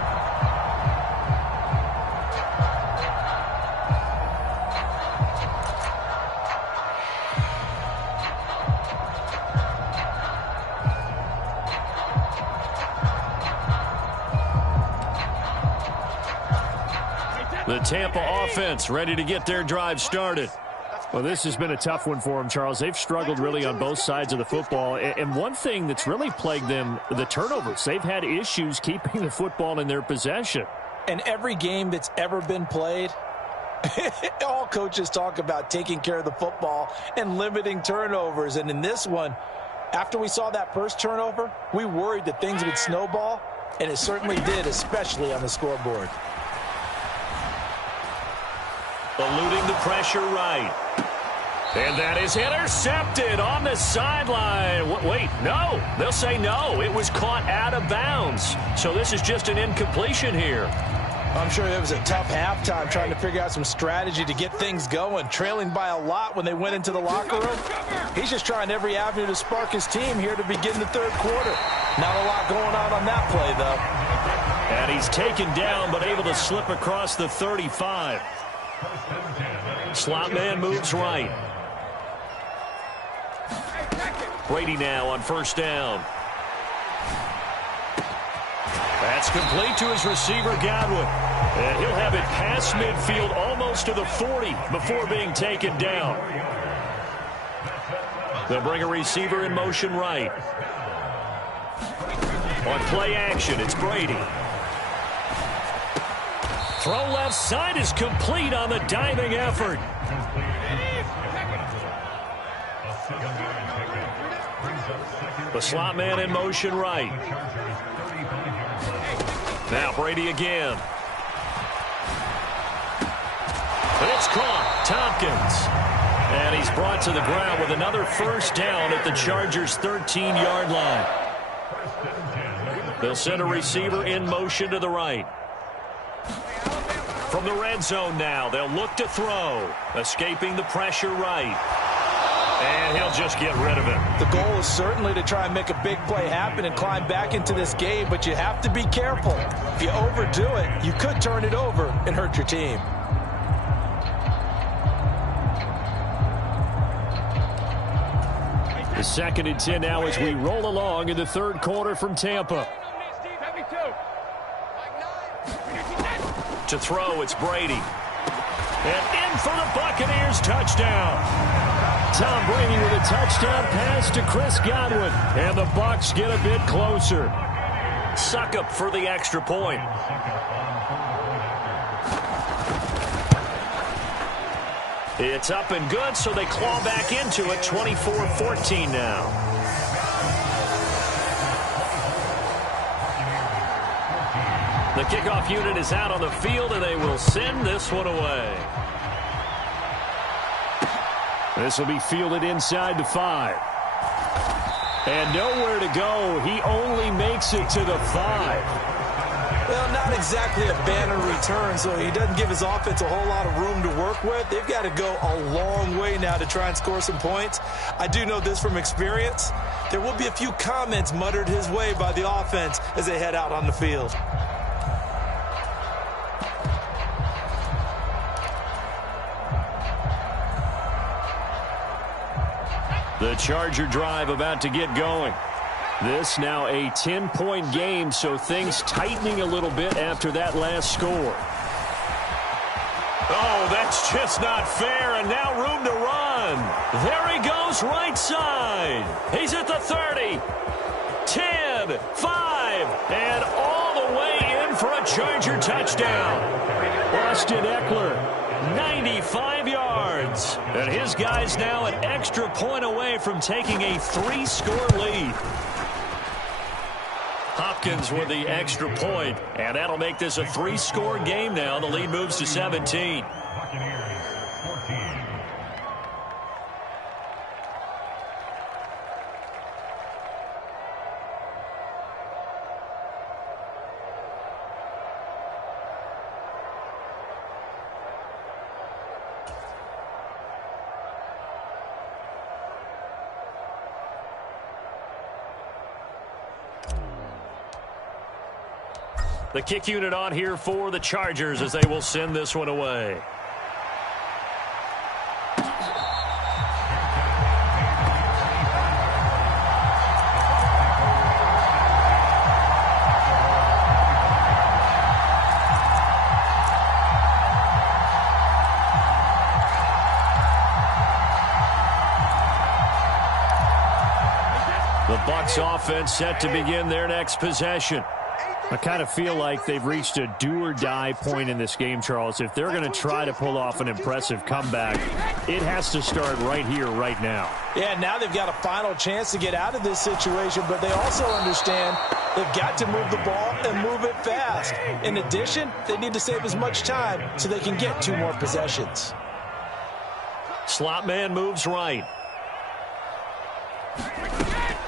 The Tampa offense ready to get their drive started. Well, this has been a tough one for them, Charles. They've struggled really on both sides of the football. And one thing that's really plagued them, the turnovers. They've had issues keeping the football in their possession. And every game that's ever been played, all coaches talk about taking care of the football and limiting turnovers. And in this one, after we saw that first turnover, we worried that things would snowball, and it certainly did, especially on the scoreboard. Eluding the pressure right. And that is intercepted on the sideline. Wait, no. They'll say no. It was caught out of bounds. So this is just an incompletion here. I'm sure it was a tough halftime trying to figure out some strategy to get things going. Trailing by a lot when they went into the locker room. He's just trying every avenue to spark his team here to begin the third quarter. Not a lot going on that play, though. And he's taken down but able to slip across the 35. Slot man moves right. Brady now on first down. That's complete to his receiver, Godwin. And he'll have it past midfield almost to the 40 before being taken down. They'll bring a receiver in motion right. On play action, it's Brady. Throw left side is complete on the diving effort. The slot man in motion right. Now Brady again. But it's caught. Tompkins. And he's brought to the ground with another first down at the Chargers' 13-yard line. They'll send a receiver in motion to the right. From the red zone now, they'll look to throw. Escaping the pressure right. And he'll just get rid of it. The goal is certainly to try and make a big play happen and climb back into this game, but you have to be careful. If you overdo it, you could turn it over and hurt your team. The 2nd and 10 now as we roll along in the third quarter from Tampa. To throw, it's Brady. And in for the Buccaneers touchdown. Tom Brady with a touchdown pass to Chris Godwin. And the Bucs get a bit closer. Succop for the extra point. It's up and good, so they claw back into it, 24-14 now. The kickoff unit is out on the field, and they will send this one away. This will be fielded inside the 5. And nowhere to go. He only makes it to the 5. Well, not exactly a banner return, so he doesn't give his offense a whole lot of room to work with. They've got to go a long way now to try and score some points. I do know this from experience. There will be a few comments muttered his way by the offense as they head out on the field. The Charger drive about to get going. This now a 10-point game, so things tightening a little bit after that last score. Oh, that's just not fair, and now room to run. There he goes, right side. He's at the 30, 10, 5, and all the way in for a Charger touchdown. Austin Ekeler, 95 yards. And his guy's now an extra point away from taking a 3-score lead. Hopkins with the extra point, and that'll make this a 3-score game now. The lead moves to 17. The kick unit on here for the Chargers as they will send this one away. The Bucs offense set to begin their next possession. I kind of feel like they've reached a do-or-die point in this game, Charles. If they're going to try to pull off an impressive comeback, it has to start right here, right now. Yeah, now they've got a final chance to get out of this situation, but they also understand they've got to move the ball and move it fast. In addition, they need to save as much time so they can get 2 more possessions. Slot man moves right.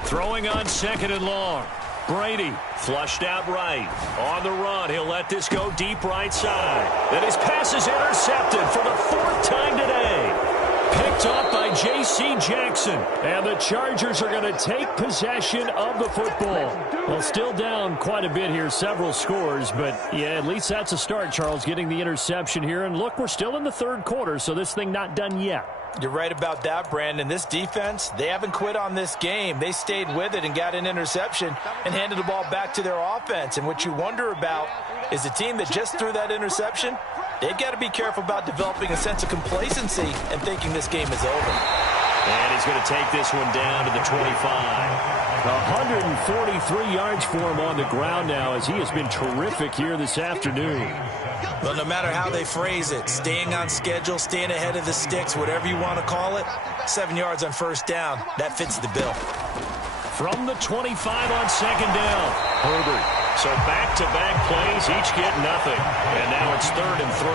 Throwing on 2nd and long. Brady flushed out right. On the run, he'll let this go deep right side. And his pass is intercepted for the 4th time today. Picked off by J.C. Jackson. And the Chargers are going to take possession of the football. Well, still down quite a bit here, several scores. But, yeah, at least that's a start, Charles, getting the interception here. And, look, we're still in the 3rd quarter, so this thing not done yet. You're right about that, Brandon. This defense, they haven't quit on this game. They stayed with it and got an interception and handed the ball back to their offense. And what you wonder about is the team that just threw that interception, they've got to be careful about developing a sense of complacency and thinking this game is over. And he's going to take this one down to the 25. 143 yards for him on the ground now as he has been terrific here this afternoon. Well, no matter how they phrase it, staying on schedule, staying ahead of the sticks, whatever you want to call it, 7 yards on 1st down, that fits the bill. From the 25 on 2nd down, Herbert. So back-to-back plays, each get nothing. And now it's 3rd and 3.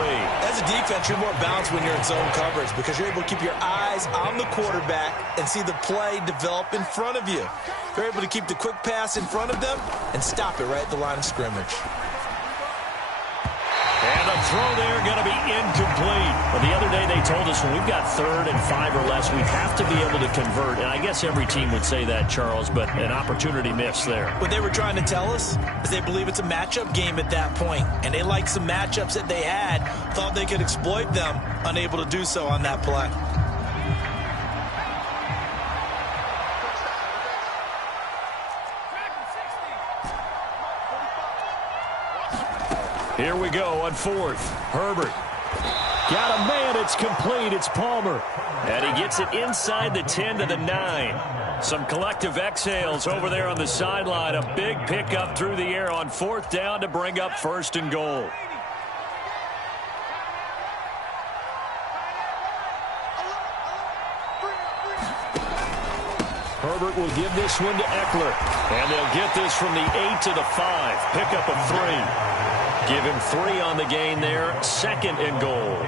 As a defense, you're more balanced when you're in zone coverage because you're able to keep your eyes on the quarterback and see the play develop in front of you. You're able to keep the quick pass in front of them and stop it right at the line of scrimmage. And the throw there going to be incomplete. But the other day they told us when we've got 3rd and 5 or less, we have to be able to convert. And I guess every team would say that, Charles, but an opportunity missed there. What they were trying to tell us is they believe it's a matchup game at that point. And they liked some matchups that they had, thought they could exploit them, unable to do so on that play. Here we go on 4th. Herbert. Got a man. It's complete. It's Palmer. And he gets it inside the 10 to the 9. Some collective exhales over there on the sideline. A big pickup through the air on 4th down to bring up 1st and goal. Herbert will give this one to Eckler. And they'll get this from the 8 to the 5. Pick up a 3. Give him 3 on the gain there. 2nd and goal.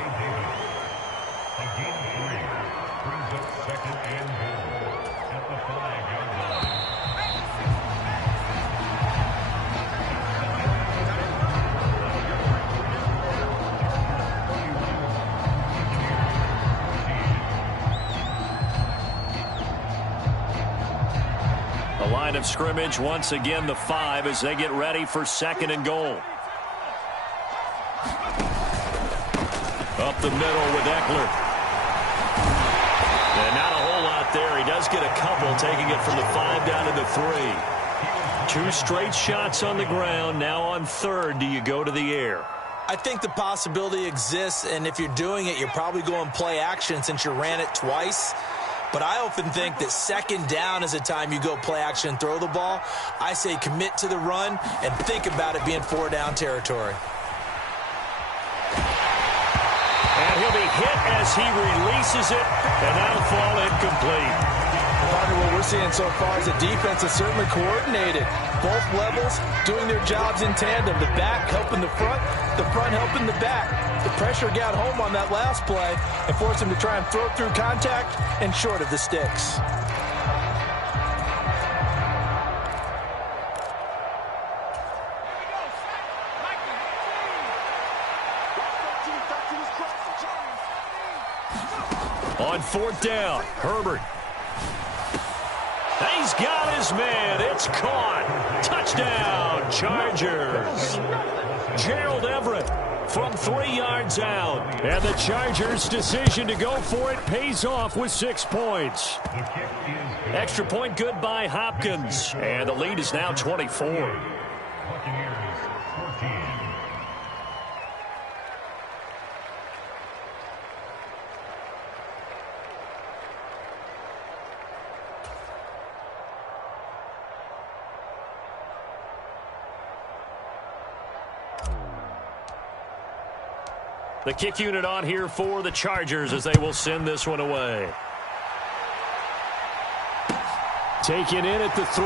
Line of scrimmage once again the 5 as they get ready for 2nd and goal. Up the middle with Eckler. And not a whole lot there. He does get a couple, taking it from the 5 down to the 3. 2 straight shots on the ground. Now on 3rd, do you go to the air? I think the possibility exists, and if you're doing it, you're probably going play action since you ran it twice. But I often think that 2nd down is a time you go play action and throw the ball. I say commit to the run and think about it being 4 down territory. And he'll be hit as he releases it, and that'll fall incomplete. What we're seeing so far is the defense is certainly coordinated. Both levels doing their jobs in tandem. The back helping the front helping the back. The pressure got home on that last play and forced him to try and throw through contact and short of the sticks. On 4th down, Herbert. He's got his man. It's caught. Touchdown, Chargers. Gerald Everett from 3 yards out. And the Chargers' decision to go for it pays off with 6 points. Extra point good by Hopkins. And the lead is now 24. The kick unit on here for the Chargers as they will send this one away. Taken in at the 3.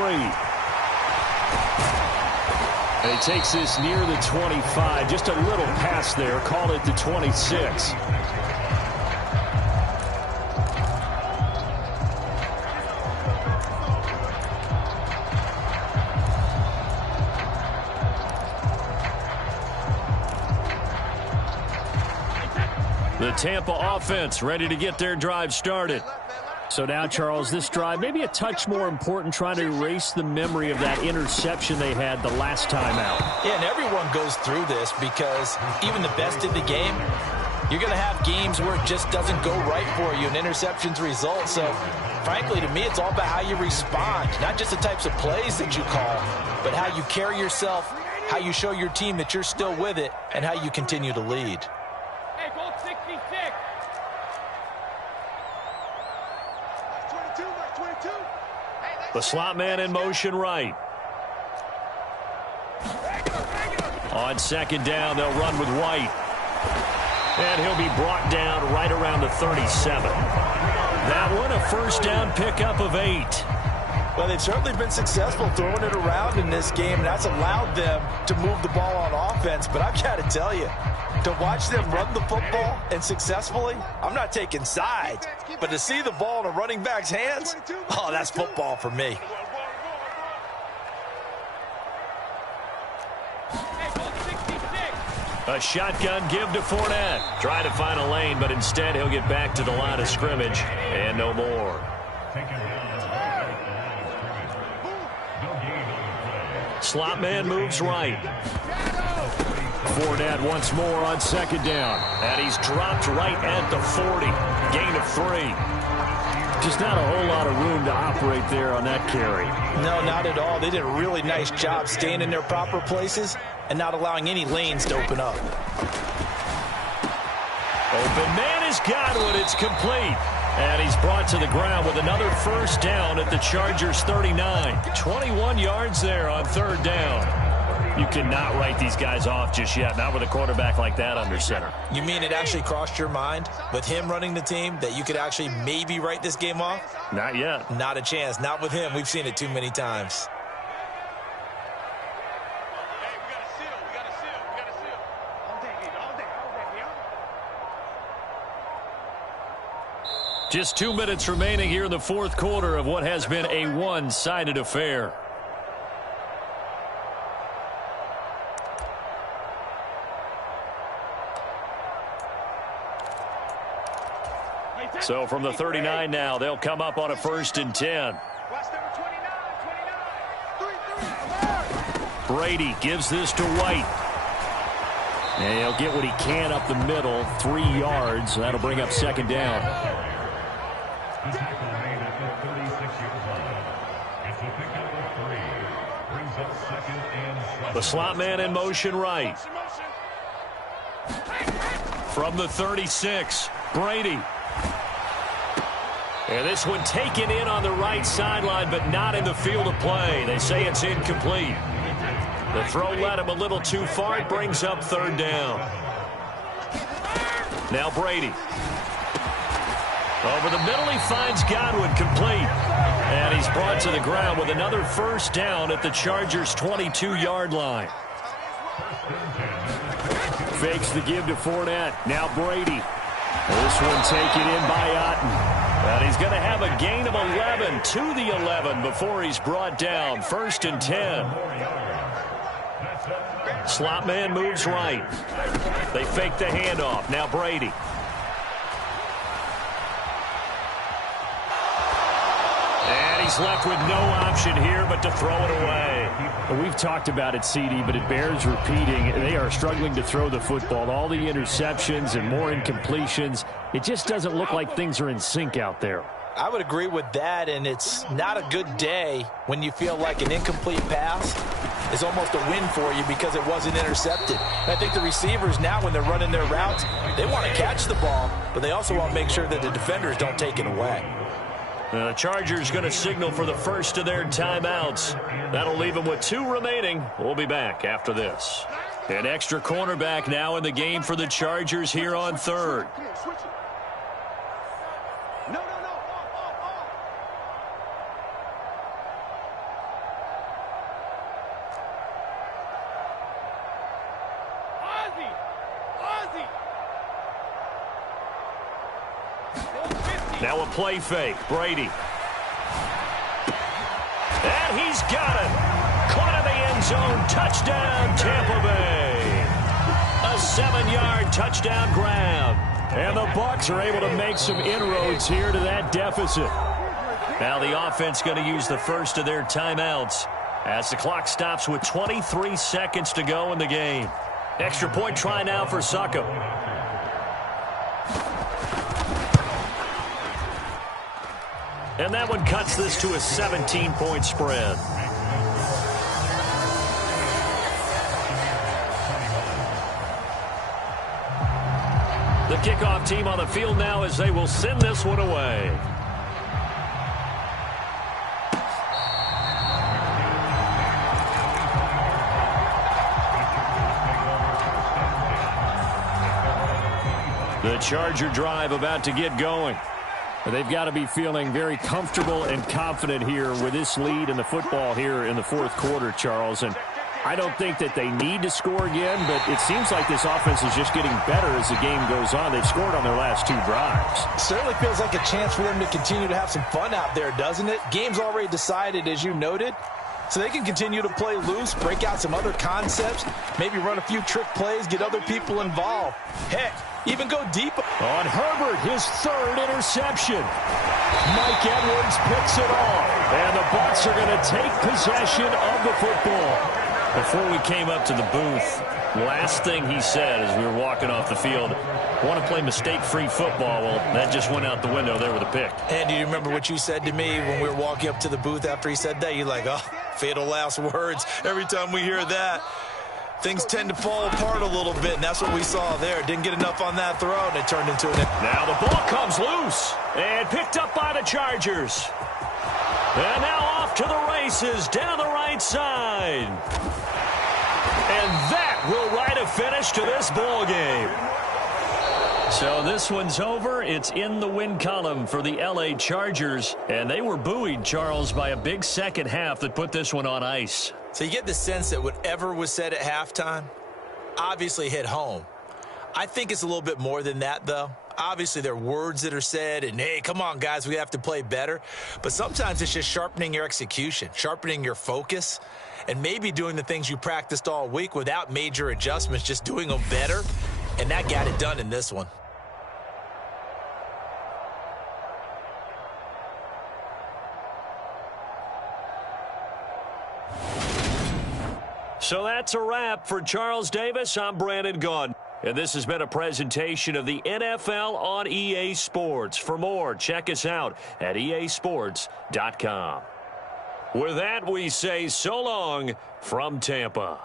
And he takes this near the 25. Just a little pass there. Call it the 26. The Tampa offense ready to get their drive started. So now, Charles, this drive maybe a touch more important, trying to erase the memory of that interception they had the last time out. Yeah, and everyone goes through this because even the best in the game, you're going to have games where it just doesn't go right for you and interceptions result. So, frankly, to me, it's all about how you respond, not just the types of plays that you call, but how you carry yourself, how you show your team that you're still with it, and how you continue to lead. The slot man in motion right. On 2nd down, they'll run with White. And he'll be brought down right around the 37. That one, a 1st down pickup of 8. Well, they've certainly been successful throwing it around in this game, and that's allowed them to move the ball on offense. But I've got to tell you, to watch them run the football and successfully, I'm not taking sides, but to see the ball in a running back's hands, oh, that's football for me. A shotgun give to Fournette. Try to find a lane, but instead he'll get back to the line of scrimmage and no more. Slot man moves right. Fournette once more on 2nd down. And he's dropped right at the 40. Gain of 3. Just not a whole lot of room to operate there on that carry. No, not at all. They did a really nice job staying in their proper places and not allowing any lanes to open up. Open man has got one. It's complete. And he's brought to the ground with another 1st down at the Chargers 39. 21 yards there on 3rd down. You cannot write these guys off just yet, not with a quarterback like that under center. You mean it actually crossed your mind with him running the team that you could actually maybe write this game off? Not yet. Not a chance. Not with him. We've seen it too many times. Hey, we got a seal. We got a seal. We got a seal. All day, baby. Just 2 minutes remaining here in the fourth quarter of what has been a one-sided affair. So from the 39 now, they'll come up on a 1st and 10. Watch number 29. Brady gives this to White. And he'll get what he can up the middle, 3 yards. That'll bring up 2nd down. The slot man in motion right. From the 36, Brady. And this one taken in on the right sideline, but not in the field of play. They say it's incomplete. The throw led him a little too far. It brings up 3rd down. Now Brady. Over the middle, he finds Godwin complete. And he's brought to the ground with another 1st down at the Chargers' 22-yard line. Fakes the give to Fournette. Now Brady. This one taken in by Otten. And he's going to have a gain of 11 to the 11 before he's brought down. 1st and 10. Slot man moves right. They fake the handoff. Now Brady. And he's left with no option here but to throw it away. We've talked about it, CD, but it bears repeating. They are struggling to throw the football. All the interceptions and more incompletions. It just doesn't look like things are in sync out there. I would agree with that, and it's not a good day when you feel like an incomplete pass is almost a win for you because it wasn't intercepted. And I think the receivers now, when they're running their routes, they want to catch the ball, but they also want to make sure that the defenders don't take it away. The Chargers going to signal for the first of their timeouts. That'll leave them with 2 remaining. We'll be back after this. An extra cornerback now in the game for the Chargers here on 3rd. Come on, switch it. No. Ozzy. Now a play fake. Brady. And he's got it. Caught in the end zone. Touchdown, Tampa Bay. A 7-yard touchdown grab. And the Bucs are able to make some inroads here to that deficit. Now the offense going to use the first of their timeouts as the clock stops with 23 seconds to go in the game. Extra point try now for Succop. And that one cuts this to a 17-point spread. The kickoff team on the field now as they will send this one away. The Charger drive about to get going. They've got to be feeling very comfortable and confident here with this lead in the football here in the fourth quarter, Charles. And I don't think that they need to score again, but it seems like this offense is just getting better as the game goes on. They've scored on their last 2 drives. Certainly feels like a chance for them to continue to have some fun out there, doesn't it? Game's already decided, as you noted. So they can continue to play loose, break out some other concepts, maybe run a few trick plays, get other people involved. Heck, even go deep. On Herbert, his 3rd interception. Mike Edwards picks it off. And the Bucs are going to take possession of the football. Before we came up to the booth, last thing he said as we were walking off the field, want to play mistake-free football. Well, that just went out the window there with a pick. And do you remember what you said to me when we were walking up to the booth after he said that? You're like, oh, fatal last words. Every time we hear that, things tend to fall apart a little bit, and that's what we saw there. Didn't get enough on that throw, and it turned into an... Now the ball comes loose and picked up by the Chargers. And now off to the races down the right side. And that will write a finish to this ball game. So this one's over. It's in the win column for the L.A. Chargers. And they were buoyed, Charles, by a big second half that put this one on ice. So you get the sense that whatever was said at halftime obviously hit home. I think it's a little bit more than that, though. Obviously, there are words that are said, and, hey, come on, guys, we have to play better. But sometimes it's just sharpening your execution, sharpening your focus, and maybe doing the things you practiced all week without major adjustments, just doing them better. And that got it done in this one. So that's a wrap for Charles Davis. I'm Brandon Gaudin. And this has been a presentation of the NFL on EA Sports. For more, check us out at easports.com. With that, we say so long from Tampa.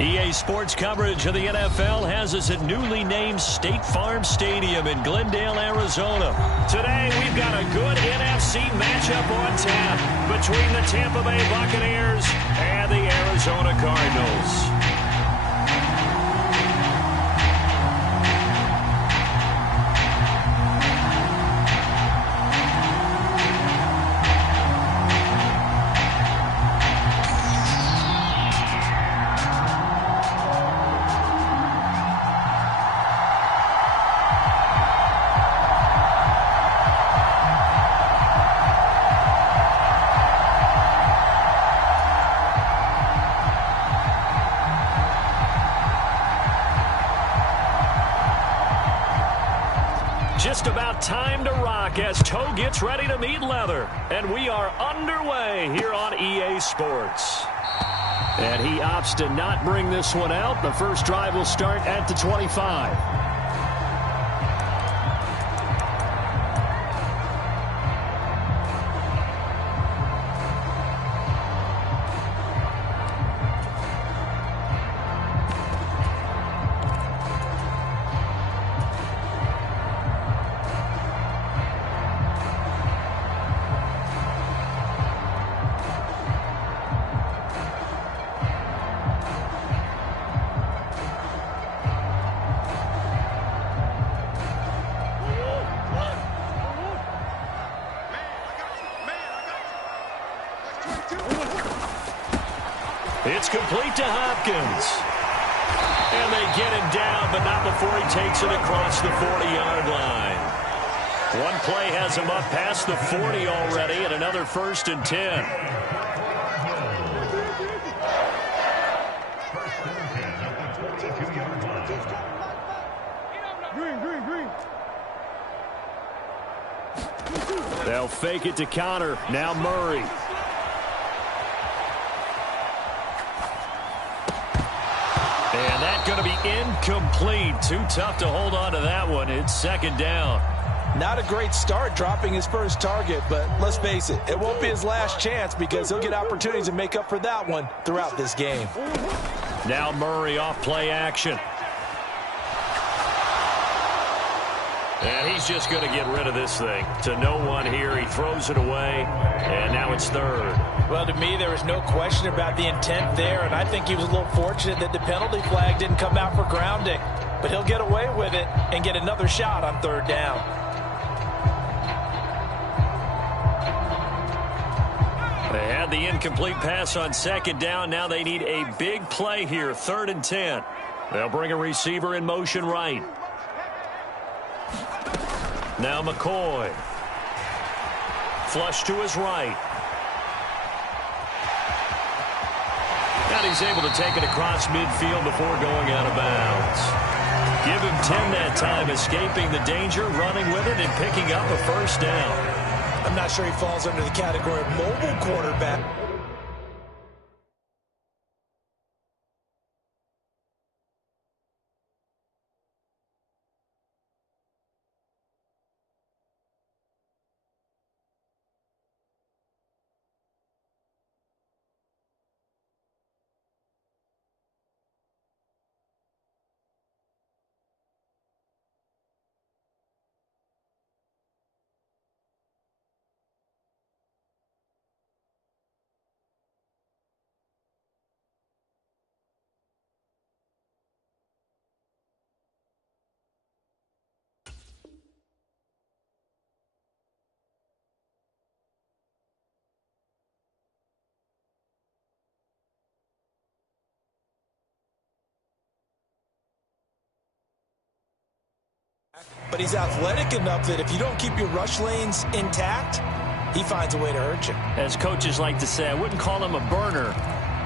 EA Sports coverage of the NFL has us at newly named State Farm Stadium in Glendale, Arizona. Today, we've got a good NFC matchup on tap between the Tampa Bay Buccaneers and the Arizona Cardinals. Just about time to rock as toe gets ready to meet leather. And we are underway here on EA Sports. And he opts to not bring this one out. The first drive will start at the 25. It's complete to Hopkins. And they get him down, but not before he takes it across the 40-yard line. One play has him up past the 40 already, and another 1st and 10. They'll fake it to Connor. Now Murray. And that's going to be incomplete. Too tough to hold on to that one. It's 2nd down. Not a great start dropping his first target, but let's face it, it won't be his last chance because he'll get opportunities to make up for that one throughout this game. Now Murray off play action. And he's just going to get rid of this thing. To no one here. He throws it away, and now it's 3rd. Well, to me, there was no question about the intent there, and I think he was a little fortunate that the penalty flag didn't come out for grounding. But he'll get away with it and get another shot on 3rd down. They had the incomplete pass on 2nd down. Now they need a big play here, 3rd and 10. They'll bring a receiver in motion right. Now McCoy. Flush to his right. And he's able to take it across midfield before going out of bounds. Give him 10 that time, escaping the danger, running with it, and picking up a 1st down. I'm not sure he falls under the category of mobile quarterback. But he's athletic enough that if you don't keep your rush lanes intact, he finds a way to hurt you. As coaches like to say, I wouldn't call him a burner,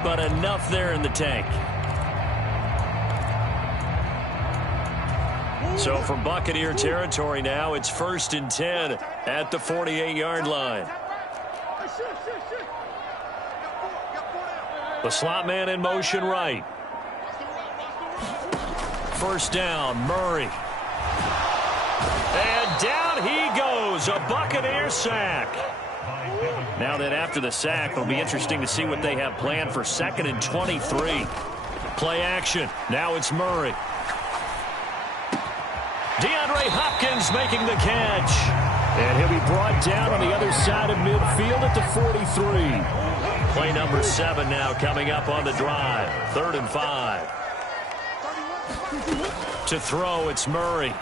but enough there in the tank. So from Buccaneer territory now, it's 1st and 10 at the 48-yard line. The slot man in motion right. 1st down, Murray. And down he goes, a Buccaneer sack. Now then, after the sack, it'll be interesting to see what they have planned for 2nd and 23. Play action. Now it's Murray. DeAndre Hopkins making the catch. And he'll be brought down on the other side of midfield at the 43. Play number 7 now coming up on the drive. 3rd and 5. To throw, it's Murray.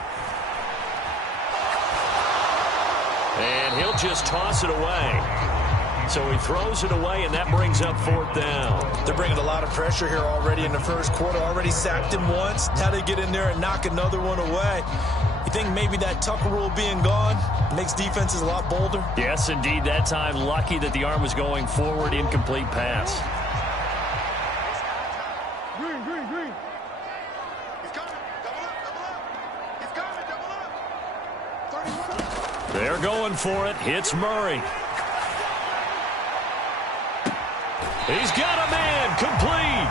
And he'll just toss it away. So he throws it away, and that brings up 4th down. They're bringing a lot of pressure here already in the first quarter. Already sacked him once. Now they get in there and knock another one away. You think maybe that Tucker rule being gone makes defenses a lot bolder? Yes, indeed. That time, lucky that the arm was going forward. Incomplete pass. Green. He's coming. Double up. He's coming. Double up. 31. They're going for it. Hits Murray. He's got a man. Complete.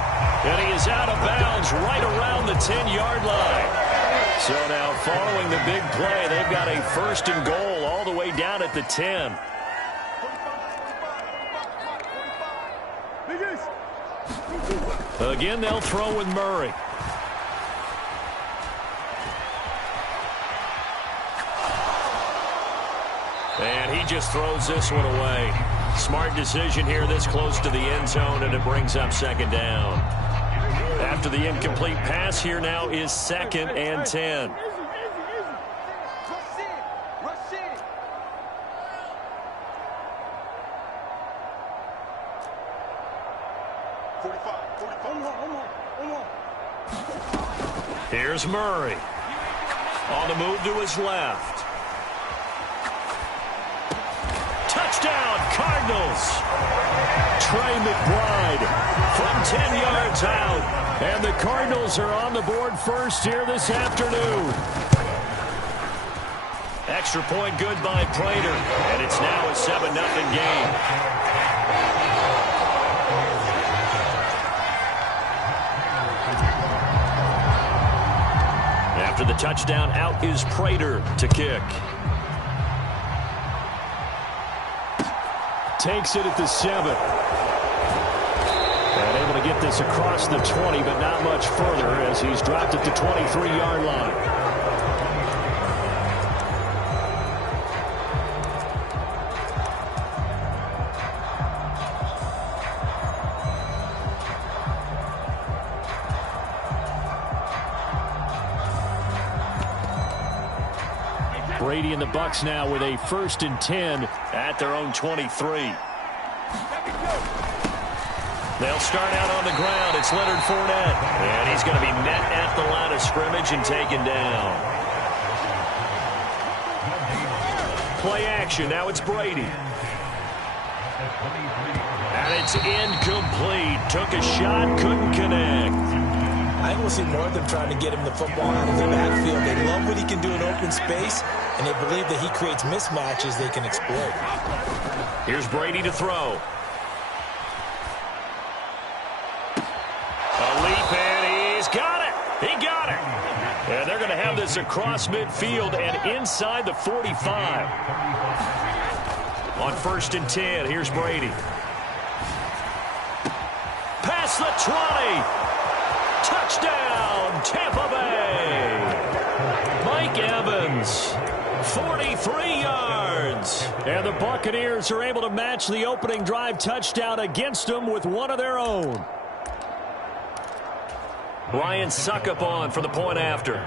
And he is out of bounds right around the 10-yard line. So now following the big play, they've got a 1st and goal all the way down at the 10. Again, they'll throw with Murray. And he just throws this one away. Smart decision here this close to the end zone, and it brings up 2nd down. After the incomplete pass, here now is 2nd and 10. Rush in. 45. Here's Murray. On the move to his left. Touchdown, Cardinals. Trey McBride from 10 yards out. And the Cardinals are on the board first here this afternoon. Extra point good by Prater. And it's now a 7-0 game. After the touchdown, out is Prater to kick. Takes it at the 7. And able to get this across the 20, but not much further as he's dropped at the 23-yard line. Brady and the Bucs now with a 1st and 10 at their own 23. They'll start out on the ground. It's Leonard Fournette. And he's going to be met at the line of scrimmage and taken down. Play action. Now it's Brady. And it's incomplete. Took a shot, couldn't connect. I think we'll see more of them trying to get him the football out of the backfield. They love what he can do in open space, and they believe that he creates mismatches they can exploit. Here's Brady to throw. A leap, and he's got it. He got it. And they're going to have this across midfield and inside the 45. On 1st and 10, here's Brady. Past the 20. Touchdown, Tampa Bay. Mike Evans, 43 yards. And the Buccaneers are able to match the opening drive touchdown against them with one of their own. Ryan Suckup on for the point after.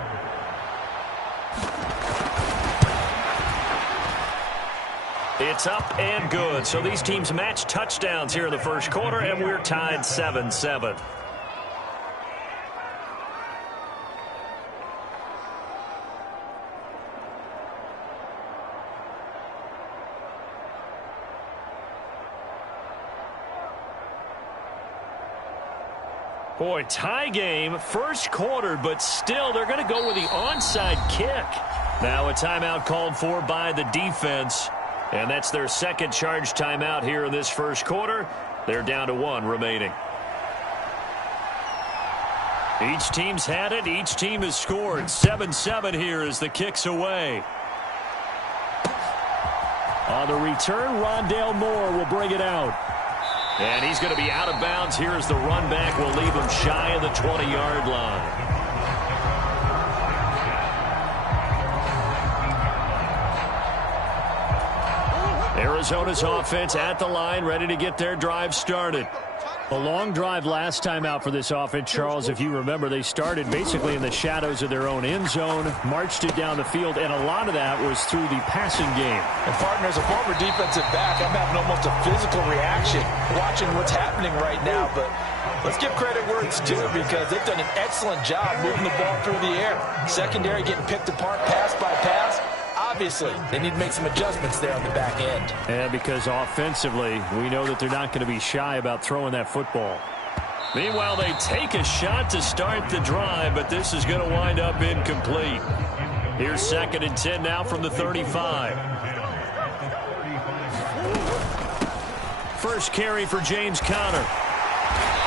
It's up and good. So these teams match touchdowns here in the first quarter, and we're tied 7-7. Boy, tie game, first quarter, but still they're going to go with the onside kick. Now a timeout called for by the defense, and that's their second charge timeout here in this first quarter. They're down to 1 remaining. Each team's had it. Each team has scored. 7-7 here as the kick's away. On the return, Rondale Moore will bring it out. And he's going to be out of bounds. Here is the run back. Will leave him shy of the 20-yard line. Arizona's offense at the line, ready to get their drive started. A long drive last time out for this offense, Charles. If you remember, they started basically in the shadows of their own end zone, marched it down the field, and a lot of that was through the passing game. And partner, as a former defensive back, I'm having almost a physical reaction watching what's happening right now. But let's give credit where it's due, because they've done an excellent job moving the ball through the air. Secondary getting picked apart pass by pass. Obviously, they need to make some adjustments there on the back end. And because offensively, we know that they're not going to be shy about throwing that football. Meanwhile, they take a shot to start the drive, but this is going to wind up incomplete. Here's 2nd and 10 now from the 35. First carry for James Conner.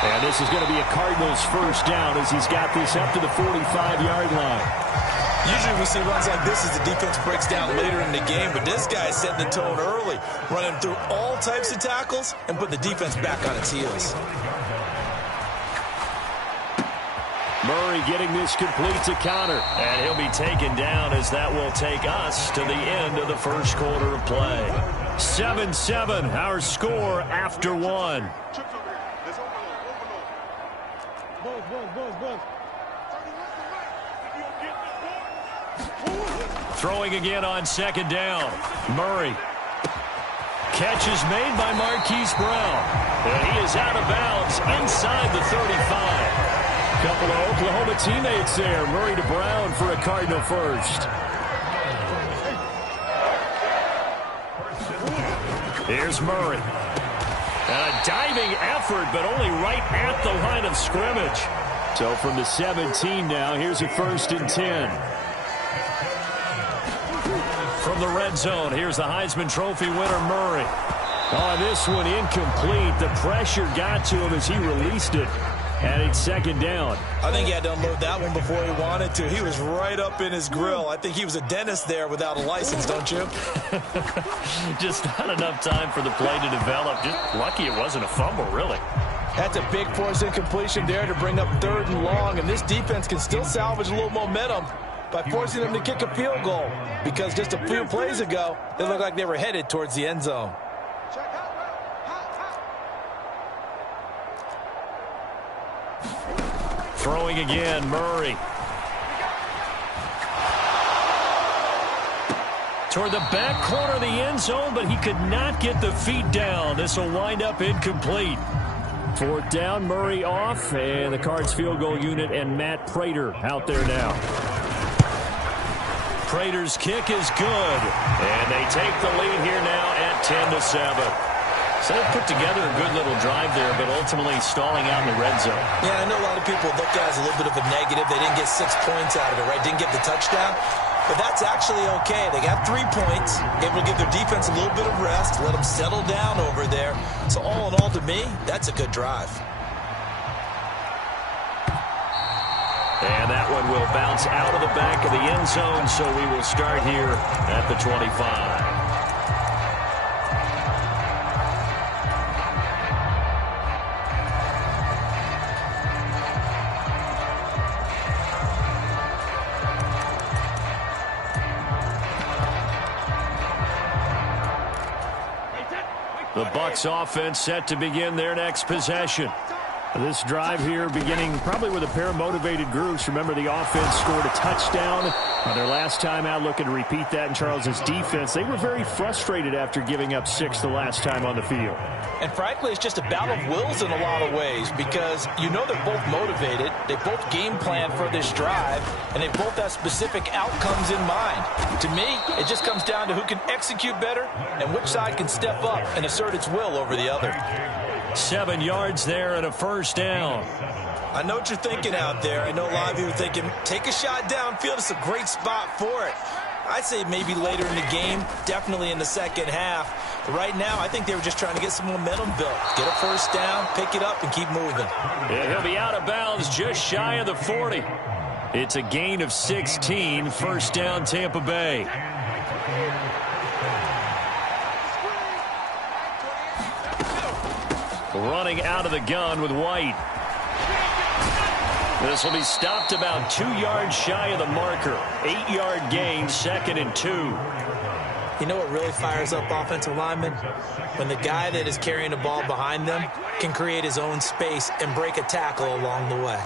And this is going to be a Cardinals first down as he's got this up to the 45-yard line. Usually we see runs like this as the defense breaks down later in the game, but this guy is setting the tone early, running through all types of tackles and put the defense back on its heels. Murray getting this complete to Conner, and he'll be taken down as that will take us to the end of the first quarter of play. 7-7, our score after one. Throwing again on 2nd down. Murray. Catch is made by Marquise Brown. And he is out of bounds inside the 35. Couple of Oklahoma teammates there. Murray to Brown for a Cardinal first. Here's Murray. And a diving effort, but only right at the line of scrimmage. So from the 17 now, here's a 1st and 10. From the red zone, here's the Heisman Trophy winner, Murray. Oh, this one incomplete. The pressure got to him as he released it. And it's 2nd down. I think he had to unload that one before he wanted to. He was right up in his grill. I think he was a dentist there without a license, don't you? Just not enough time for the play to develop. Just lucky it wasn't a fumble, really. That's a big forced incompletion there to bring up 3rd and long, and this defense can still salvage a little momentum by forcing them to kick a field goal, because just a few plays ago, they looked like they were headed towards the end zone. Throwing again, Murray. Toward the back corner of the end zone, but he could not get the feet down. This will wind up incomplete. 4th down, Murray off, and the Cards field goal unit and Matt Prater out there now. Prater's kick is good, and they take the lead here now at 10-7. So they put together a good little drive there, but ultimately stalling out in the red zone. Yeah, I know a lot of people look at it as a little bit of a negative. They didn't get 6 points out of it, right? Didn't get the touchdown. But that's actually okay. They got 3 points, able to give their defense a little bit of rest, let them settle down over there. So all in all, to me, that's a good drive. And that one will bounce out of the back of the end zone, so we will start here at the 25. The Bucs offense set to begin their next possession. This drive here beginning probably with a pair of motivated groups. Remember, the offense scored a touchdown on their last time out, looking to repeat that in Charles's defense. They were very frustrated after giving up 6 the last time on the field. And frankly, it's just a battle of wills in a lot of ways, because you know they're both motivated, they both game plan for this drive, and they both have specific outcomes in mind. To me, it just comes down to who can execute better and which side can step up and assert its will over the other. 7 yards there and a 1st down. I know what you're thinking out there. I know a lot of you are thinking, take a shot downfield. It's a great spot for it. I'd say maybe later in the game, definitely in the second half. But right now, I think they were just trying to get some momentum built. Get a 1st down, pick it up, and keep moving. Yeah, he'll be out of bounds just shy of the 40. It's a gain of 16, 1st down Tampa Bay. running out of the gun with White. This will be stopped about 2 yards shy of the marker. 8-yard gain, 2nd and 2. You know what really fires up offensive linemen? When the guy that is carrying the ball behind them can create his own space and break a tackle along the way.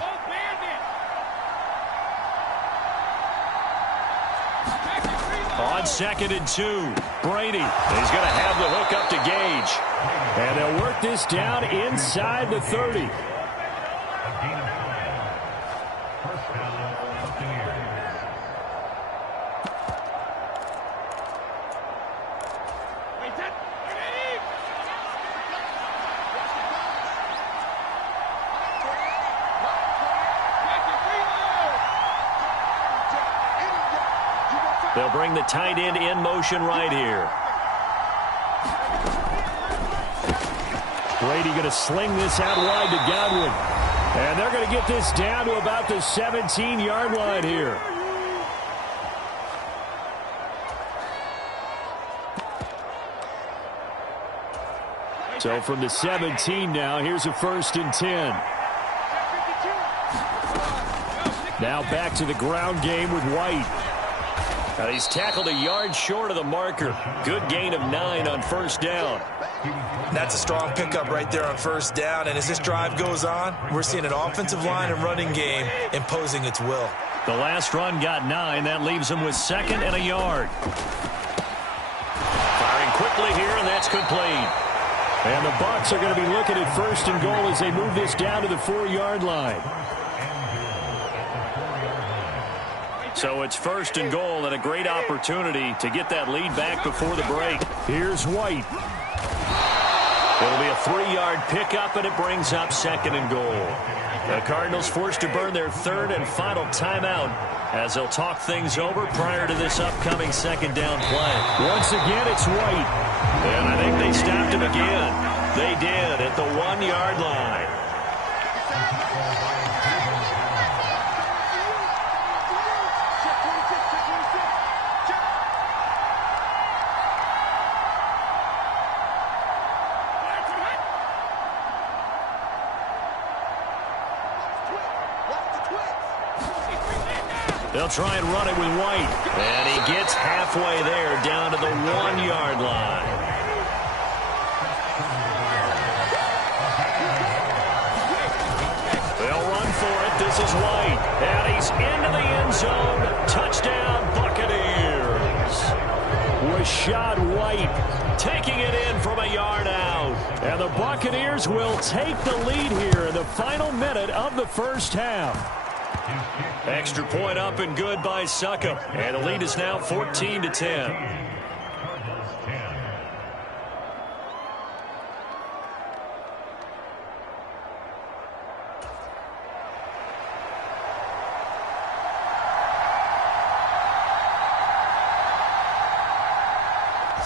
On 2nd and 2, Brady. He's going to have the hook up to Gage. And they'll work this down inside the 30. They'll bring the tight end in motion right here. Brady going to sling this out wide to Godwin. And they're going to get this down to about the 17-yard line here. So from the 17 now, here's a 1st and 10. Now back to the ground game with White. And he's tackled a yard short of the marker. Good gain of 9 on 1st down. That's a strong pickup right there on 1st down. And as this drive goes on, we're seeing an offensive line and running game imposing its will. The last run got 9. That leaves him with 2nd and a yard. Firing quickly here, and that's complete. And the Bucs are going to be looking at 1st and goal as they move this down to the 4-yard line. So it's 1st and goal and a great opportunity to get that lead back before the break. Here's White. It'll be a 3-yard pickup, and it brings up 2nd and goal. The Cardinals forced to burn their 3rd and final timeout as they'll talk things over prior to this upcoming 2nd down play. Once again, it's White. And I think they stopped him again. They did at the 1-yard line. They'll try and run it with White. And he gets halfway there down to the 1-yard line. They'll run for it. This is White. And he's into the end zone. Touchdown, Buccaneers. Rachaad White taking it in from a yard out. And the Buccaneers will take the lead here in the final minute of the 1st half. Extra point up and good by Succop. And the lead is now 14-10.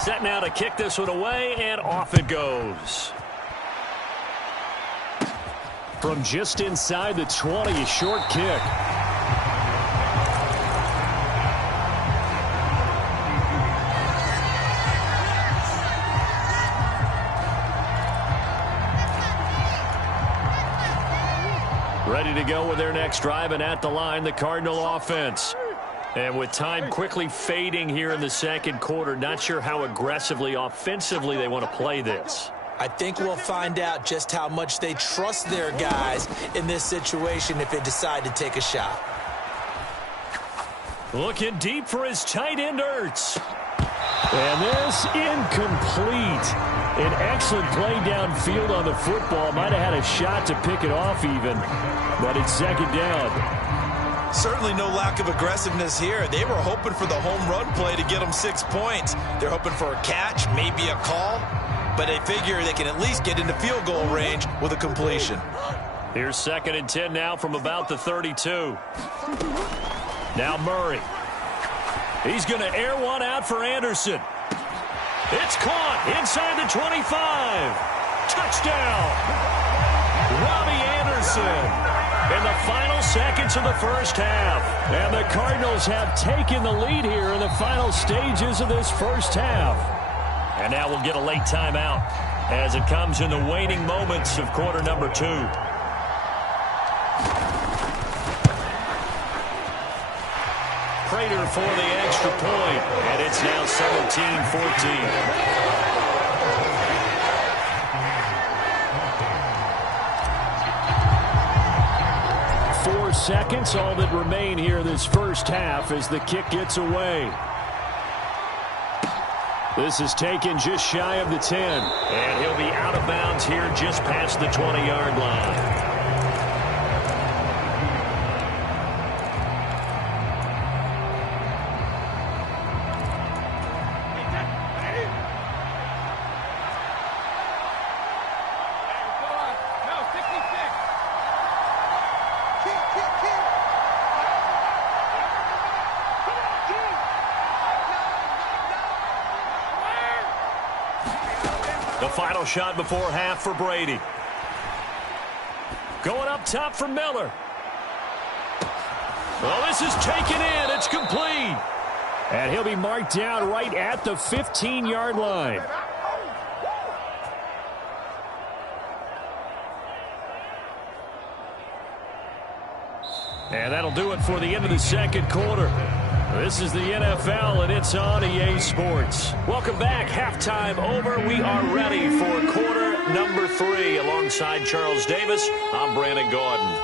Set now to kick this one away, and off it goes. From just inside the 20, a short kick. Ready to go with their next drive, and at the line, the Cardinal offense. And with time quickly fading here in the 2nd quarter, not sure how aggressively, offensively they want to play this. I think we'll find out just how much they trust their guys in this situation if they decide to take a shot. Looking deep for his tight end, Ertz. And this incomplete. An excellent play downfield on the football. Might have had a shot to pick it off even, but it's 2nd down. Certainly no lack of aggressiveness here. They were hoping for the home run play to get them 6 points. They're hoping for a catch, maybe a call, but they figure they can at least get into field goal range with a completion. Here's 2nd and 10 now from about the 32. Now Murray. He's going to air one out for Anderson. It's caught inside the 25. Touchdown. Robbie Anderson in the final seconds of the 1st half. And the Cardinals have taken the lead here in the final stages of this 1st half. And now we'll get a late timeout. as it comes in the waning moments of quarter number 2. Prater for the extra point, and it's now 17-14. 4 seconds, all that remain here this first half as the kick gets away. This is taken just shy of the 10. And he'll be out of bounds here just past the 20-yard line. The final shot before half for Brady. Going up top for Miller. Well, this is taken in. It's complete. And he'll be marked down right at the 15-yard line. And that'll do it for the end of the second quarter. This is the NFL, and it's on EA Sports. Welcome back. Halftime over. We are ready for quarter number 3. Alongside Charles Davis, I'm Brandon Gaudin.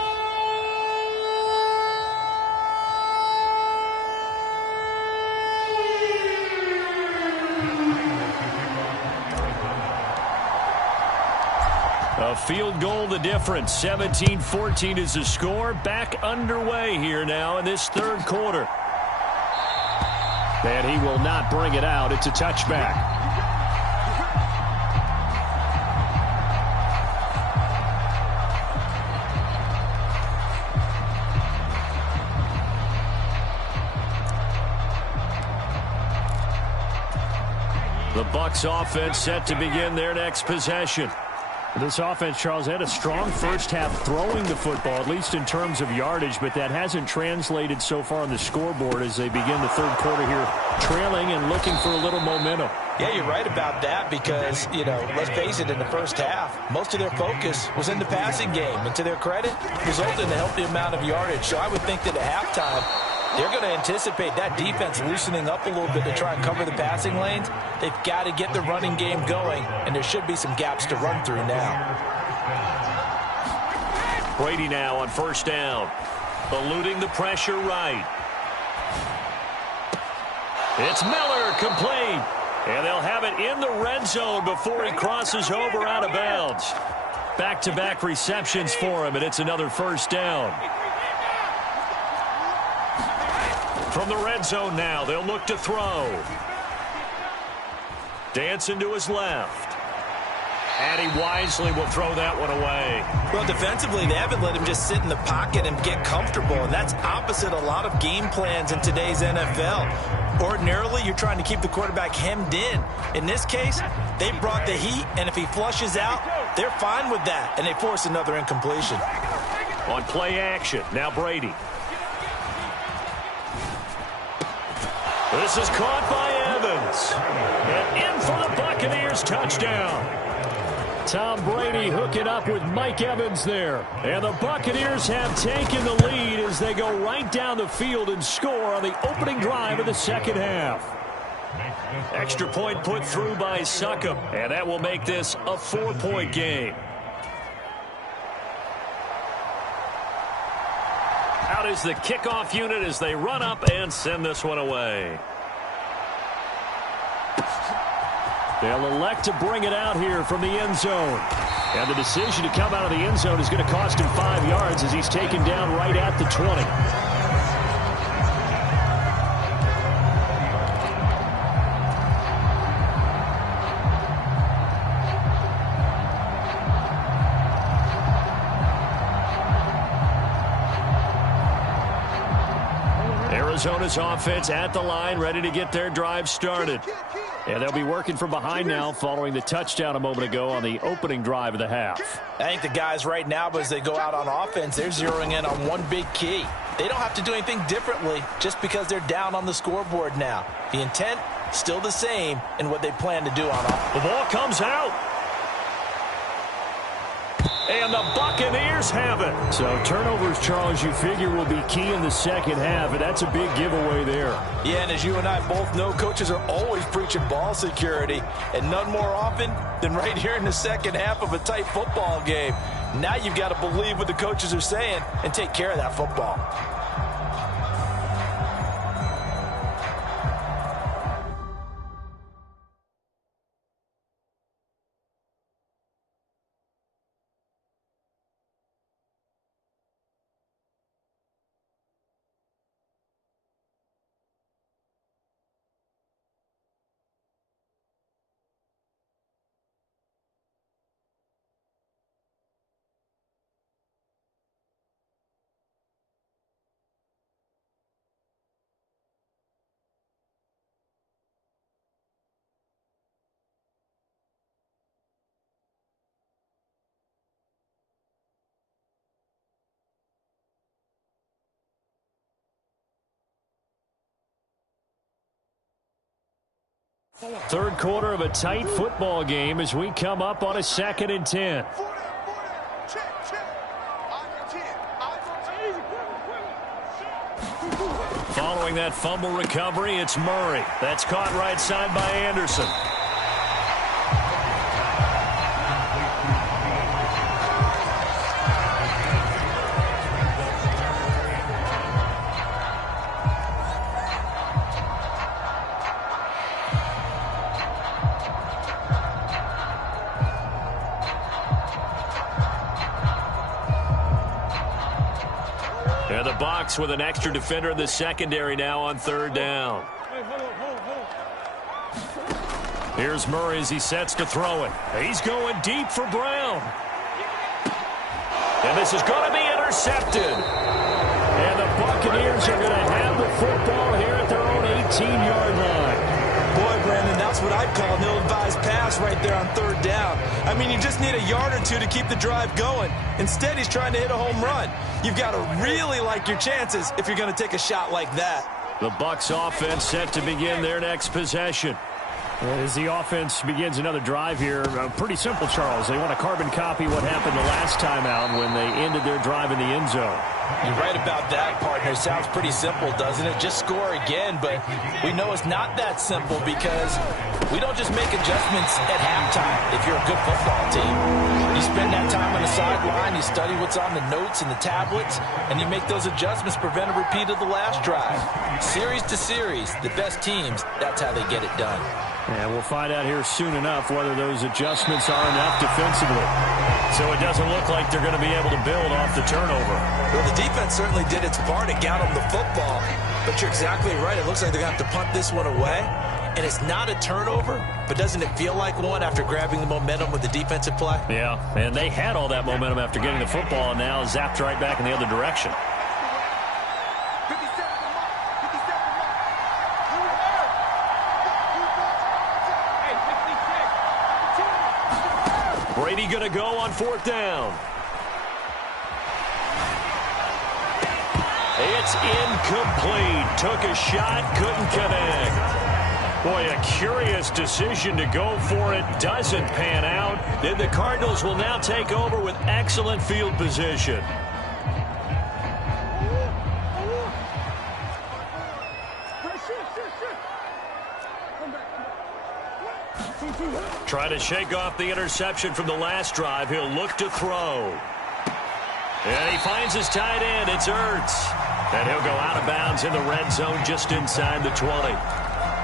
A field goal the difference. 17-14 is the score. Back underway here now in this third quarter. And he will not bring it out. It's a touchback. The Bucs offense set to begin their next possession. This offense, Charles, had a strong first half throwing the football, at least in terms of yardage, but that hasn't translated so far on the scoreboard as they begin the third quarter here, trailing and looking for a little momentum. Yeah, you're right about that because, let's face it, in the first half, most of their focus was in the passing game. And to their credit, resulted in a healthy amount of yardage. So I would think that at halftime, they're going to anticipate that defense loosening up a little bit to try and cover the passing lanes. They've got to get the running game going, and there should be some gaps to run through now. Brady now on first down. Eluding the pressure right. It's Miller, complete. And they'll have it in the red zone before he crosses over out of bounds. Back-to-back receptions for him, and it's another first down. From the red zone now, they'll look to throw. Dancing to his left. And he wisely will throw that one away. Well, defensively, they haven't let him just sit in the pocket and get comfortable, and that's opposite a lot of game plans in today's NFL. Ordinarily, you're trying to keep the quarterback hemmed in. In this case, they brought the heat, and if he flushes out, they're fine with that, and they force another incompletion. On play action, now Brady. This is caught by Evans. And in for the Buccaneers, touchdown. Tom Brady hooking up with Mike Evans there. And the Buccaneers have taken the lead as they go right down the field and score on the opening drive of the second half. Extra point put through by Succop, and that will make this a 4-point game. Out is the kickoff unit as they run up and send this one away. They'll elect to bring it out here from the end zone. And the decision to come out of the end zone is going to cost him 5 yards as he's taken down right at the 20. Arizona's offense at the line, ready to get their drive started. And they'll be working from behind now following the touchdown a moment ago on the opening drive of the half. I think the guys right now, as they go out on offense, they're zeroing in on one big key. They don't have to do anything differently just because they're down on the scoreboard now. The intent, still the same in what they plan to do on offense. The ball comes out. And the Buccaneers have it. So turnovers, Charles, you figure will be key in the second half, and that's a big giveaway there. Yeah, and as you and I both know, coaches are always preaching ball security, and none more often than right here in the second half of a tight football game. Now you've got to believe what the coaches are saying and take care of that football. Third quarter of a tight football game as we come up on a 2nd and 10. Following that fumble recovery, it's Murray. That's caught right side by Anderson. And the Bucs with an extra defender in the secondary now on 3rd down. Here's Murray as he sets to throw it. He's going deep for Brown. And this is going to be intercepted. And the Buccaneers are going to have the football here at their own 18-yard line. Boy, Brandon, that's what I'd call an ill-advised pass right there on 3rd down. I mean, you just need a yard or two to keep the drive going. Instead, he's trying to hit a home run. You've got to really like your chances if you're going to take a shot like that. The Bucs offense set to begin their next possession. As the offense begins another drive here, pretty simple, Charles. They want to carbon copy what happened the last time out when they ended their drive in the end zone. You're right about that, partner. Sounds pretty simple, doesn't it? Just score again, but we know it's not that simple because we don't just make adjustments at halftime if you're a good football team. You spend that time on the sideline, you study what's on the notes and the tablets, and you make those adjustments, prevent a repeat of the last drive. Series to series, the best teams, that's how they get it done. And we'll find out here soon enough whether those adjustments are enough defensively. So it doesn't look like they're going to be able to build off the turnover. Well, the defense certainly did its part. It got them the football. But you're exactly right. It looks like they're going to have to punt this one away. And it's not a turnover, but doesn't it feel like one after grabbing the momentum with the defensive play? Yeah, and they had all that momentum after getting the football and now zapped right back in the other direction. Brady going to go on 4th down. It's incomplete. Took a shot, couldn't connect. Boy, a curious decision to go for it. Doesn't pan out. Then the Cardinals will now take over with excellent field position. Try to shake off the interception from the last drive. He'll look to throw. And he finds his tight end. It's Ertz. And he'll go out of bounds in the red zone just inside the 20.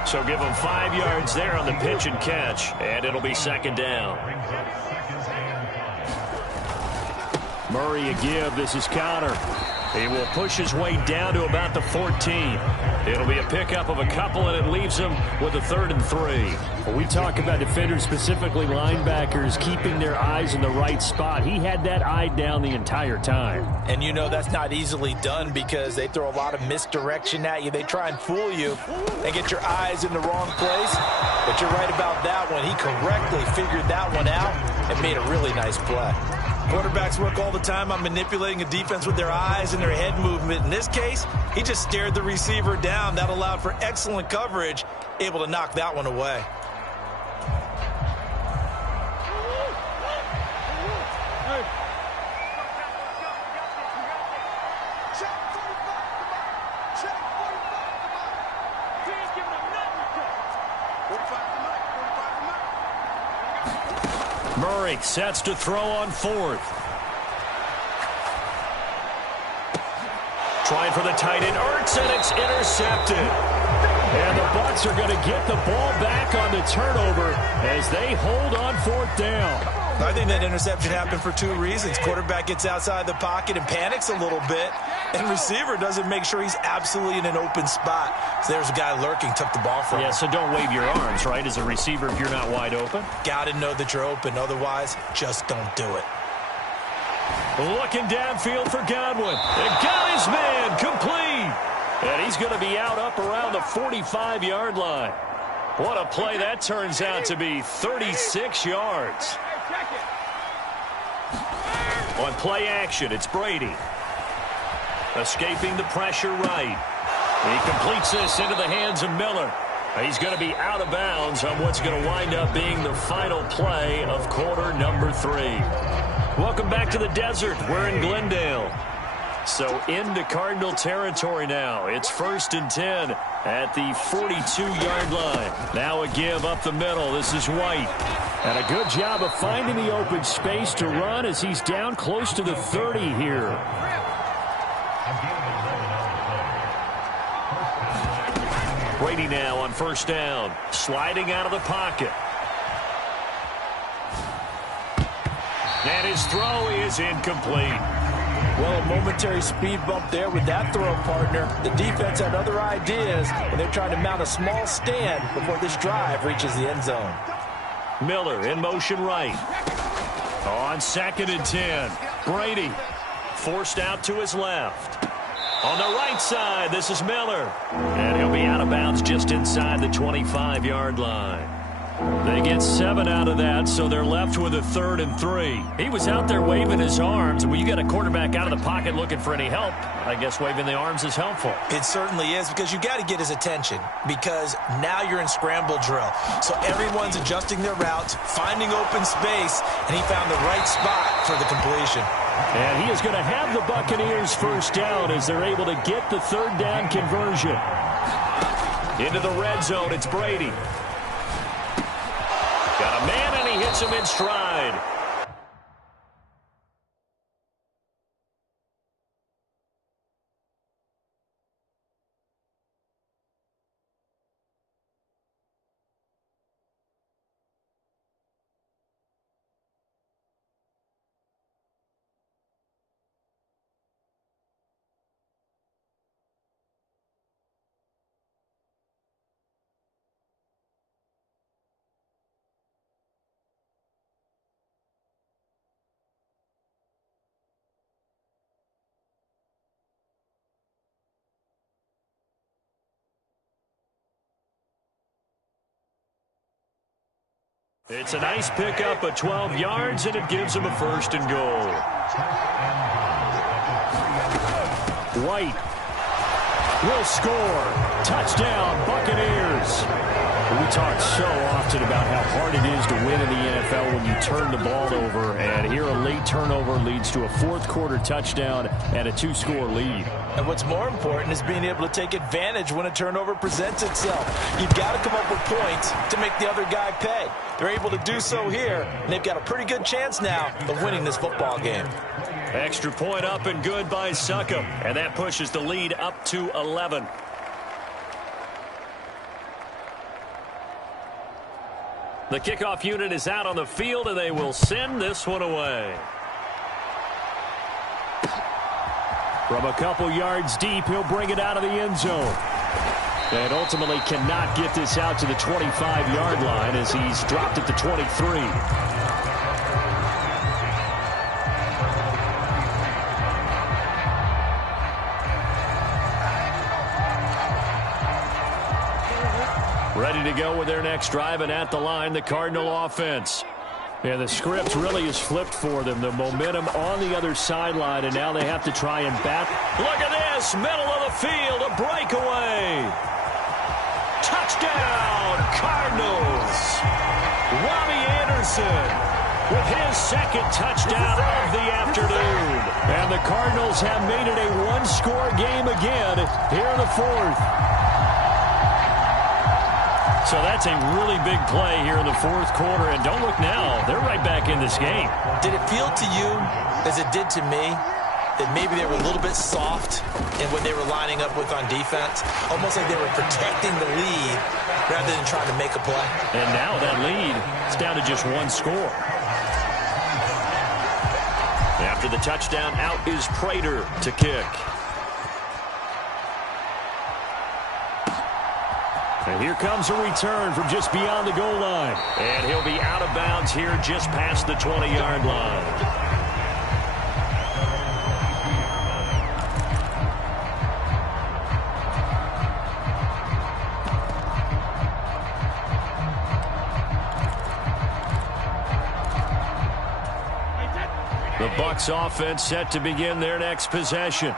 So give him 5 yards there on the pitch and catch. And it'll be 2nd down. Murray a give. This is Connor. He will push his way down to about the 14. It'll be a pickup of a couple, and it leaves him with a 3rd and 3. When we talk about defenders, specifically linebackers, keeping their eyes in the right spot, he had that eye down the entire time. And you know that's not easily done because they throw a lot of misdirection at you. They try and fool you and get your eyes in the wrong place. But you're right about that one. He correctly figured that one out and made a really nice play. Quarterbacks work all the time on manipulating a defense with their eyes and their head movement. In this case, he just stared the receiver down. That allowed for excellent coverage, able to knock that one away. Murray sets to throw on fourth. Trying for the tight end, Ertz, and it's intercepted. And the Bucs are going to get the ball back on the turnover as they hold on fourth down. I think that interception happened for two reasons. Quarterback gets outside the pocket and panics a little bit, and receiver doesn't make sure he's absolutely in an open spot. So there's a guy lurking, took the ball from him. Yeah, so don't wave your arms, right, as a receiver if you're not wide open. Got to know that you're open. Otherwise, just don't do it. Looking downfield for Godwin. And got his man complete. And he's going to be out up around the 45-yard line. What a play that turns out to be, 36 yards. On play action, it's Brady. Escaping the pressure right. He completes this into the hands of Miller. He's going to be out of bounds on what's going to wind up being the final play of quarter number 3. Welcome back to the desert. We're in Glendale. So into Cardinal territory now. It's 1st and 10 at the 42-yard line. Now a give up the middle. This is White. And a good job of finding the open space to run as he's down close to the 30 here. Brady now on 1st down. Sliding out of the pocket. And his throw is incomplete. Well, a momentary speed bump there with that throw, partner. The defense had other ideas, and they're trying to mount a small stand before this drive reaches the end zone. Miller in motion right. On 2nd and 10. Brady forced out to his left. On the right side, this is Miller. And he'll be out of bounds just inside the 25-yard line. They get 7 out of that, so they're left with a 3rd and 3. He was out there waving his arms, and when you get a quarterback out of the pocket looking for any help, I guess waving the arms is helpful. It certainly is, because you got to get his attention, because now you're in scramble drill. So everyone's adjusting their routes, finding open space, and he found the right spot for the completion. And he is going to have the Buccaneers 1st down as they're able to get the 3rd down conversion. Into the red zone, it's Brady. Got a man, and he hits him in stride. It's a nice pickup of 12 yards, and it gives him a 1st and goal. White will score. Touchdown, Buccaneers. We talk so often about how hard it is to win in the NFL when you turn the ball over, and here a late turnover leads to a 4th quarter touchdown and a 2-score lead. And what's more important is being able to take advantage when a turnover presents itself. You've got to come up with points to make the other guy pay. They're able to do so here, and they've got a pretty good chance now of winning this football game. Extra point up and good by Succop, and that pushes the lead up to 11. The kickoff unit is out on the field, and they will send this one away. From a couple yards deep, he'll bring it out of the end zone. And ultimately cannot get this out to the 25-yard line as he's dropped at the 23. Ready to go with their next drive, and at the line, the Cardinal offense. Yeah, the script really is flipped for them. The momentum on the other sideline, and now they have to try and bat. Look at this, middle of the field, a breakaway. Touchdown, Cardinals. Robbie Anderson with his 2nd touchdown of the afternoon. And the Cardinals have made it a 1-score game again here in the 4th. So that's a really big play here in the fourth quarter. And don't look now. They're right back in this game. Did it feel to you, as it did to me, that maybe they were a little bit soft in what they were lining up with on defense? Almost like they were protecting the lead rather than trying to make a play. And now that lead is down to just one score. After the touchdown, out is Prater to kick. And here comes a return from just beyond the goal line. And he'll be out of bounds here just past the 20-yard line. The Bucs offense set to begin their next possession.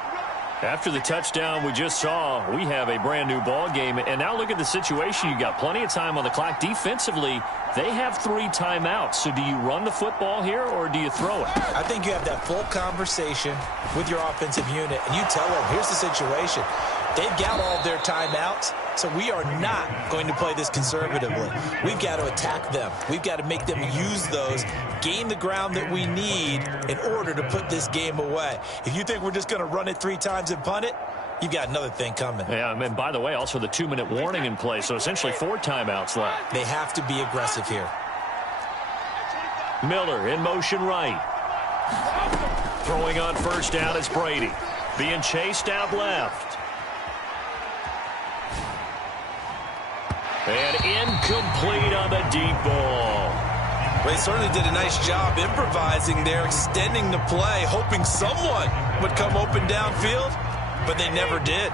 After the touchdown we just saw, we have a brand new ball game. And now look at the situation. You got plenty of time on the clock. Defensively, they have 3 timeouts. So do you run the football here or do you throw it? I think you have that full conversation with your offensive unit, and you tell them, here's the situation. They've got all of their timeouts, so we are not going to play this conservatively. We've got to attack them. We've got to make them use those, gain the ground that we need in order to put this game away. If you think we're just going to run it 3 times and punt it, you've got another thing coming. Yeah, and by the way, also the 2-minute warning in play, so essentially 4 timeouts left. They have to be aggressive here. Miller in motion right. Throwing on first down is Brady. Being chased out left. And incomplete on the deep ball. Well, they certainly did a nice job improvising there, extending the play, hoping someone would come open downfield, but they never did.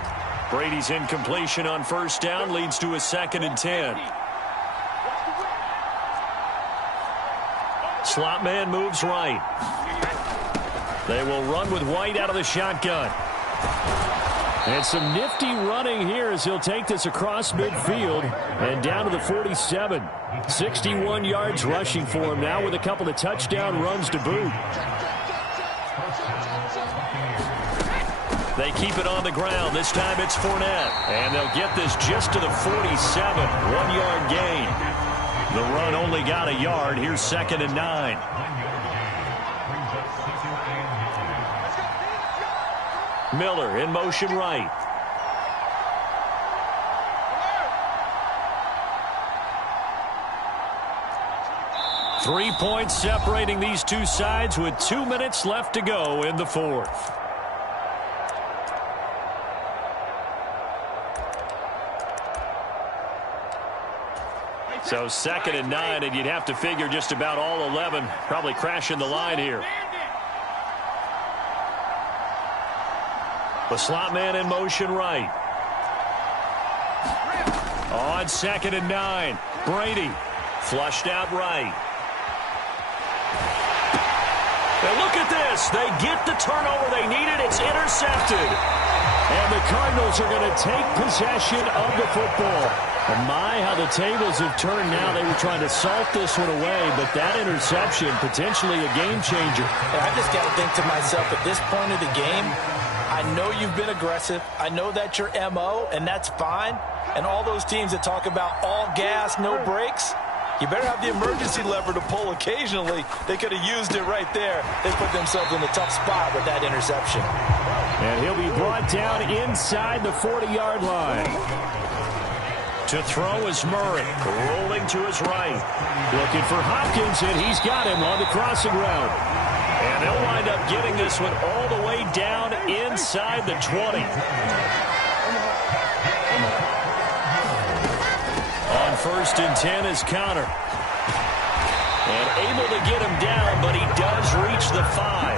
Brady's incompletion on first down leads to a 2nd and 10. Slot man moves right. They will run with White out of the shotgun. And some nifty running here as he'll take this across midfield and down to the 47. 61 yards rushing for him now with a couple of touchdown runs to boot. They keep it on the ground. This time it's Fournette. And they'll get this just to the 47. 1-yard gain. The run only got a yard. Here's 2nd and 9. Miller in motion right. Three points separating these two sides with 2 minutes left to go in the fourth. So 2nd and 9, and you'd have to figure just about all 11 probably crashing the line here. The slot man in motion right. On 2nd and 9, Brady flushed out right. And look at this. They get the turnover they needed. It's intercepted. And the Cardinals are going to take possession of the football. And my, how the tables have turned now. They were trying to salt this one away, but that interception, potentially a game changer. And I just got to think to myself, at this point of the game, I know you've been aggressive. I know that's your MO, and that's fine. And all those teams that talk about all gas, no brakes, you better have the emergency lever to pull occasionally. They could have used it right there. They put themselves in a tough spot with that interception. And he'll be brought down inside the 40-yard line. To throw is Murray, rolling to his right. Looking for Hopkins, and he's got him on the crossing route. And they'll wind up getting this one all the way down inside the 20. On 1st and 10 is Conner. And able to get him down, but he does reach the 5.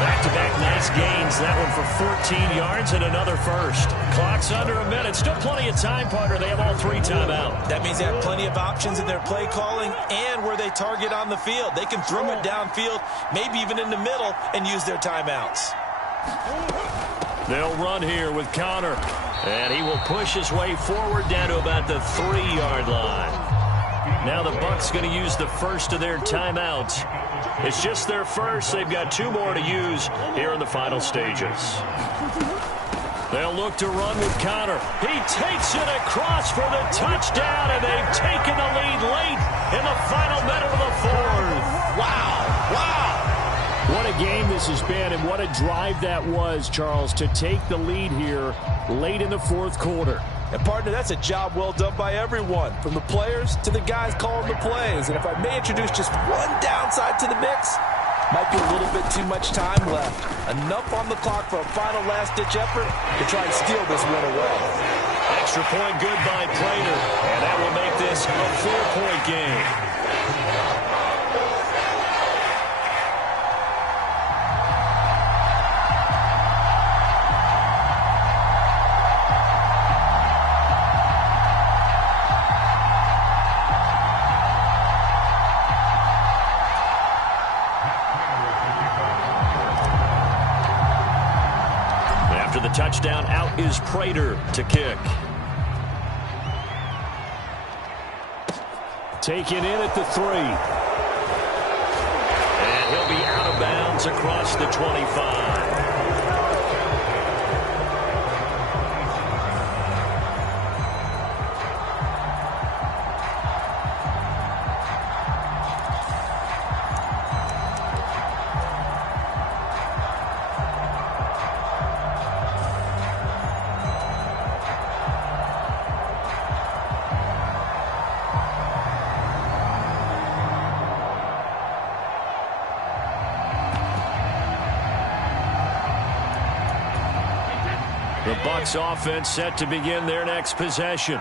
Back-to-back nice gains. That one for 14 yards and another first. Clock's under a minute. Still plenty of time, partner. They have all 3 timeouts. That means they have plenty of options in their play calling and where they target on the field. They can throw it downfield, maybe even in the middle, and use their timeouts. They'll run here with Conner. And he will push his way forward down to about the 3-yard line. Now the Bucs going to use the first of their timeouts. It's just their first. They've got 2 more to use here in the final stages. They'll look to run with Connor. He takes it across for the touchdown, and they've taken the lead late in the final minute of the fourth. Wow. Wow. What a game this has been, and what a drive that was, Charles, to take the lead here late in the fourth quarter. And, partner, that's a job well done by everyone, from the players to the guys calling the plays. And if I may introduce just one downside to the mix, might be a little bit too much time left. Enough on the clock for a final last-ditch effort to try and steal this win away. Extra point good by Prater, and that will make this a 4-point game. After the touchdown, out is Prater to kick. Taken in at the 3. And he'll be out of bounds across the 25. The Bucs offense set to begin their next possession.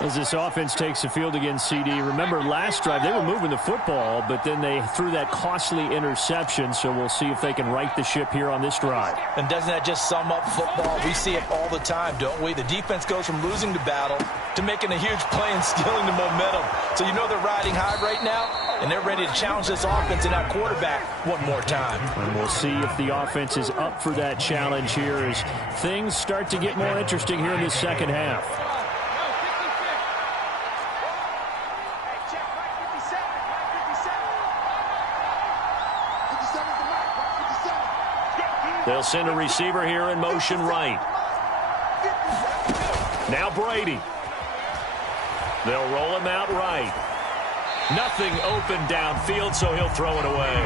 As this offense takes the field against CD, remember last drive they were moving the football, but then they threw that costly interception, so we'll see if they can right the ship here on this drive. And doesn't that just sum up football? We see it all the time, don't we? The defense goes from losing the battle to making a huge play and stealing the momentum. So you know they're riding high right now, and they're ready to challenge this offense and that quarterback one more time. And we'll see if the offense is up for that challenge here as things start to get more interesting here in the second half. They'll send a receiver here in motion right. Now Brady. They'll roll him out right. Nothing open downfield, so he'll throw it away.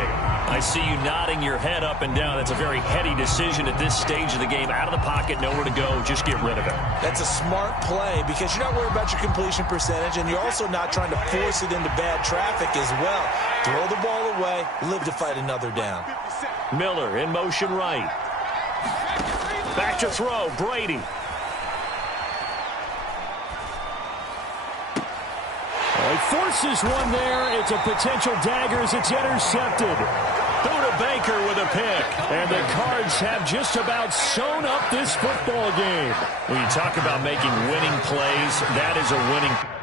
I see you nodding your head up and down. That's a very heady decision at this stage of the game. Out of the pocket, nowhere to go. Just get rid of it. That's a smart play because you're not worried about your completion percentage, and you're also not trying to force it into bad traffic as well. Throw the ball away, live to fight another down. Miller in motion right. Back to throw, Brady. He forces one there. It's a potential dagger as it's intercepted. Buda Baker with a pick. And the Cards have just about sewn up this football game. When you talk about making winning plays, that is a winning